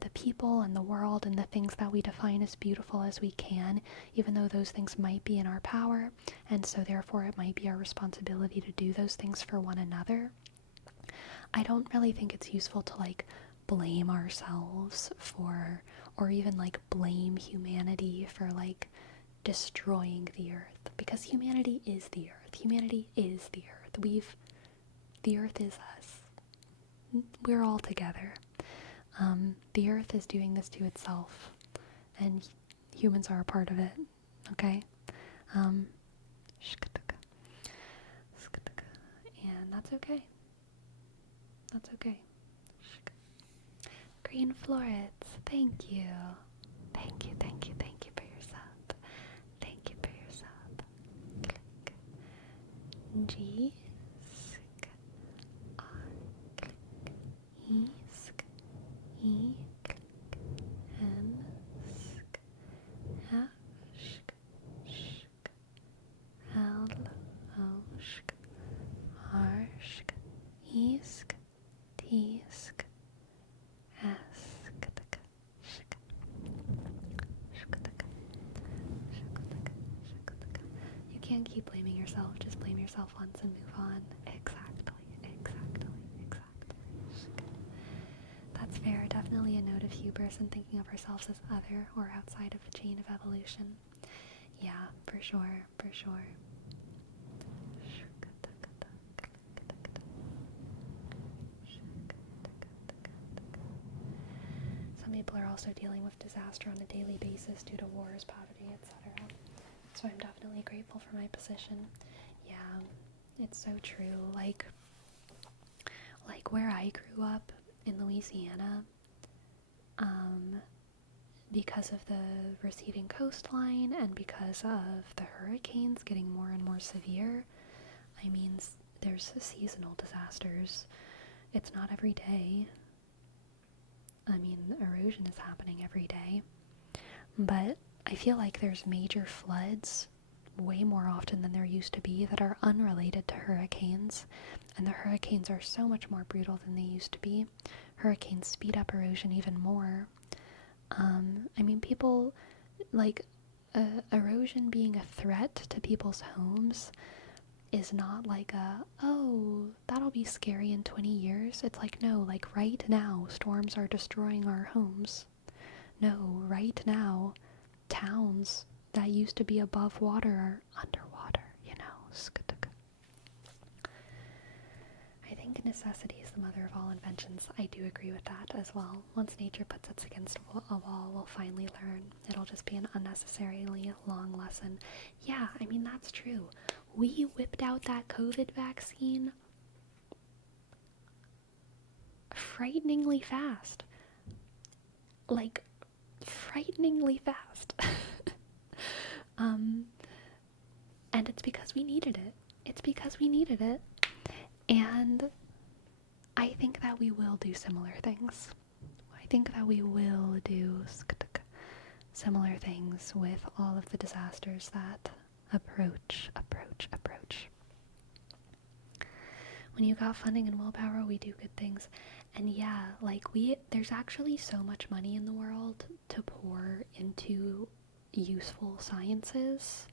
the people and the world and the things that we define as beautiful as we can, even though those things might be in our power, and so therefore it might be our responsibility to do those things for one another, I don't really think it's useful to like blame ourselves for, or even like blame humanity for like destroying the earth, because humanity is the earth. Humanity is the earth. The earth is us. We're all together. The earth is doing this to itself, and humans are a part of it. Okay? And that's okay. That's okay. Green Florets, thank you. Thank you, thank you, thank you for your sub. Thank you for your sub. Click. G, sk, R, click. E, sk, E, click. N, sk, F, sk, sk. L, O, sk, R, sk, E, sk, T, sk. You can't keep blaming yourself, just blame yourself once and move on. Exactly. That's fair. Definitely a note of hubris and thinking of ourselves as other or outside of the chain of evolution. Yeah, for sure. Some people are also dealing with disaster on a daily basis due to wars, poverty, etc. So I'm definitely grateful for my position. Yeah, it's so true. Like where I grew up in Louisiana, because of the receding coastline and because of the hurricanes getting more and more severe, I mean, there's seasonal disasters. It's not every day. I mean, erosion is happening every day. But I feel like there's major floods way more often than there used to be that are unrelated to hurricanes. And the hurricanes are so much more brutal than they used to be. Hurricanes speed up erosion even more. I mean, people, like, erosion being a threat to people's homes is not like oh, that'll be scary in 20 years. It's like, no, like right now, storms are destroying our homes. No, right now, towns that used to be above water are underwater, you know. I think necessity is the mother of all inventions. I do agree with that as well. Once nature puts us against a wall, we'll finally learn. It'll just be an unnecessarily long lesson. Yeah, I mean, that's true. We whipped out that COVID vaccine frighteningly fast. Like, frighteningly fast. And it's because we needed it. And I think that we will do similar things. I think that we will do similar things with all of the disasters that approach. When you got funding and willpower, we do good things. And yeah, like there's actually so much money in the world to pour into useful sciences,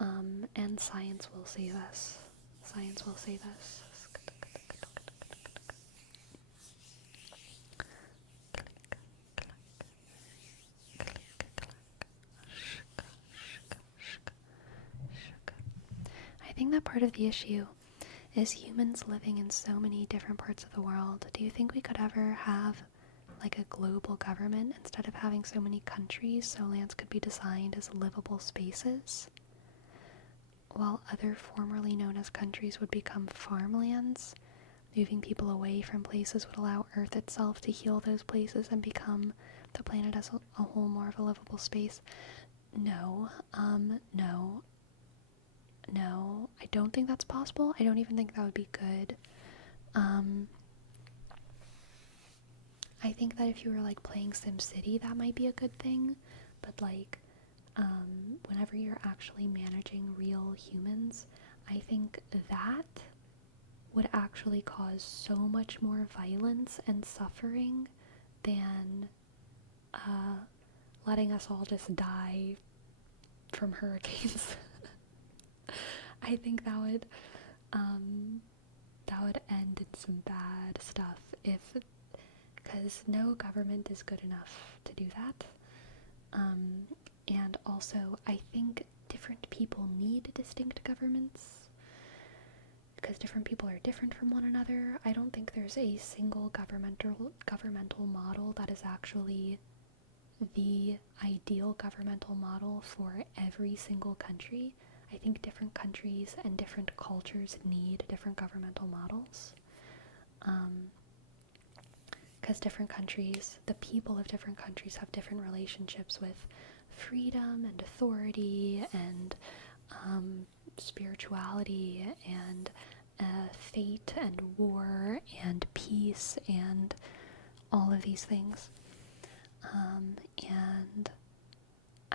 and science will save us. I think that part of the issue is humans living in so many different parts of the world. Do you think we could ever have like a global government instead of having so many countries so lands could be designed as livable spaces? while other formerly known as countries would become farmlands. Moving people away from places would allow Earth itself to heal those places and become the planet as a whole more of a livable space. No, I don't think that's possible. I don't even think that would be good. I think that if you were like playing SimCity, that might be a good thing, but like whenever you're actually managing real humans, I think that would actually cause so much more violence and suffering than letting us all just die from hurricanes. I think that would end in some bad stuff, because no government is good enough to do that. And also, I think different people need distinct governments, because different people are different from one another. I don't think there's a single governmental model that is actually the ideal governmental model for every single country. I think different countries and different cultures need different governmental models. Because different countries, the people of different countries have different relationships with freedom and authority and spirituality and fate and war and peace and all of these things. And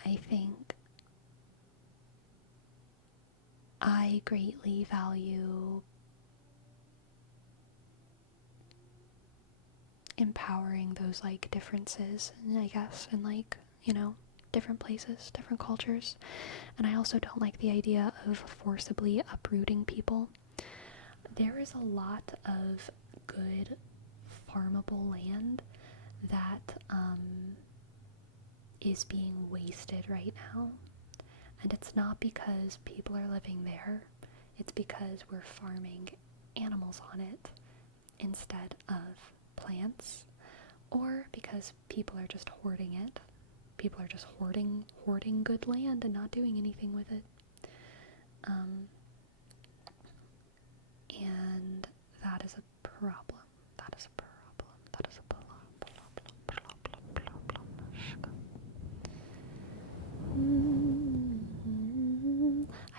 I think I greatly value empowering those like differences, I guess, in like, different places, different cultures. And I also don't like the idea of forcibly uprooting people. There is a lot of good farmable land that is being wasted right now. And it's not because people are living there, it's because we're farming animals on it instead of plants, or because people are just hoarding it. People are just hoarding good land and not doing anything with it. And that is a problem. That is a problem. That is a problem.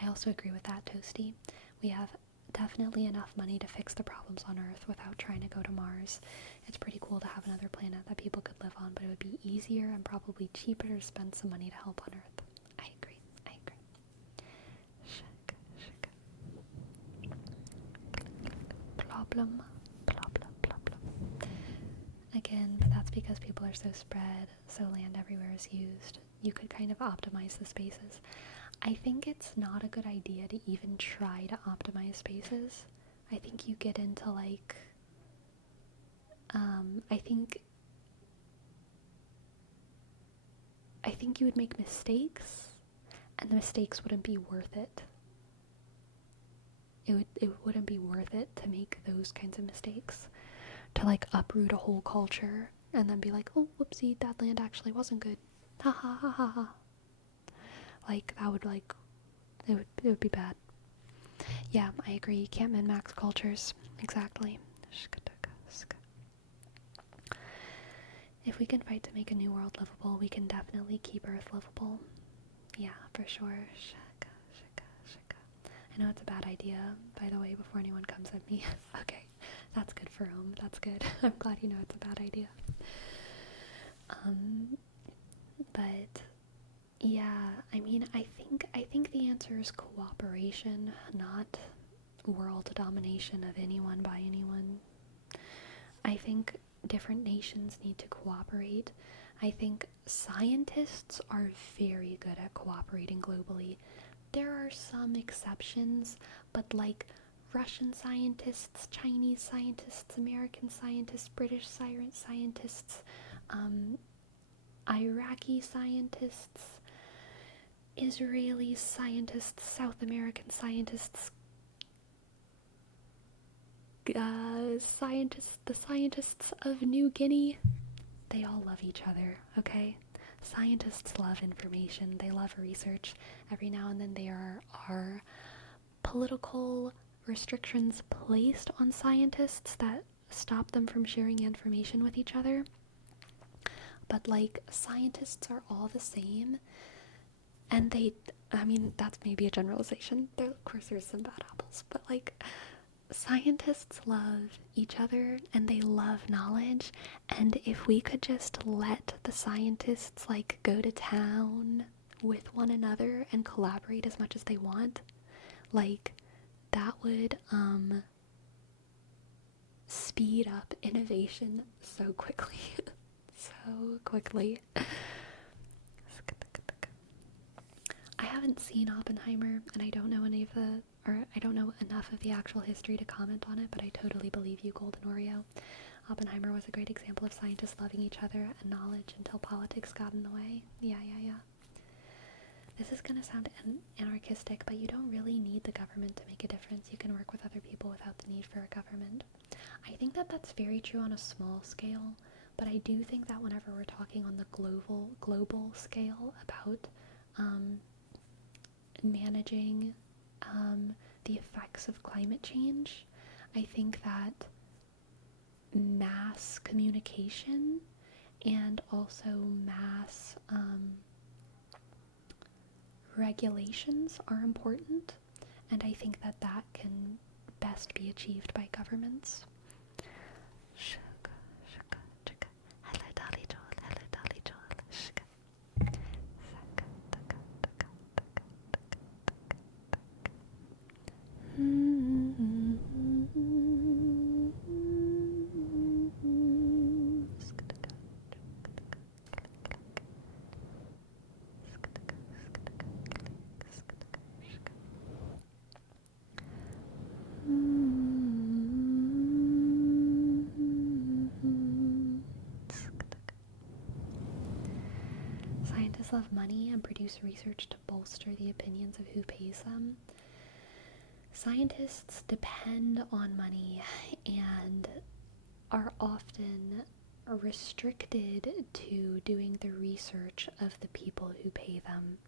I also agree with that, Toasty. We have definitely enough money to fix the problems on Earth without trying to go to Mars. It's pretty cool to have another planet that people could live on, but it would be easier and probably cheaper to spend some money to help on Earth. I agree. Problem. Again, but that's because people are so spread, so land everywhere is used. You could kind of optimize the spaces. I think it's not a good idea to even try to optimize spaces. I think you get into like, I think you would make mistakes, and the mistakes wouldn't be worth it. It wouldn't be worth it to make those kinds of mistakes. To like uproot a whole culture and then be like, oh, whoopsie, that land actually wasn't good. Ha ha ha ha ha. Like, that would like, it would be bad. Yeah, I agree. You can't min-max cultures. Exactly. If we can fight to make a new world livable, we can definitely keep Earth livable. Yeah, for sure. I know it's a bad idea, by the way, before anyone comes at me. Okay, that's good for That's good. I'm glad you know it's a bad idea. But yeah, I mean, I think the answer is cooperation, not world domination of anyone by anyone. I think different nations need to cooperate. I think scientists are very good at cooperating globally. There are some exceptions, but like Russian scientists, Chinese scientists, American scientists, British scientists, Iraqi scientists, Israeli scientists, South American scientists, the scientists of New Guinea, they all love each other, okay? Scientists love information, they love research. Every now and then they are political restrictions placed on scientists that stop them from sharing information with each other. But like, scientists are all the same, and that's maybe a generalization. Of course there's some bad apples, but like, scientists love each other and they love knowledge, and if we could just let the scientists like go to town with one another and collaborate as much as they want, like, that would speed up innovation so quickly. So quickly. I haven't seen Oppenheimer, and I don't know enough of the actual history to comment on it, but I totally believe you, Golden Oreo. Oppenheimer was a great example of scientists loving each other and knowledge until politics got in the way. Yeah. This is gonna sound anarchistic, but you don't really need the government to make a difference. You can work with other people without the need for a government. I think that that's very true on a small scale, but I do think that whenever we're talking on the global scale about managing the effects of climate change, I think that mass communication and also mass regulations are important, and I think that that can best be achieved by governments. Hello, Dolly Joel. Scientists love money and produce research to bolster the opinions of who pays them. Scientists depend on money and are often restricted to doing the research of the people who pay them,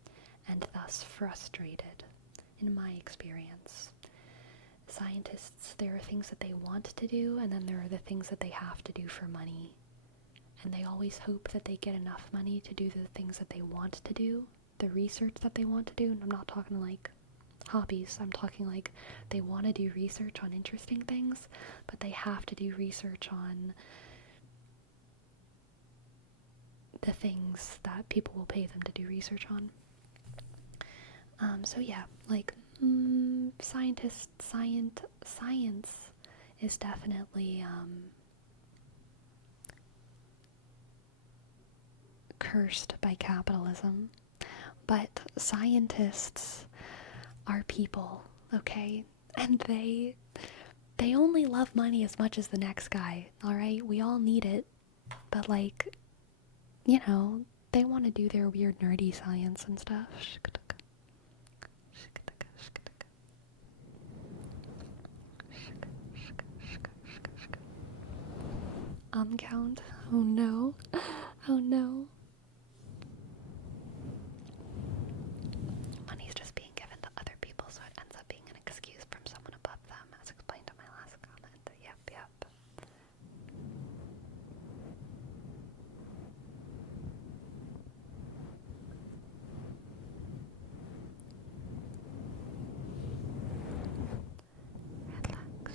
and thus frustrated, in my experience. Scientists, there are things that they want to do, and then there are the things that they have to do for money. And they always hope that they get enough money to do the things that they want to do, the research that they want to do, and I'm not talking like hobbies, I'm talking like they want to do research on interesting things, but they have to do research on the things that people will pay them to do research on. So yeah, like, science is definitely cursed by capitalism, but scientists are people, okay? And they only love money as much as the next guy, alright? We all need it, but like, you know, they want to do their weird nerdy science and stuff. Count. Oh no. Oh no. Money's just being given to other people, so it ends up being an excuse from someone above them, as explained in my last comment. Yep. Relax.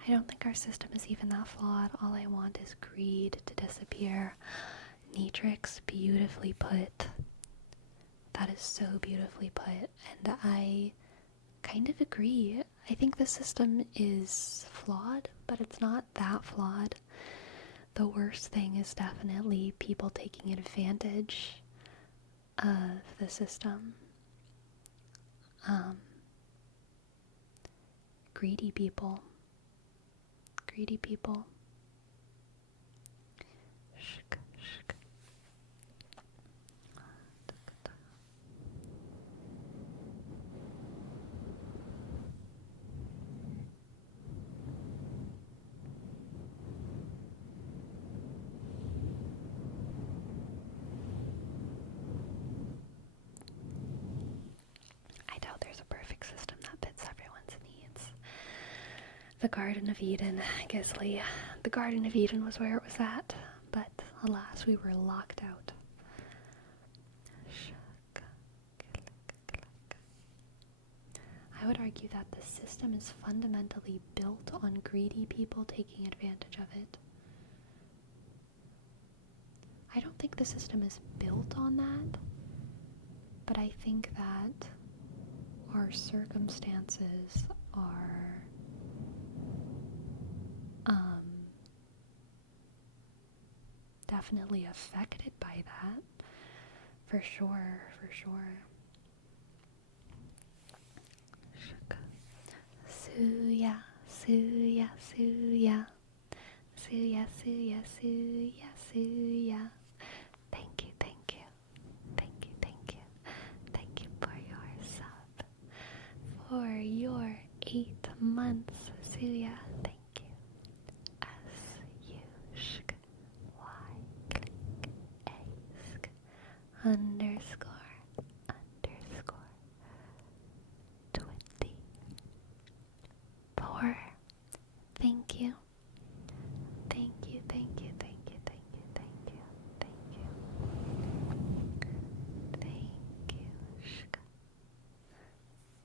I don't think our system is even that flawed. All I want is greed to disappear. Neatrix, beautifully put. That is so beautifully put, and I kind of agree. I think the system is flawed, but it's not that flawed. The worst thing is definitely people taking advantage of the system. Greedy people. The Garden of Eden, Gizzly. The Garden of Eden was where it was at, but alas, we were locked out. I would argue that the system is fundamentally built on greedy people taking advantage of it. I don't think the system is built on that, but I think that our circumstances are definitely affected by that, for sure, for sure. Suya, suya, suya, suya, suya, suya, suya. Thank you, thank you, thank you, thank you, thank you for your sub, for your 8 months, Suya. Thank you. S-U-S-K Y-K-A-S-K underscore 24. Thank you. Thank you, thank you, thank you, thank you, thank you, thank you. Thank you, shka.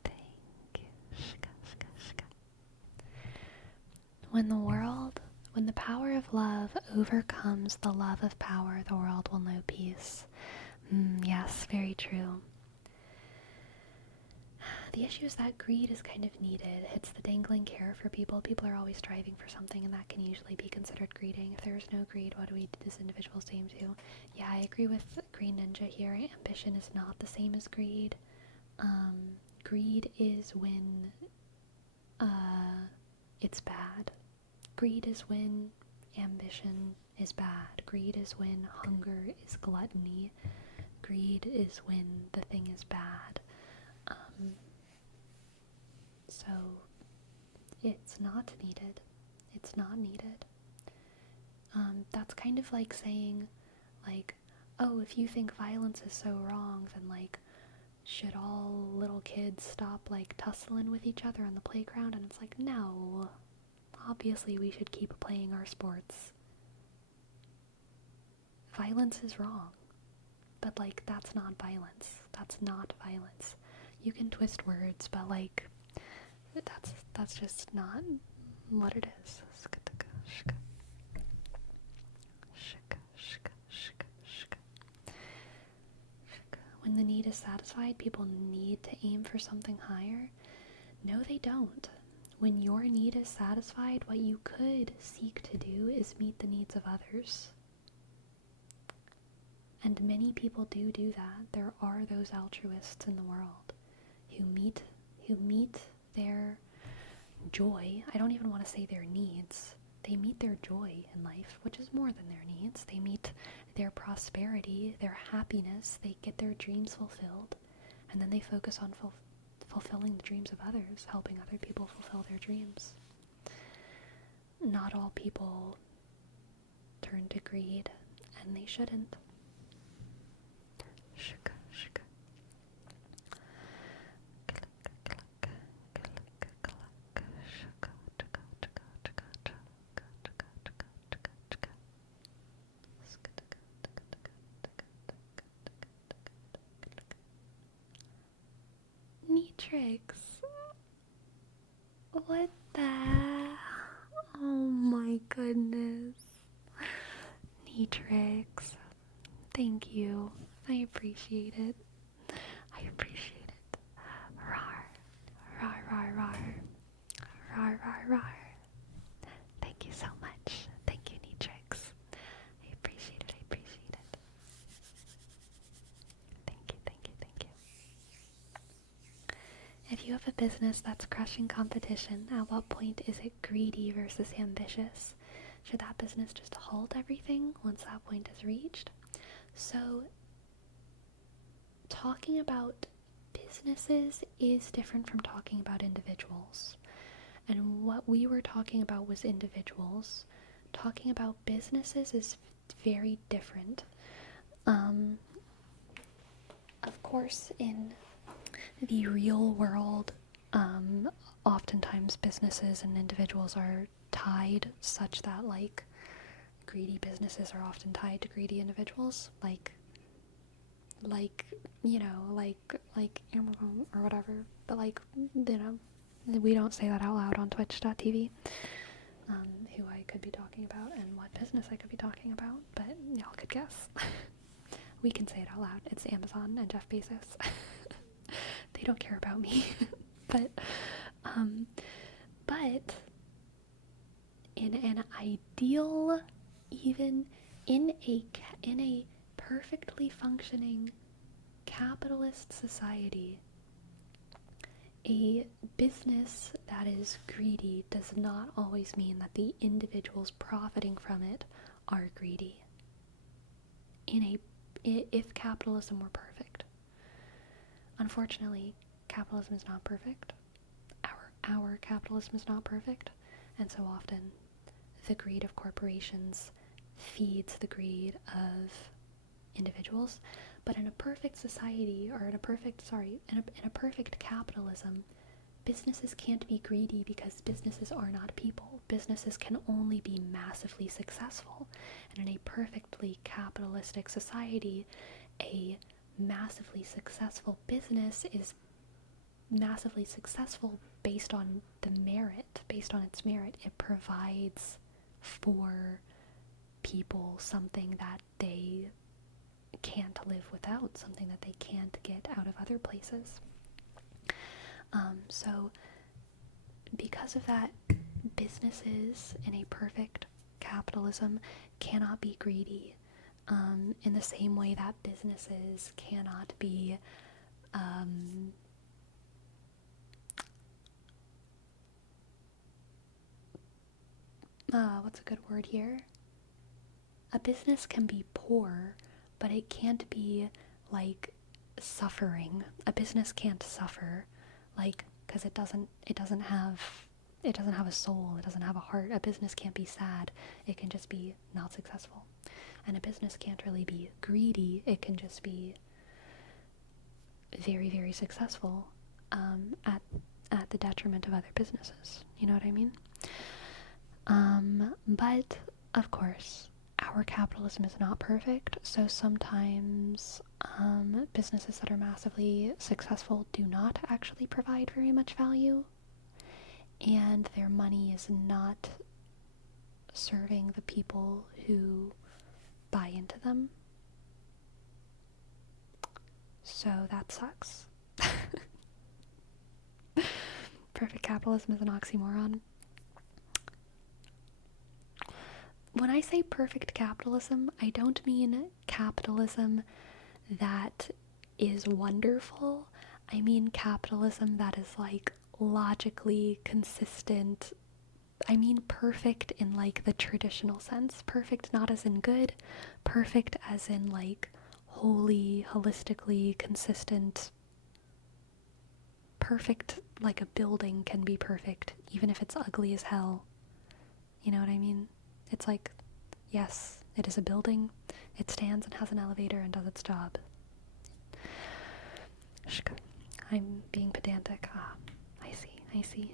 Thank you, shka, shka, shka. When the power of love overcomes the love of power, the world will know peace. Yes, very true. The issue is that greed is kind of needed. It's the dangling carrot for people. People are always striving for something, and that can usually be considered greeding. If there is no greed, what do we as individuals aim to? Yeah, I agree with Green Ninja here. Ambition is not the same as greed. Greed is when it's bad. Greed is when ambition is bad. Greed is when hunger is gluttony. Greed is when the thing is bad. So it's not needed. It's not needed. That's kind of like saying, like, oh, if you think violence is so wrong, then, like, should all little kids stop, like, tussling with each other on the playground? And it's like, no. Obviously, we should keep playing our sports. Violence is wrong. But, like, that's not violence. That's not violence. You can twist words, but, like, that's just not what it is. When the need is satisfied, people need to aim for something higher. No, they don't. When your need is satisfied, what you could seek to do is meet the needs of others. And many people do that. There are those altruists in the world who meet their joy. I don't even want to say their needs. They meet their joy in life, which is more than their needs. They meet their prosperity, their happiness. They get their dreams fulfilled, and then they focus on fulfilling the dreams of others, helping other people fulfill their dreams. Not all people turn to greed, and they shouldn't. Neatrix. What the? Oh my goodness. Neatrix. Thank you. I appreciate it. I appreciate it. Rar. Rar, rar, rar. Rar, rar, rar. Thank you so much. Thank you, Neatrix. I appreciate it. I appreciate it. Thank you, thank you, thank you. If you have a business that's crushing competition, at what point is it greedy versus ambitious? Should that business just halt everything once that point is reached? So, talking about businesses is different from talking about individuals. And what we were talking about was individuals. Talking about businesses is very different. Of course, in the real world, Oftentimes businesses and individuals are tied such that, like, greedy businesses are often tied to greedy individuals, like Amazon or whatever. But, like, we don't say that out loud on Twitch.tv, who I could be talking about and what business I could be talking about, but y'all could guess. We can say it out loud. It's Amazon and Jeff Bezos. They don't care about me. But in an ideal, even in a perfectly functioning capitalist society, a business that is greedy does not always mean that the individuals profiting from it are greedy. If capitalism were perfect. Unfortunately, capitalism is not perfect. Our capitalism is not perfect, and so often the greed of corporations feeds the greed of individuals. But in a perfect society, or in a perfect capitalism, businesses can't be greedy because businesses are not people. Businesses can only be massively successful. And in a perfectly capitalistic society, a massively successful business is massively successful based on its merit. It provides for people something that they can't live without, something that they can't get out of other places. So because of that, businesses in a perfect capitalism cannot be greedy, in the same way that businesses cannot be what's a good word here? A business can be poor, but it can't be, like, suffering. A business can't suffer, like, because it doesn't have a soul, it doesn't have a heart. A business can't be sad, it can just be not successful. And a business can't really be greedy, it can just be very, very successful, at the detriment of other businesses. You know what I mean? But, of course, our capitalism is not perfect, so sometimes businesses that are massively successful do not actually provide very much value, and their money is not serving the people who buy into them. So that sucks. Perfect capitalism is an oxymoron. When I say perfect capitalism, I don't mean capitalism that is wonderful. I mean capitalism that is, like, logically consistent. I mean perfect in, like, the traditional sense. Perfect not as in good, perfect as in, like, wholly, holistically consistent. Perfect, like a building can be perfect, even if it's ugly as hell. You know what I mean? It's like, yes, it is a building, it stands and has an elevator and does its job. I'm being pedantic. I see.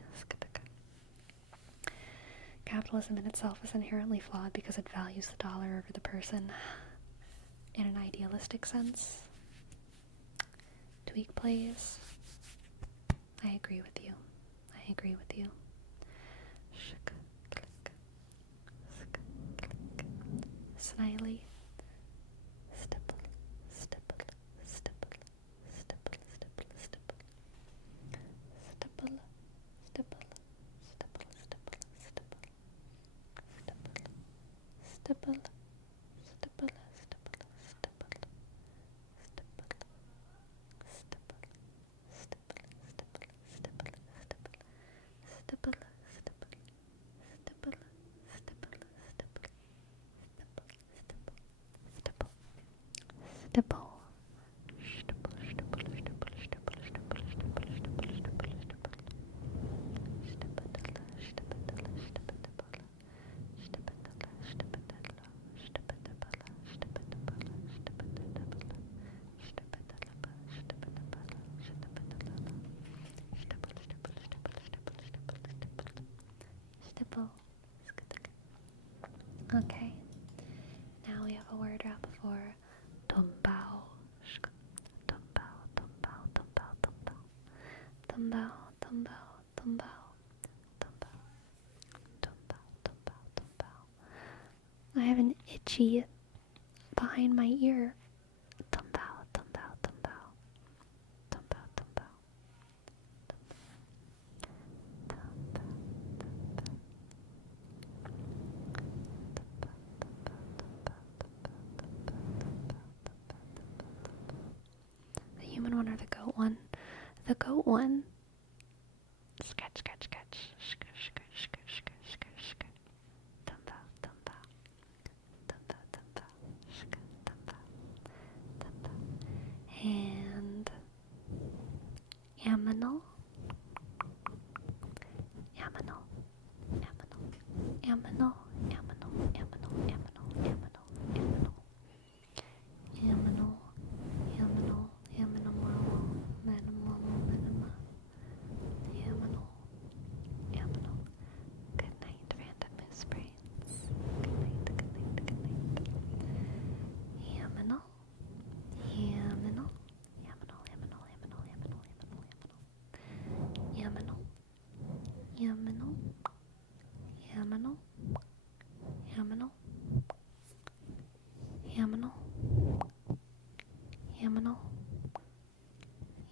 Capitalism in itself is inherently flawed because it values the dollar over the person. In an idealistic sense, Tweak plays. I agree with you. Sniley. Stipple. dumbbell, dumbbell, dumbbell, dumbbell, dumbbell, dumbbell, dumbbell. I have an itchy behind my ear. Dumbbell, dumbbell, dumbbell, dumbbell, dumbbell, the human one or the goat one? The goat one. Scratch, scratch, scratch. Scratch, scratch, scratch, scratch, scratch, scratch. Dumbbell, dumbbell. Dumbbell, dumbbell. Scratch, dumbbell. Dumbbell. And aminal. Aminal. Aminal. Aminal. Aminal. Aminal. Aminal. Aminal. Aminal. Aminal. Aminal. Aminal. Aminal. Aminal. Good night, random moose brains. Good night, good night, good night. Aminal. Aminal. Aminal. Aminal. Aminal. Aminal. Aminal. Aminal. Aminal. Aminal.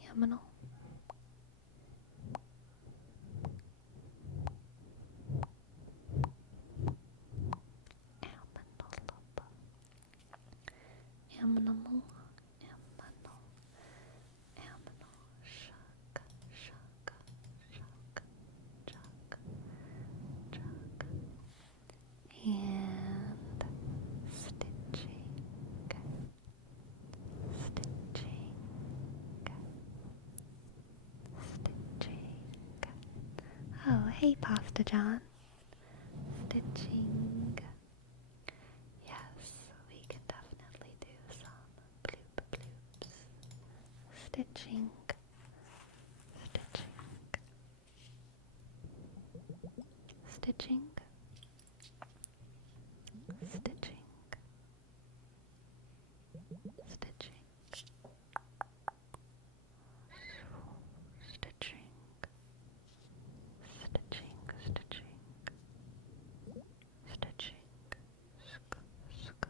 Aminal. Aminal. Aminal. Aminal. Aminal. Aminal. Shuck. Shuck. Shuck. Chuck. Chuck. And stitching. Stitching. Stitching. Oh, hey, Pasta John. Stitching. Yes, we can definitely do some bloop bloops. Stitching. Stitching. Stitching. Stitching. Stitching. Stitching. Stitching. Stitching. Stitching. Sk, sk,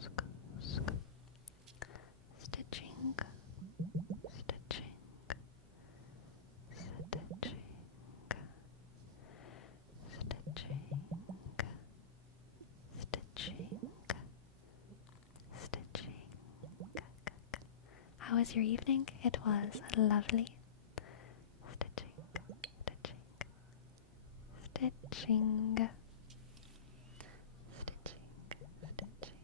sk, sk. Stitching. Stitching. Stitching. Stitching. Stitching. Stitching. How was your evening? It was lovely. Stitching. Stitching. Stitching. Stitching. Stitching.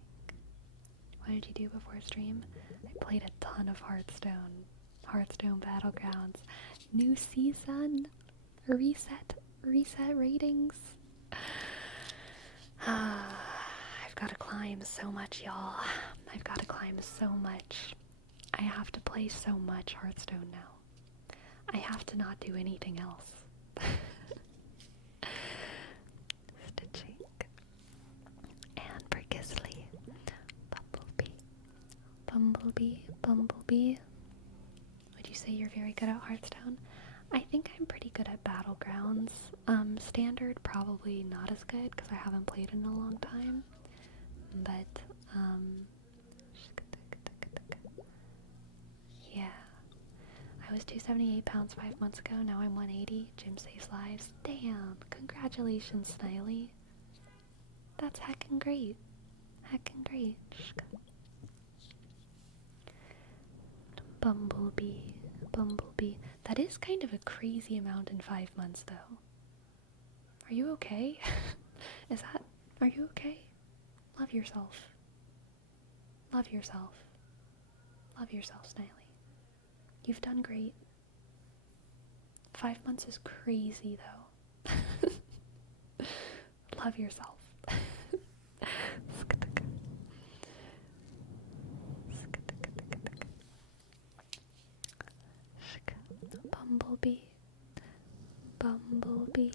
What did you do before stream? I played a ton of Hearthstone. Hearthstone Battlegrounds. New season. Reset ratings. I've got to climb so much, y'all. I've got to climb so much. I have to play so much Hearthstone now. I have to not do anything else. Stitching. And for Gizzly. Bumblebee. Would you say you're very good at Hearthstone? I think I'm pretty good at Battlegrounds. Standard, probably not as good because I haven't played in a long time. But, yeah. I was 278 pounds 5 months ago, now I'm 180. Gym saves lives. Damn, congratulations, Sniley. That's heckin' great. Heckin' great. Bumblebee. That is kind of a crazy amount in 5 months, though. Are you okay? Are you okay? Love yourself. Love yourself. Love yourself, Sniley. You've done great. 5 months is crazy, though. Love yourself. Bumblebee.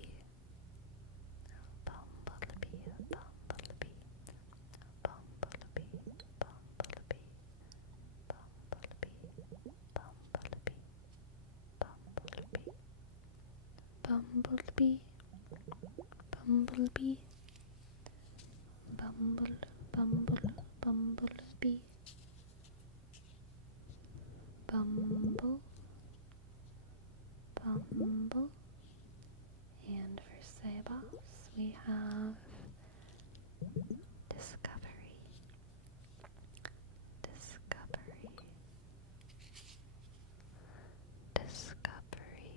Bumblebee, bumblebee, bumblebee, bumble, and for Sebas we have discovery, discovery, discovery,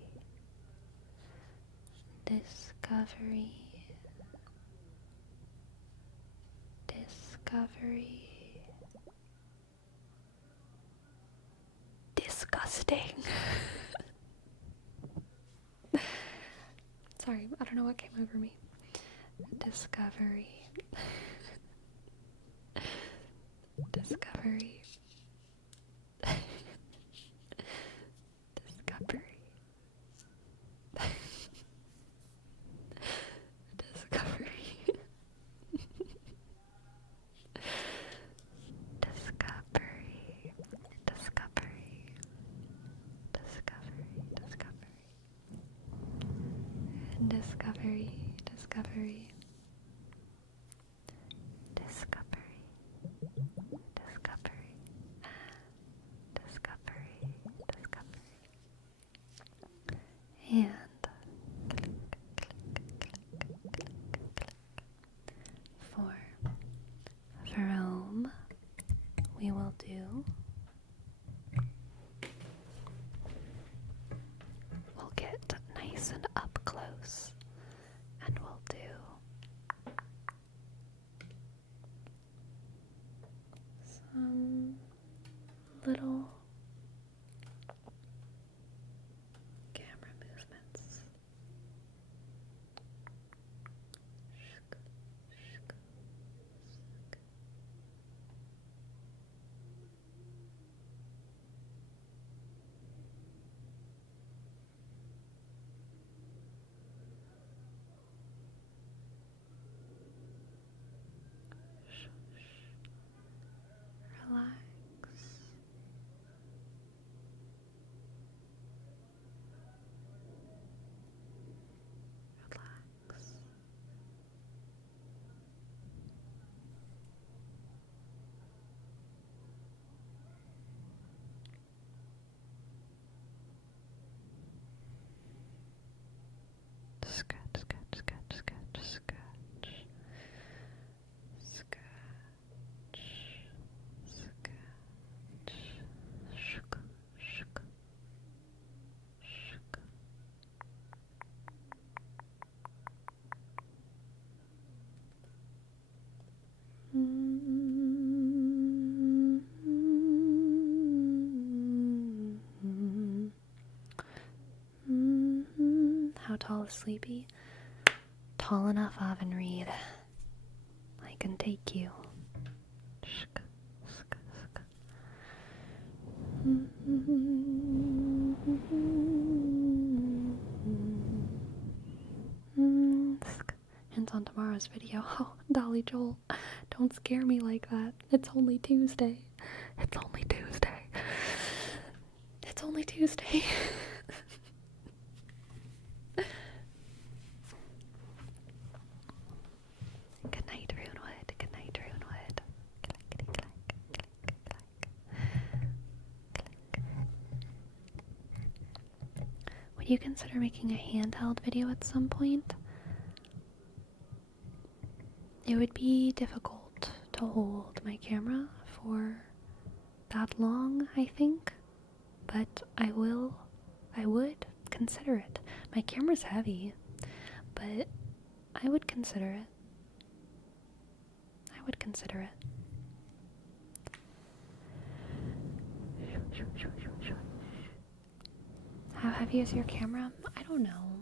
discovery, discovery, disgusting. Sorry, I don't know what came over me. Discovery. Discovery. Discovery. Discovery. Discovery. Discovery. Discovery. Discovery. Discovery. Discovery. Discovery. Discovery. Discovery. And for Rome, we will do. We'll get nice and up close, and we'll do some little camera movements. Relax. Relax. Scratch, scratch, scratch, scratch, scratch. Scratch. Scratch. Shook, shook, shook. How tall is Sleepy? Tall enough, Avon Reed. I can take you. Shk, sk, sk. Sk. Hints on tomorrow's video. Oh, Dolly Joel, don't scare me like that. It's only Tuesday. It's only Tuesday. It's only Tuesday. Good night, Runewood. Good night, Runewood. Clickety clack, click, clack, click. Would you consider making a handheld video at some point? It would be difficult to hold my camera for that long, I think, but I would consider it. My camera's heavy, but I would consider it. I would consider it. How heavy is your camera? I don't know.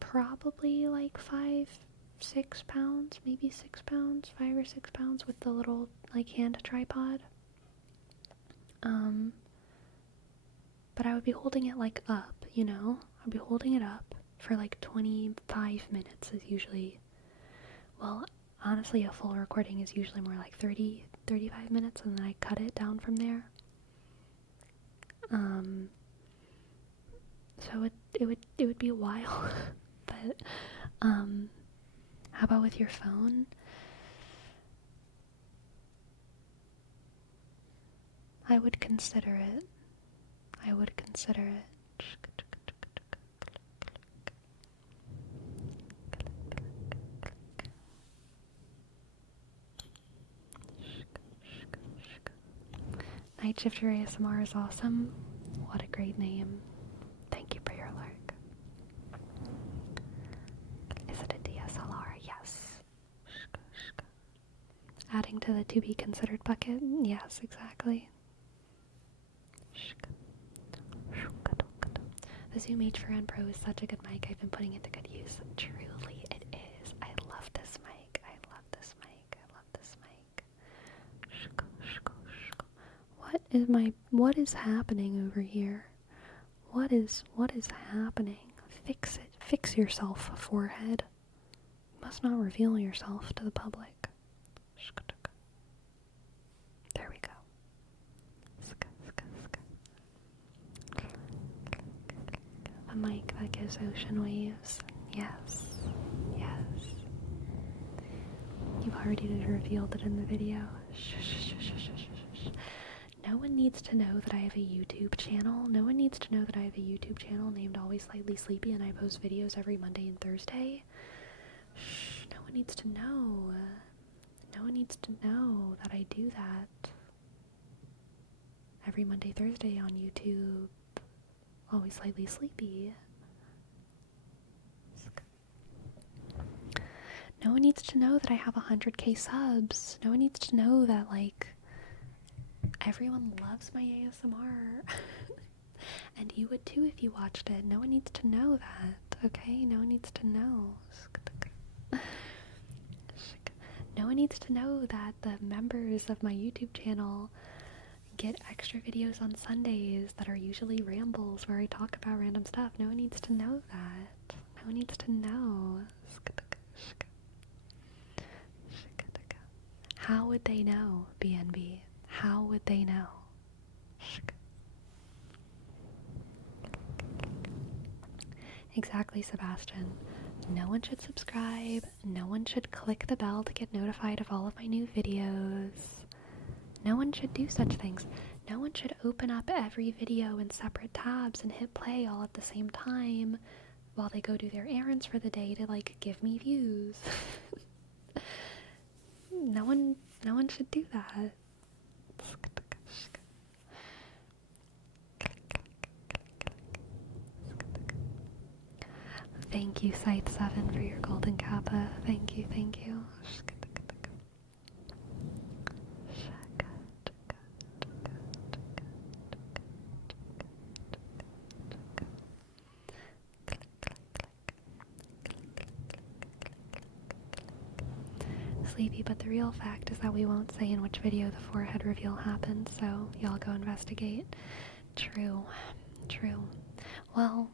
Probably like 5-6 pounds, maybe 6 pounds, 5 or 6 pounds with the little like hand tripod. But I would be holding it like up, you know? I'd be holding it up for like 25 minutes is usually, well, honestly a full recording is usually more like 35 minutes and then I cut it down from there. So it would be a while. But how about with your phone? I would consider it. I would consider it. Night Shifter ASMR is awesome. What a great name. Thank you for your lurk. Is it a DSLR? Yes. Adding to the to be considered bucket? Yes, exactly. The Zoom H4n Pro is such a good mic. I've been putting it to good use. Truly, it is. I love this mic. I love this mic. I love this mic. What is happening over here? What is happening? Fix it. Fix yourself, forehead. You must not reveal yourself to the public. There we go. A mic that gives ocean waves. Yes. Yes. You've already revealed it in the video. No one needs to know that I have a YouTube channel. No one needs to know that I have a YouTube channel named Always Slightly Sleepy and I post videos every Monday and Thursday. Shh, no one needs to know. No one needs to know that I do that every Monday, Thursday on YouTube. Always Slightly Sleepy. No one needs to know that I have 100k subs. No one needs to know that, like, everyone loves my ASMR. And you would too if you watched it. No one needs to know that, okay? No one needs to know. No one needs to know that the members of my YouTube channel get extra videos on Sundays that are usually rambles where I talk about random stuff. No one needs to know that. No one needs to know. How would they know, BNB? How would they know? Exactly, Sebastian. No one should subscribe. No one should click the bell to get notified of all of my new videos. No one should do such things. No one should open up every video in separate tabs and hit play all at the same time while they go do their errands for the day to, like, give me views. No one should do that. Thank you, Scythe7, for your golden kappa. Thank you, thank you. Sleepy, but the real fact is that we won't say in which video the forehead reveal happens, so y'all go investigate. True. True. Well,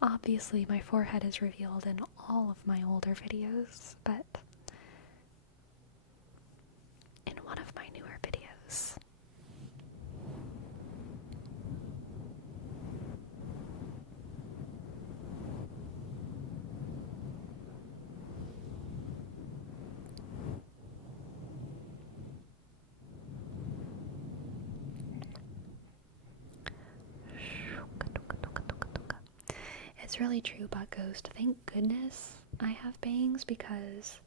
obviously my forehead is revealed in all of my older videos, but in one of my newer videos. It's really true about Ghost. Thank goodness I have bangs, because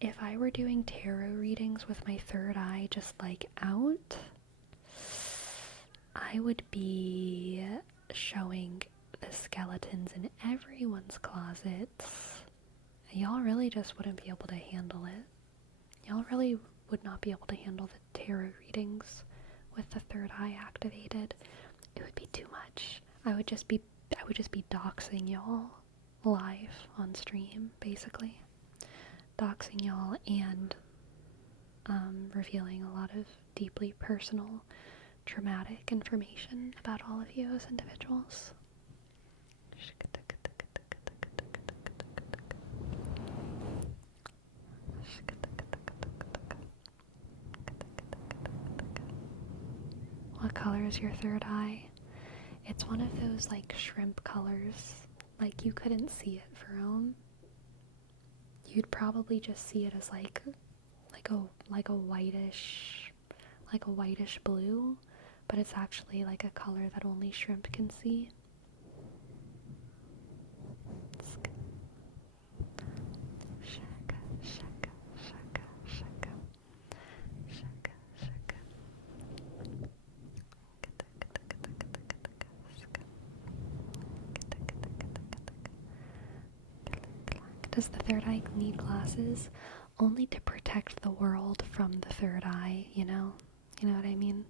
if I were doing tarot readings with my third eye just, like, out, I would be showing the skeletons in everyone's closets. Y'all really just wouldn't be able to handle it. Y'all really would not be able to handle the tarot readings with the third eye activated. It would be too much. I would just be doxing y'all live on stream, basically. Doxing y'all and revealing a lot of deeply personal, traumatic information about all of you as individuals. What color is your third eye? It's one of those like shrimp colors. Like you couldn't see it from. You'd probably just see it as like a whitish blue, but it's actually like a color that only shrimp can see. Shaka, shaka, shaka, shaka, shaka, shaka. Does the third eye need glasses? Only to protect the world from the third eye, you know? You know what I mean?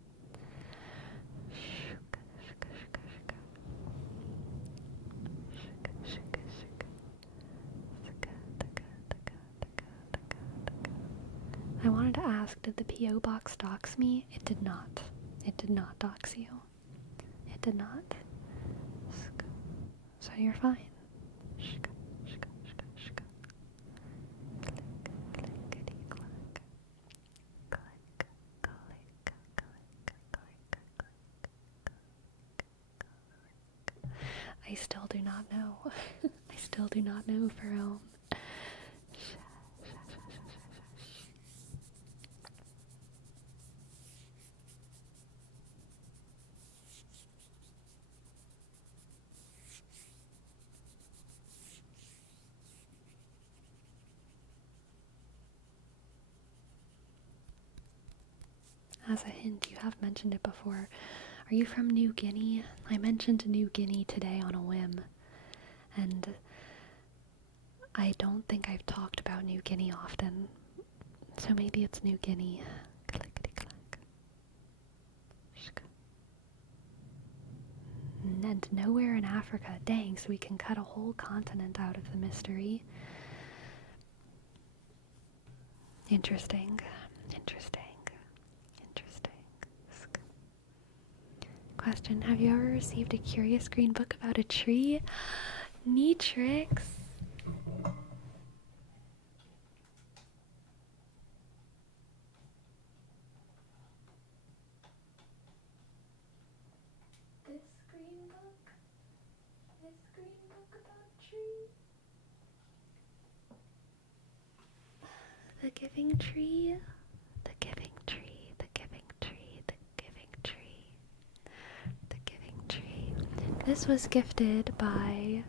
I wanted to ask, did the P.O. box dox me? It did not. It did not dox you. It did not. So you're fine. I still do not know. I still do not know, Pharaoh. As a hint, you have mentioned it before. Are you from New Guinea? I mentioned New Guinea today on a whim. And I don't think I've talked about New Guinea often. So maybe it's New Guinea. Clickety-clack. And nowhere in Africa. Dang, so we can cut a whole continent out of the mystery. Interesting. Interesting. Question, have you ever received a curious green book about a tree? Neatrix. This green book? This green book about a tree? The giving tree? The giving tree, the giving tree, the giving tree. The giving tree. This was gifted by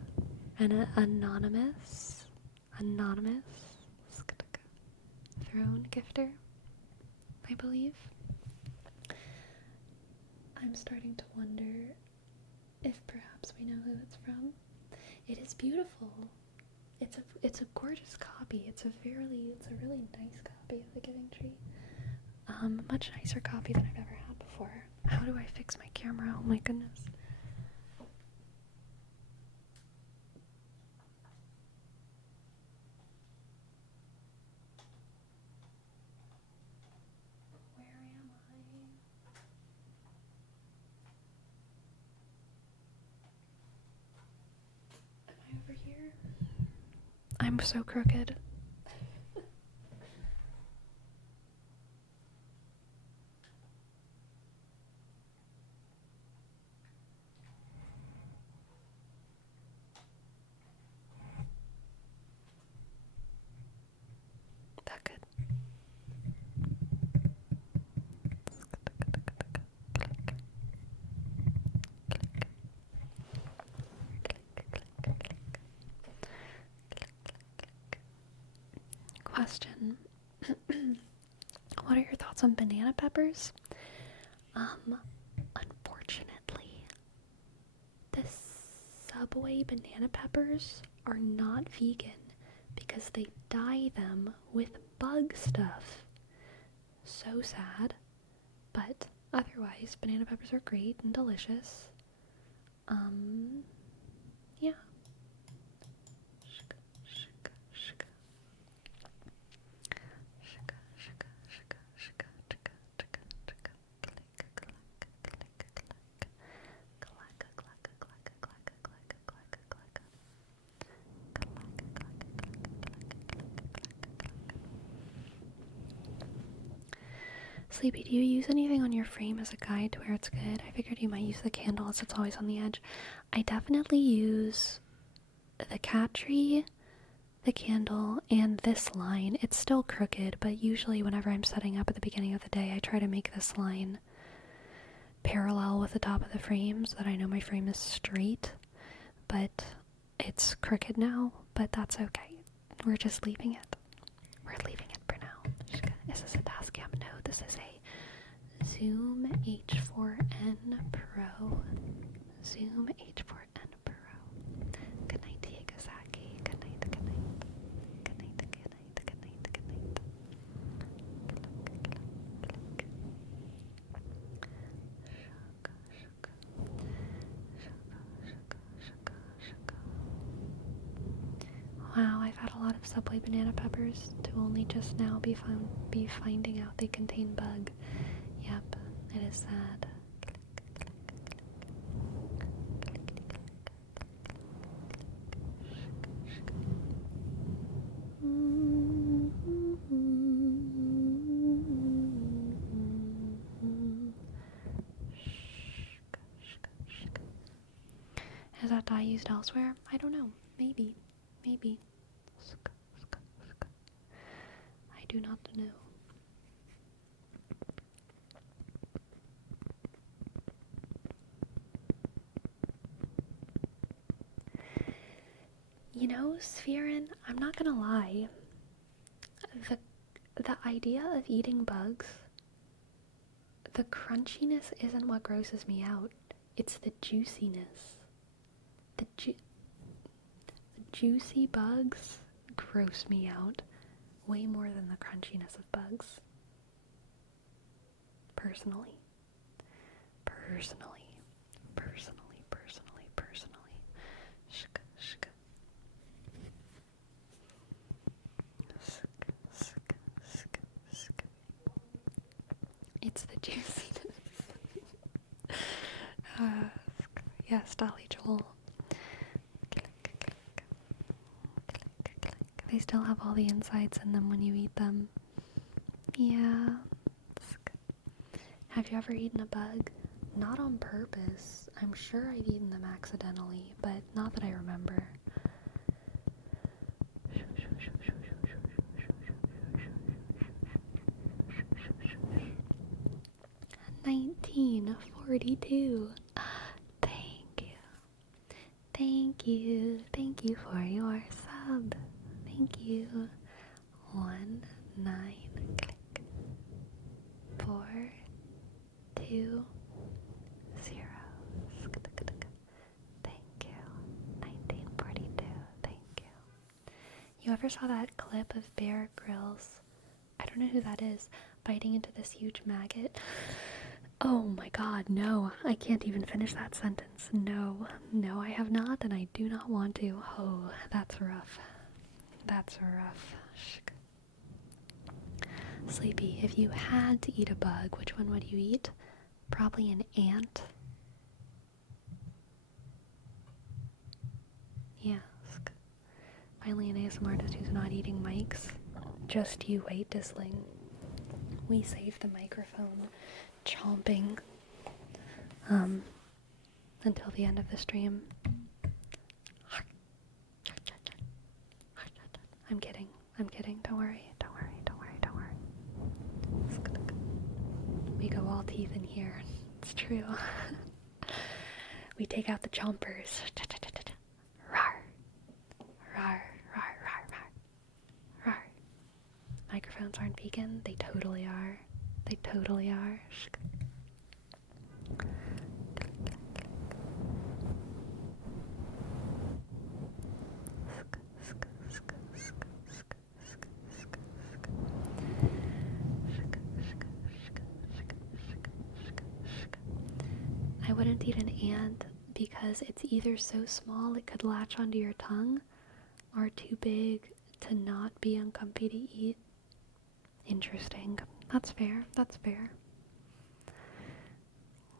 an anonymous throne gifter, I believe. I'm starting to wonder if perhaps we know who it's from. It is beautiful. It's a gorgeous copy. It's a really nice copy of The Giving Tree. Much nicer copy than I've ever had before. How do I fix my camera? Oh my goodness. Where am I? Am I over here? I'm so crooked. That good. Question. What are your thoughts on banana peppers? Unfortunately, the Subway banana peppers are not vegan because they dye them with bug stuff. So sad, but otherwise, banana peppers are great and delicious. Yeah. Sleepy, do you use anything on your frame as a guide to where it's good? I figured you might use the candle as it's always on the edge. I definitely use the cat tree, the candle, and this line. It's still crooked, but usually whenever I'm setting up at the beginning of the day, I try to make this line parallel with the top of the frame so that I know my frame is straight. But it's crooked now, but that's okay. We're just leaving it. We're leaving it for now. Is this a Tascam? No, this is a Zoom H4n Pro. Zoom H4n Pro. Good night, Diego Zaki. Good night, good night. Good night, good night, good night, good night. Wow, I've had a lot of Subway banana peppers to only just now be finding out they contain bug. Yep, it is sad. Is that dye used elsewhere? I don't know. Maybe. Maybe. I do not know. You know, Spherin, I'm not gonna lie. The idea of eating bugs, the crunchiness isn't what grosses me out. It's the juiciness. The juicy bugs gross me out way more than the crunchiness of bugs. Personally. Shka, shka. It's the juiciness. Yes, Dolly Joel. They still have all the insides in them when you eat them. Yeah. Have you ever eaten a bug? Not on purpose. I'm sure I've eaten them accidentally, but not that I remember. 1942. Thank you. Thank you. Thank you for your sub. Thank you. 1, 9, click. 4, 2, 0. Thank you. 1942. Thank you. You ever saw that clip of Bear Grylls? I don't know who that is, biting into this huge maggot. Oh my god, no. I can't even finish that sentence. No, I have not, and I do not want to. Oh, that's rough. That's rough. Sleepy, if you had to eat a bug, which one would you eat? Probably an ant. Yeah. Finally, an ASMR artist who's not eating mics. Just you wait, Dizzling. We saved the microphone chomping until the end of the stream. I'm kidding. Don't worry. We go all teeth in here. It's true. We take out the chompers. Rar. Rar. Microphones aren't vegan. They totally are. I wouldn't eat an ant because it's either so small it could latch onto your tongue or too big to not be uncomfy to eat. Interesting. That's fair.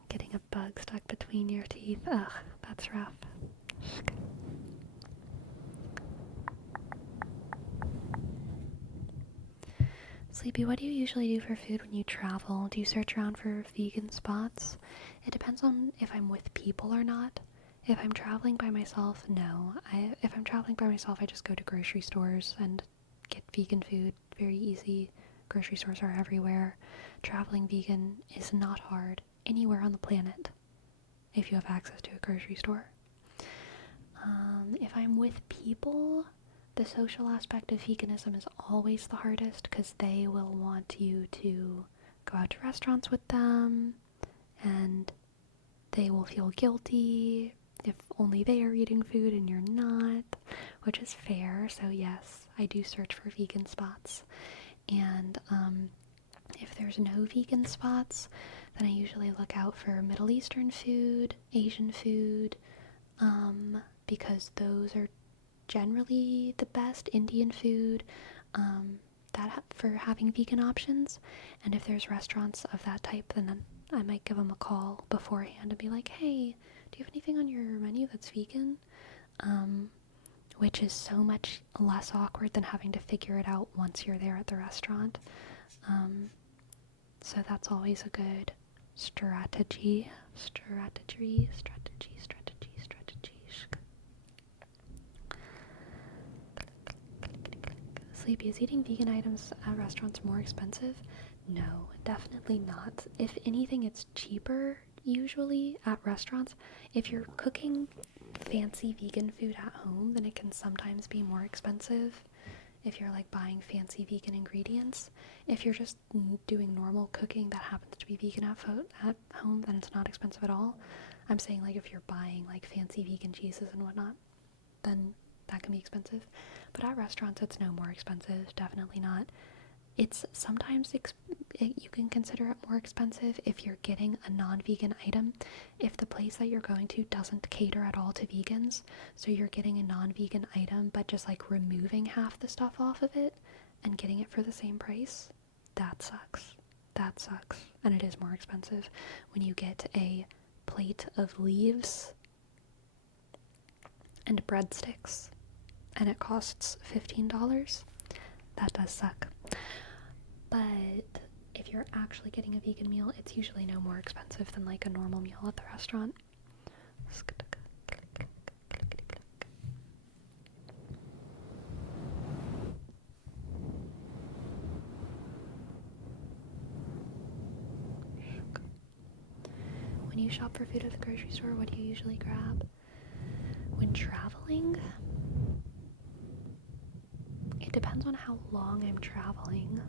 Getting a bug stuck between your teeth. Ugh, that's rough. Sleepy, what do you usually do for food when you travel? Do you search around for vegan spots? It depends on if I'm with people or not. If I'm traveling by myself, no. If I'm traveling by myself, I just go to grocery stores and get vegan food. Very easy. Grocery stores are everywhere. Traveling vegan is not hard anywhere on the planet if you have access to a grocery store. If I'm with people, the social aspect of veganism is always the hardest because they will want you to go out to restaurants with them and they will feel guilty if only they are eating food and you're not, which is fair. So yes, I do search for vegan spots. And if there's no vegan spots, then I usually look out for Middle Eastern food, Asian food, because those are generally the best. Indian food, for having vegan options. And if there's restaurants of that type, then I might give them a call beforehand and be like, hey, do you have anything on your menu that's vegan? Which is so much less awkward than having to figure it out once you're there at the restaurant. So that's always a good strategy. Sleepy, is eating vegan items at restaurants more expensive? No, definitely not. If anything, it's cheaper usually at restaurants. If you're cooking fancy vegan food at home, then it can sometimes be more expensive if you're like buying fancy vegan ingredients. If you're just doing normal cooking that happens to be vegan at home, then it's not expensive at all. I'm saying like if you're buying like fancy vegan cheeses and whatnot, then that can be expensive. But at restaurants, it's no more expensive. Definitely not. It's sometimes you can consider it more expensive if you're getting a non-vegan item. If the place that you're going to doesn't cater at all to vegans, so you're getting a non-vegan item but just like removing half the stuff off of it and getting it for the same price, that sucks. That sucks. And it is more expensive when you get a plate of leaves and breadsticks and it costs $15. That does suck. But if you're actually getting a vegan meal, it's usually no more expensive than like a normal meal at the restaurant. When you shop for food at the grocery store, what do you usually grab? When traveling, it depends on how long I'm traveling,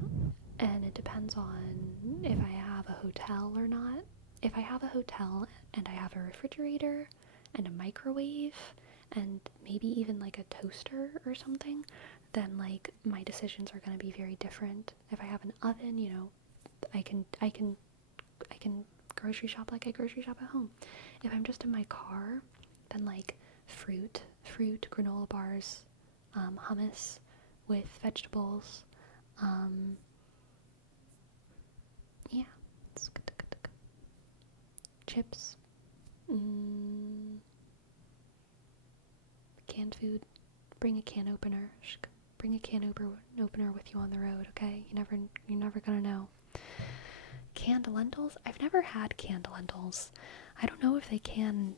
and it depends on if I have a hotel or not. If I have a hotel and I have a refrigerator and a microwave and maybe even like a toaster or something, then like my decisions are going to be very different. If I have an oven, you know, I can grocery shop like I grocery shop at home. If I'm just in my car, then like fruit, granola bars, hummus with vegetables, yeah, chips, canned food. Bring a can opener. Bring a can opener with you on the road, okay? You're never gonna know. Canned lentils? I've never had canned lentils. I don't know if they can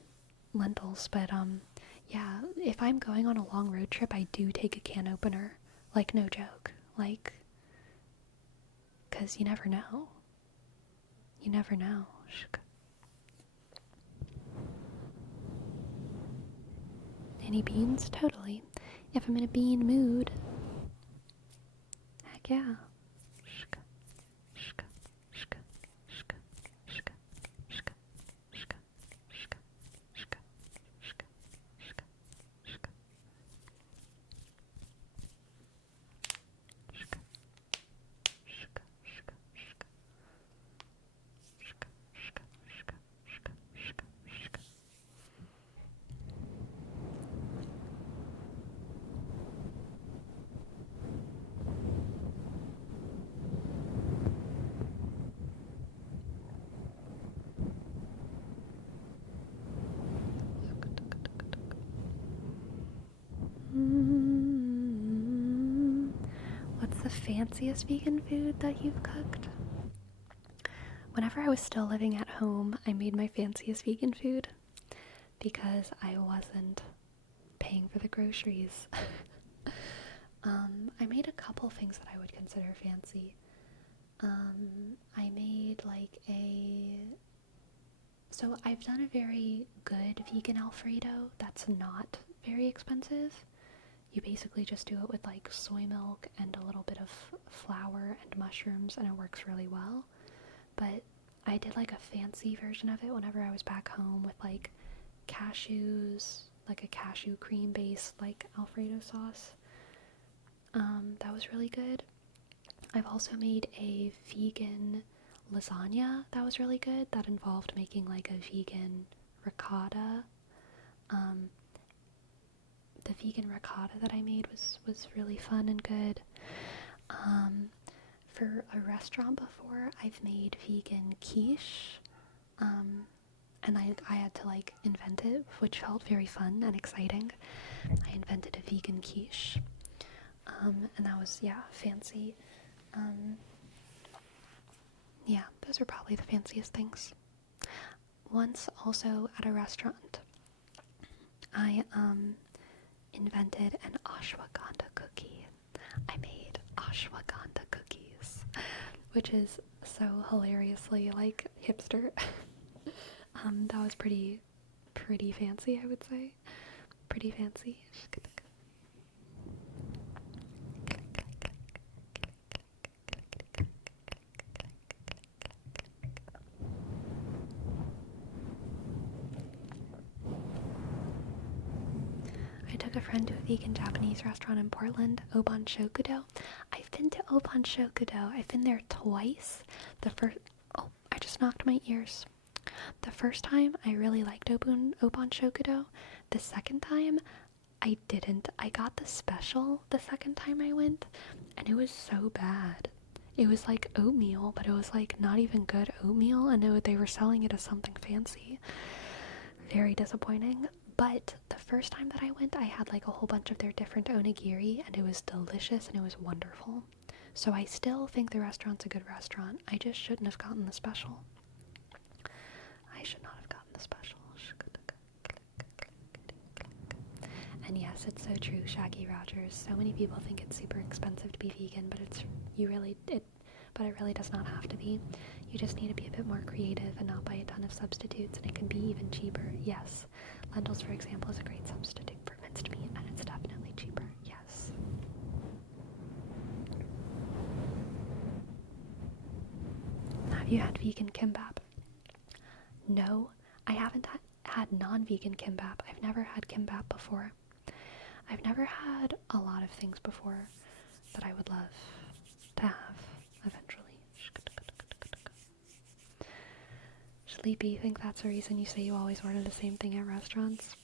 lentils, but yeah, if I'm going on a long road trip, I do take a can opener. Like, no joke. Like, 'cause you never know. You never know. Any beans? Totally. If I'm in a bean mood, heck yeah. fanciest vegan food that you've cooked? Whenever I was still living at home, I made my fanciest vegan food because I wasn't paying for the groceries. I made a couple things that I would consider fancy. I made so I've done a very good vegan Alfredo that's not very expensive. You basically just do it with like soy milk and a little bit of flour and mushrooms, and it works really well. But I did like a fancy version of it whenever I was back home with like cashews, like a cashew cream based like Alfredo sauce. That was really good. I've also made a vegan lasagna that was really good, that involved making like a vegan ricotta. The vegan ricotta that I made was really fun and good. For a restaurant before, I've made vegan quiche, and I had to like invent it, which felt very fun and exciting. I invented a vegan quiche, and that was, yeah, fancy. Yeah, those are probably the fanciest things. Once also at a restaurant, I invented an ashwagandha cookie. I made ashwagandha cookies, which is so hilariously like hipster. That was pretty fancy, I would say. Pretty fancy. I took a friend to a vegan Japanese restaurant in Portland, Oban Shokudo. I've been to Oban Shokudo. I've been there twice. I just knocked my ears. The first time, I really liked Oban Shokudo. The second time, I didn't. I got the special the second time I went, and it was so bad. It was like oatmeal, but it was like not even good oatmeal, and they were selling it as something fancy. Very disappointing. But the first time that I went, I had like a whole bunch of their different onigiri, and it was delicious and it was wonderful. So I still think the restaurant's a good restaurant. I just shouldn't have gotten the special. I should not have gotten the special. And yes, it's so true, Shaggy Rogers. So many people think it's super expensive to be vegan, but it really does not have to be. You just need to be a bit more creative and not buy a ton of substitutes, and it can be even cheaper. Yes, lentils, for example, is a great substitute for minced meat, and it's definitely cheaper. Yes. Have you had vegan kimbap? No, I haven't had non-vegan kimbap. I've never had kimbap before. I've never had a lot of things before that I would love to have eventually. Sleepy, you think that's the reason you say you always order the same thing at restaurants?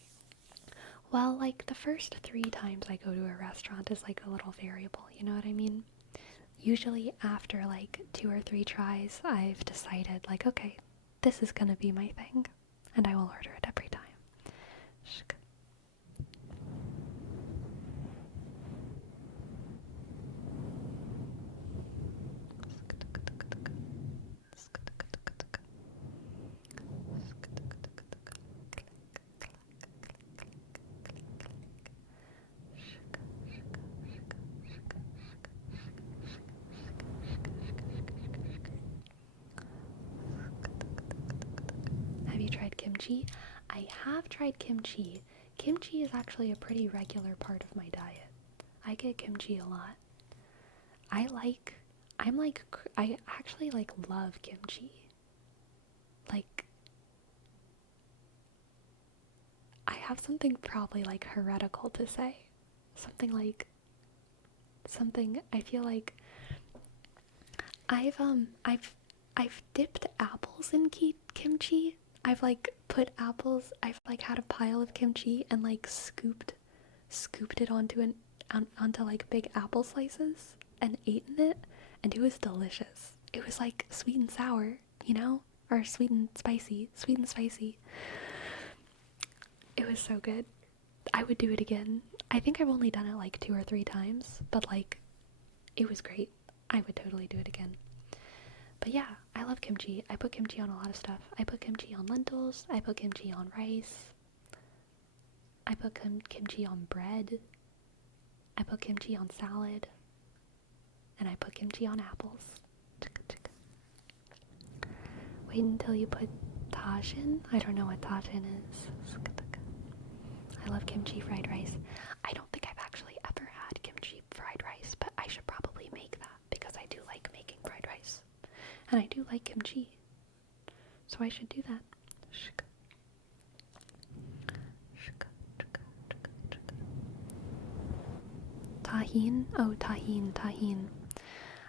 Well, like, the first 3 times I go to a restaurant is like a little variable, you know what I mean? Usually after like 2 or 3 tries, I've decided like, okay, this is gonna be my thing, and I will order it every time. Have you tried kimchi? I have tried kimchi. Kimchi is actually a pretty regular part of my diet. I get kimchi a lot. I actually like love kimchi. Like, I have something probably like heretical to say. Something I feel like I've dipped apples in kimchi. I've like put apples, I've like had a pile of kimchi and like scooped it onto like big apple slices and eaten it, and it was delicious. It was like sweet and sour, you know? Or sweet and spicy. It was so good. I would do it again. I think I've only done it like 2 or 3 times, but like, it was great. I would totally do it again. But yeah, I love kimchi. I put kimchi on a lot of stuff. I put kimchi on lentils. I put kimchi on rice. I put kimchi on bread. I put kimchi on salad. And I put kimchi on apples. Wait until you put tajin. I don't know what tajin is. I love kimchi fried rice. I don't think I've actually ever had kimchi fried rice, but I should probably make that because I do like making fried rice. And I do like kimchi. So I should do that. Tajin? Oh, tajin.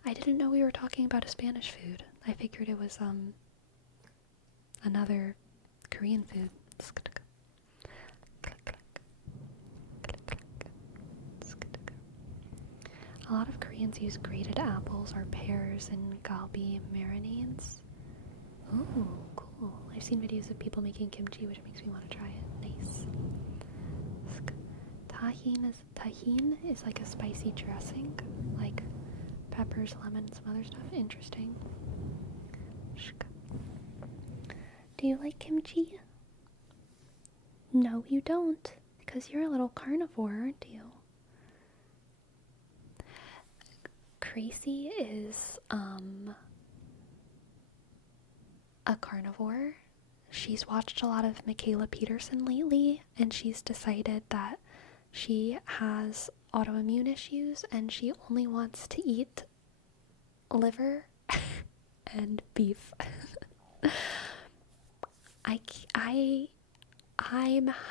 I didn't know we were talking about a Spanish food. I figured it was, another Korean food. A lot of Koreans use grated apples or pears in galbi marinades. Ooh, cool. I've seen videos of people making kimchi, which makes me want to try it. Nice. Tahine is like a spicy dressing, like peppers, lemon, and some other stuff. Interesting. Do you like kimchi? No, you don't, because you're a little carnivore, aren't you? Gracie is, a carnivore. She's watched a lot of Michaela Peterson lately, and she's decided that she has autoimmune issues, and she only wants to eat liver and beef.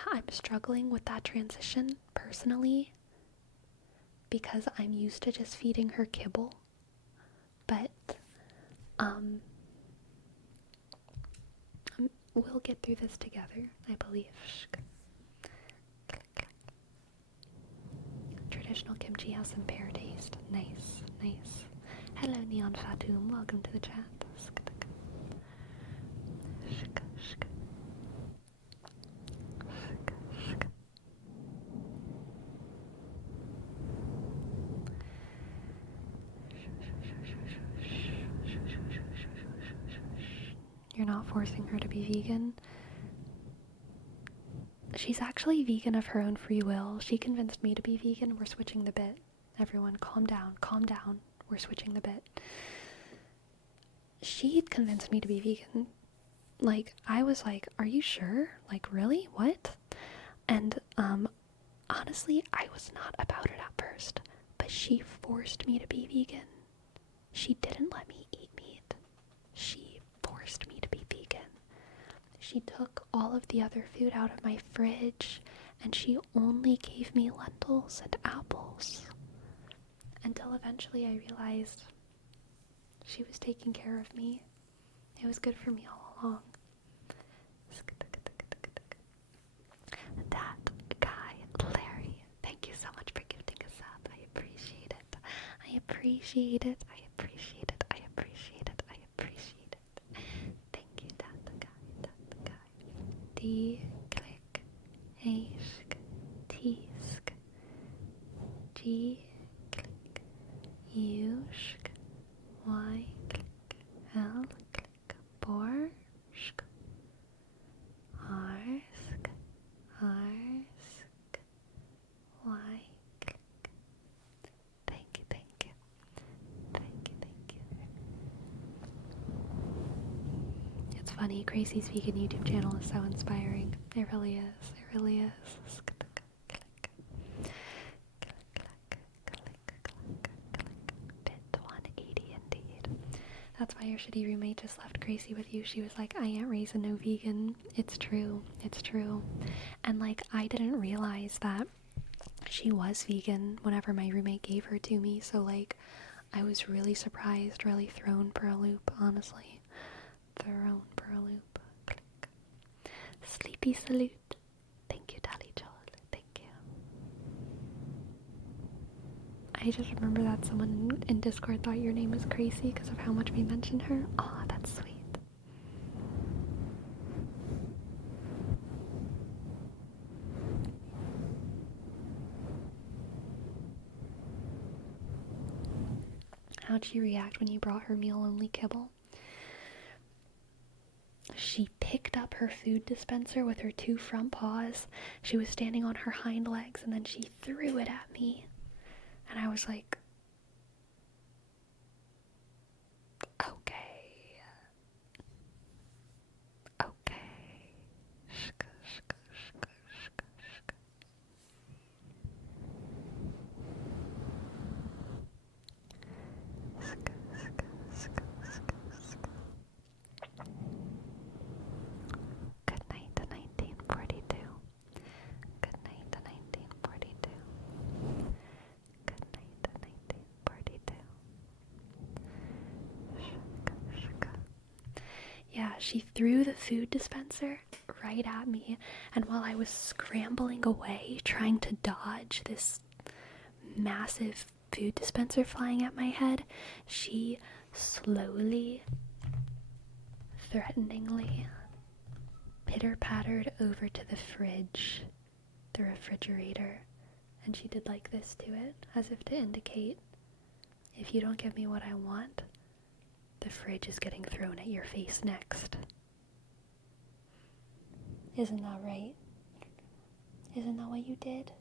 I'm struggling with that transition personally because I'm used to just feeding her kibble, but we'll get through this together, I believe. Traditional kimchi has some pear taste. Nice, nice. Hello, Neon Fatum. Welcome to the chat. You're not forcing her to be vegan. She's actually vegan of her own free will. She convinced me to be vegan. We're switching the bit. Everyone, calm down. Calm down. We're switching the bit. She convinced me to be vegan. Like, I was like, are you sure? Like, really? What? And, honestly, I was not about it at first. But she forced me to be vegan. She didn't let me eat meat. She forced me to be vegan. She took all of the other food out of my fridge, and she only gave me lentils and apples. Until eventually I realized she was taking care of me. It was good for me all along. That guy, Larry, thank you so much for gifting us up. I appreciate it. I appreciate it. I appreciate it. I appreciate it. I appreciate it. Thank you, that guy. D click H Tisk G click U sk Y click L click Bor sk R sk Y click. Thank you. It's funny, Gracie's vegan YouTube channel is so inspiring. It really is. It really is. Bit 180 indeed. That's why your shitty roommate just left Gracie with you. She was like, I ain't raising no vegan. It's true. It's true. And like, I didn't realize that she was vegan whenever my roommate gave her to me. So like, I was really surprised, really thrown for a loop, honestly. Thrown for a loop. Click. Sleepy salute. Thank you, Dali Joel. Thank you. I just remember that someone in Discord thought your name was Gracie because of how much we mentioned her. Aw, that's sweet. How how'd she react when you brought her meal-only kibble? She picked up her food dispenser with her 2 front paws. She was standing on her hind legs, and then she threw it at me. And I was like, okay. Okay. Shka, shka, shka, shka, shka. Shka, shka, shka, shka, shka. Good night to 1942. Good night to 1942. Good night to 1942. Shka, shka. Yeah, she threw the food dispenser right at me, and while I was scrambling away trying to dodge this massive food dispenser flying at my head, she slowly, threateningly pitter-pattered over to the fridge, the refrigerator, and she did like this to it, as if to indicate, if you don't give me what I want, the fridge is getting thrown at your face next. Isn't that right? Isn't that what you did?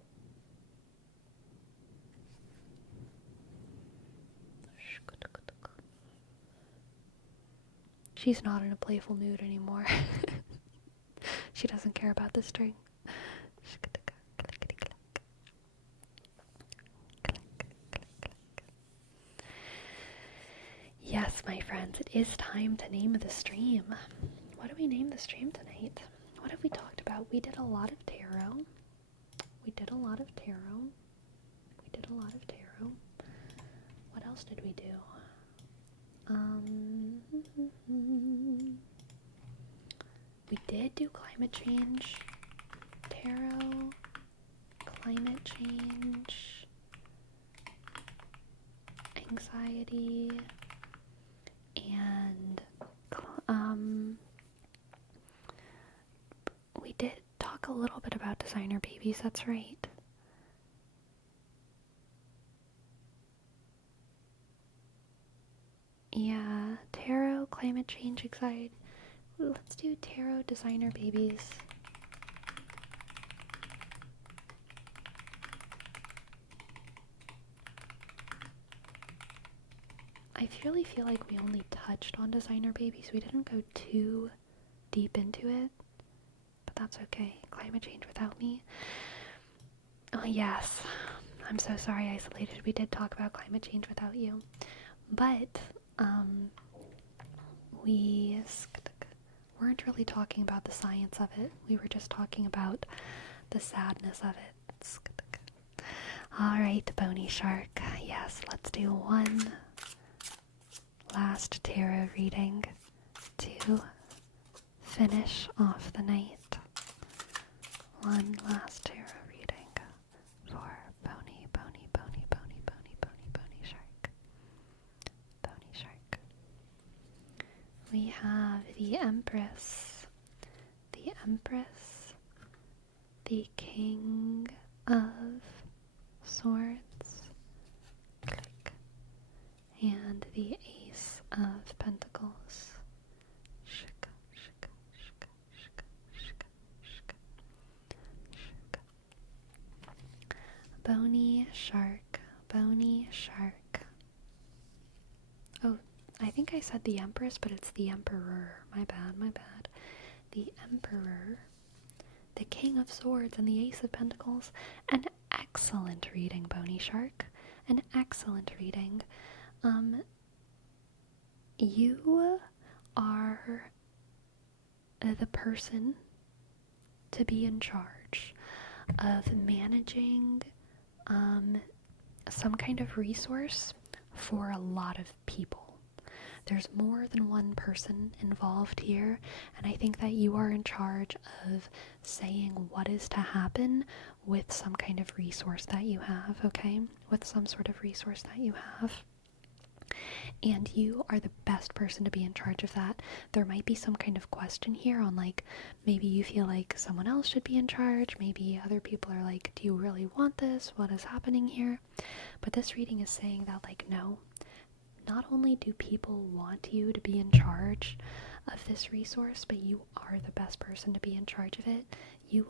She's not in a playful mood anymore. She doesn't care about the string. Yes, my friends, it is time to name the stream. What do we name the stream tonight? What have we talked about? We did a lot of tarot. What else did we do? We did do climate change, tarot, climate change, anxiety, and we did talk a little bit about designer babies, that's right. Yeah, tarot, climate change, anxiety. Let's do tarot, designer babies. I really feel like we only touched on designer babies. We didn't go too deep into it, but that's okay. Climate change without me. Oh yes, I'm so sorry, Isolated. We did talk about climate change without you, but we weren't really talking about the science of it. We were just talking about the sadness of it. Alright, Bony Shark. Yes, let's do one last tarot reading to finish off the night. One last tarot reading for Bony Shark. Bony Shark. We have the Empress, the King of Swords, click, and the Ace of Pentacles. Shika, shika, shika, shika, shika, shika, shika. Bony Shark, Bony Shark. Oh, I think I said the Empress, but it's the Emperor. My bad. The Emperor, the King of Swords, and the Ace of Pentacles. An excellent reading, Bony Shark. An excellent reading. You are the person to be in charge of managing some kind of resource for a lot of people. There's more than one person involved here, and I think that you are in charge of saying what is to happen with some kind of resource that you have, okay? With some sort of resource that you have. And you are the best person to be in charge of that. There might be some kind of question here on, like, maybe you feel like someone else should be in charge. Maybe other people are like, do you really want this? What is happening here? But this reading is saying that, like, no, not only do people want you to be in charge of this resource, but you are the best person to be in charge of it. You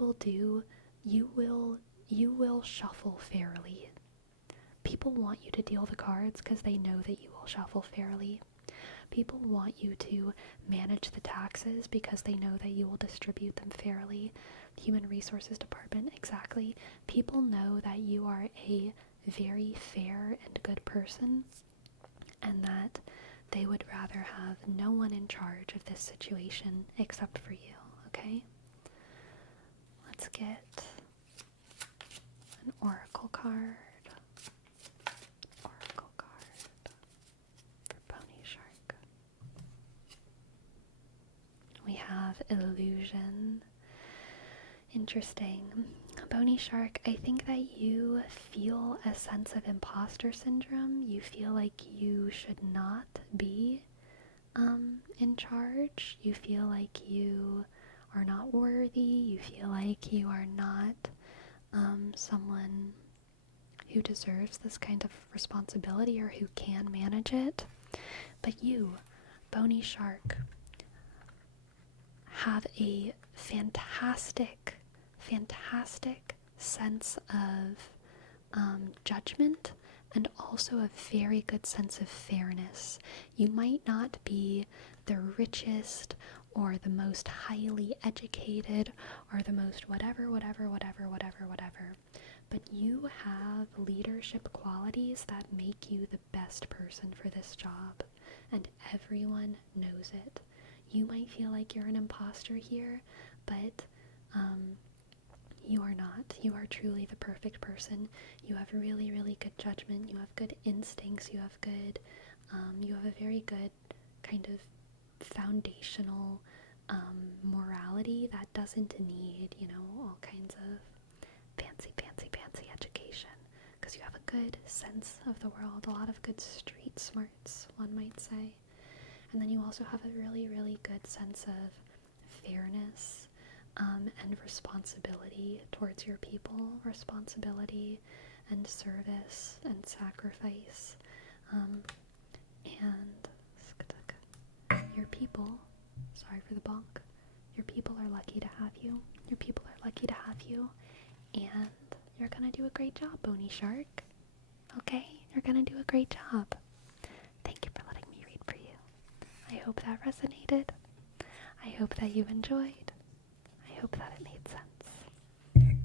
will shuffle fairly. People want you to deal the cards because they know that you will shuffle fairly. People want you to manage the taxes because they know that you will distribute them fairly. Human Resources Department, exactly. People know that you are a very fair and good person, and that they would rather have no one in charge of this situation except for you, okay? Let's get an oracle card. Oracle card for Pony Shark. We have Illusion. Interesting. Bony Shark, I think that you feel a sense of imposter syndrome. You feel like you should not be in charge. You feel like you are not worthy. You feel like you are not someone who deserves this kind of responsibility or who can manage it. But you, Bony Shark, have a fantastic sense of judgment, and also a very good sense of fairness. You might not be the richest or the most highly educated or the most whatever, but you have leadership qualities that make you the best person for this job, and everyone knows it. You might feel like you're an imposter here, but you are not. You are truly the perfect person. You have really, really good judgment. You have good instincts. You have a very good kind of foundational morality that doesn't need, all kinds of fancy education, because you have a good sense of the world, a lot of good street smarts, one might say. And then you also have a really, really good sense of fairness and responsibility towards your people, responsibility and service and sacrifice. And your people, sorry for the bonk, your people are lucky to have you. Your people are lucky to have you. And you're gonna do a great job, Bony Shark. Okay? You're gonna do a great job. Thank you for letting me read for you. I hope that resonated. I hope that you enjoyed. I hope that it made sense.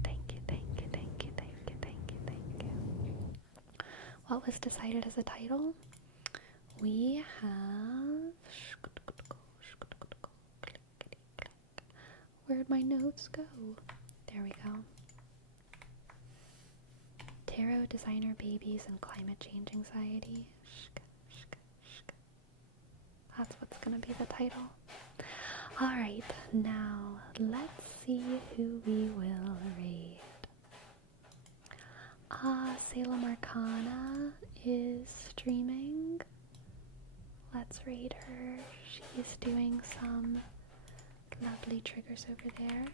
Thank you. What was decided as a title? We have... Where'd my notes go? There we go. Tarot, Designer, Babies, and Climate Change Anxiety. That's what's gonna be the title. Alright, now let's see who we will raid. Salem Arcana is streaming. Let's raid her. She's doing some lovely triggers over there.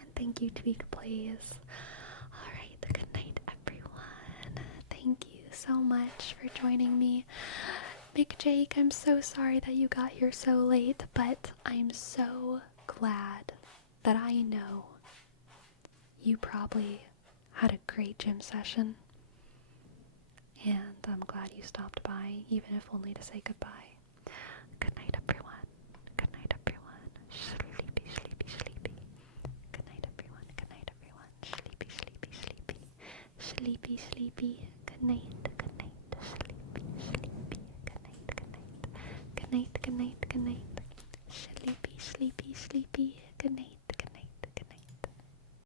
And thank you, Tweak Plays. Alright, good night, everyone. Thank you so much for joining me. Mick Jake, I'm so sorry that you got here so late, but I'm so glad that I know you probably had a great gym session, and I'm glad you stopped by, even if only to say goodbye. Good night, everyone. Good night, everyone. Sleepy, sleepy, sleepy. Good night, everyone. Good night, everyone. Sleepy, sleepy, sleepy. Sleepy, sleepy. Good night.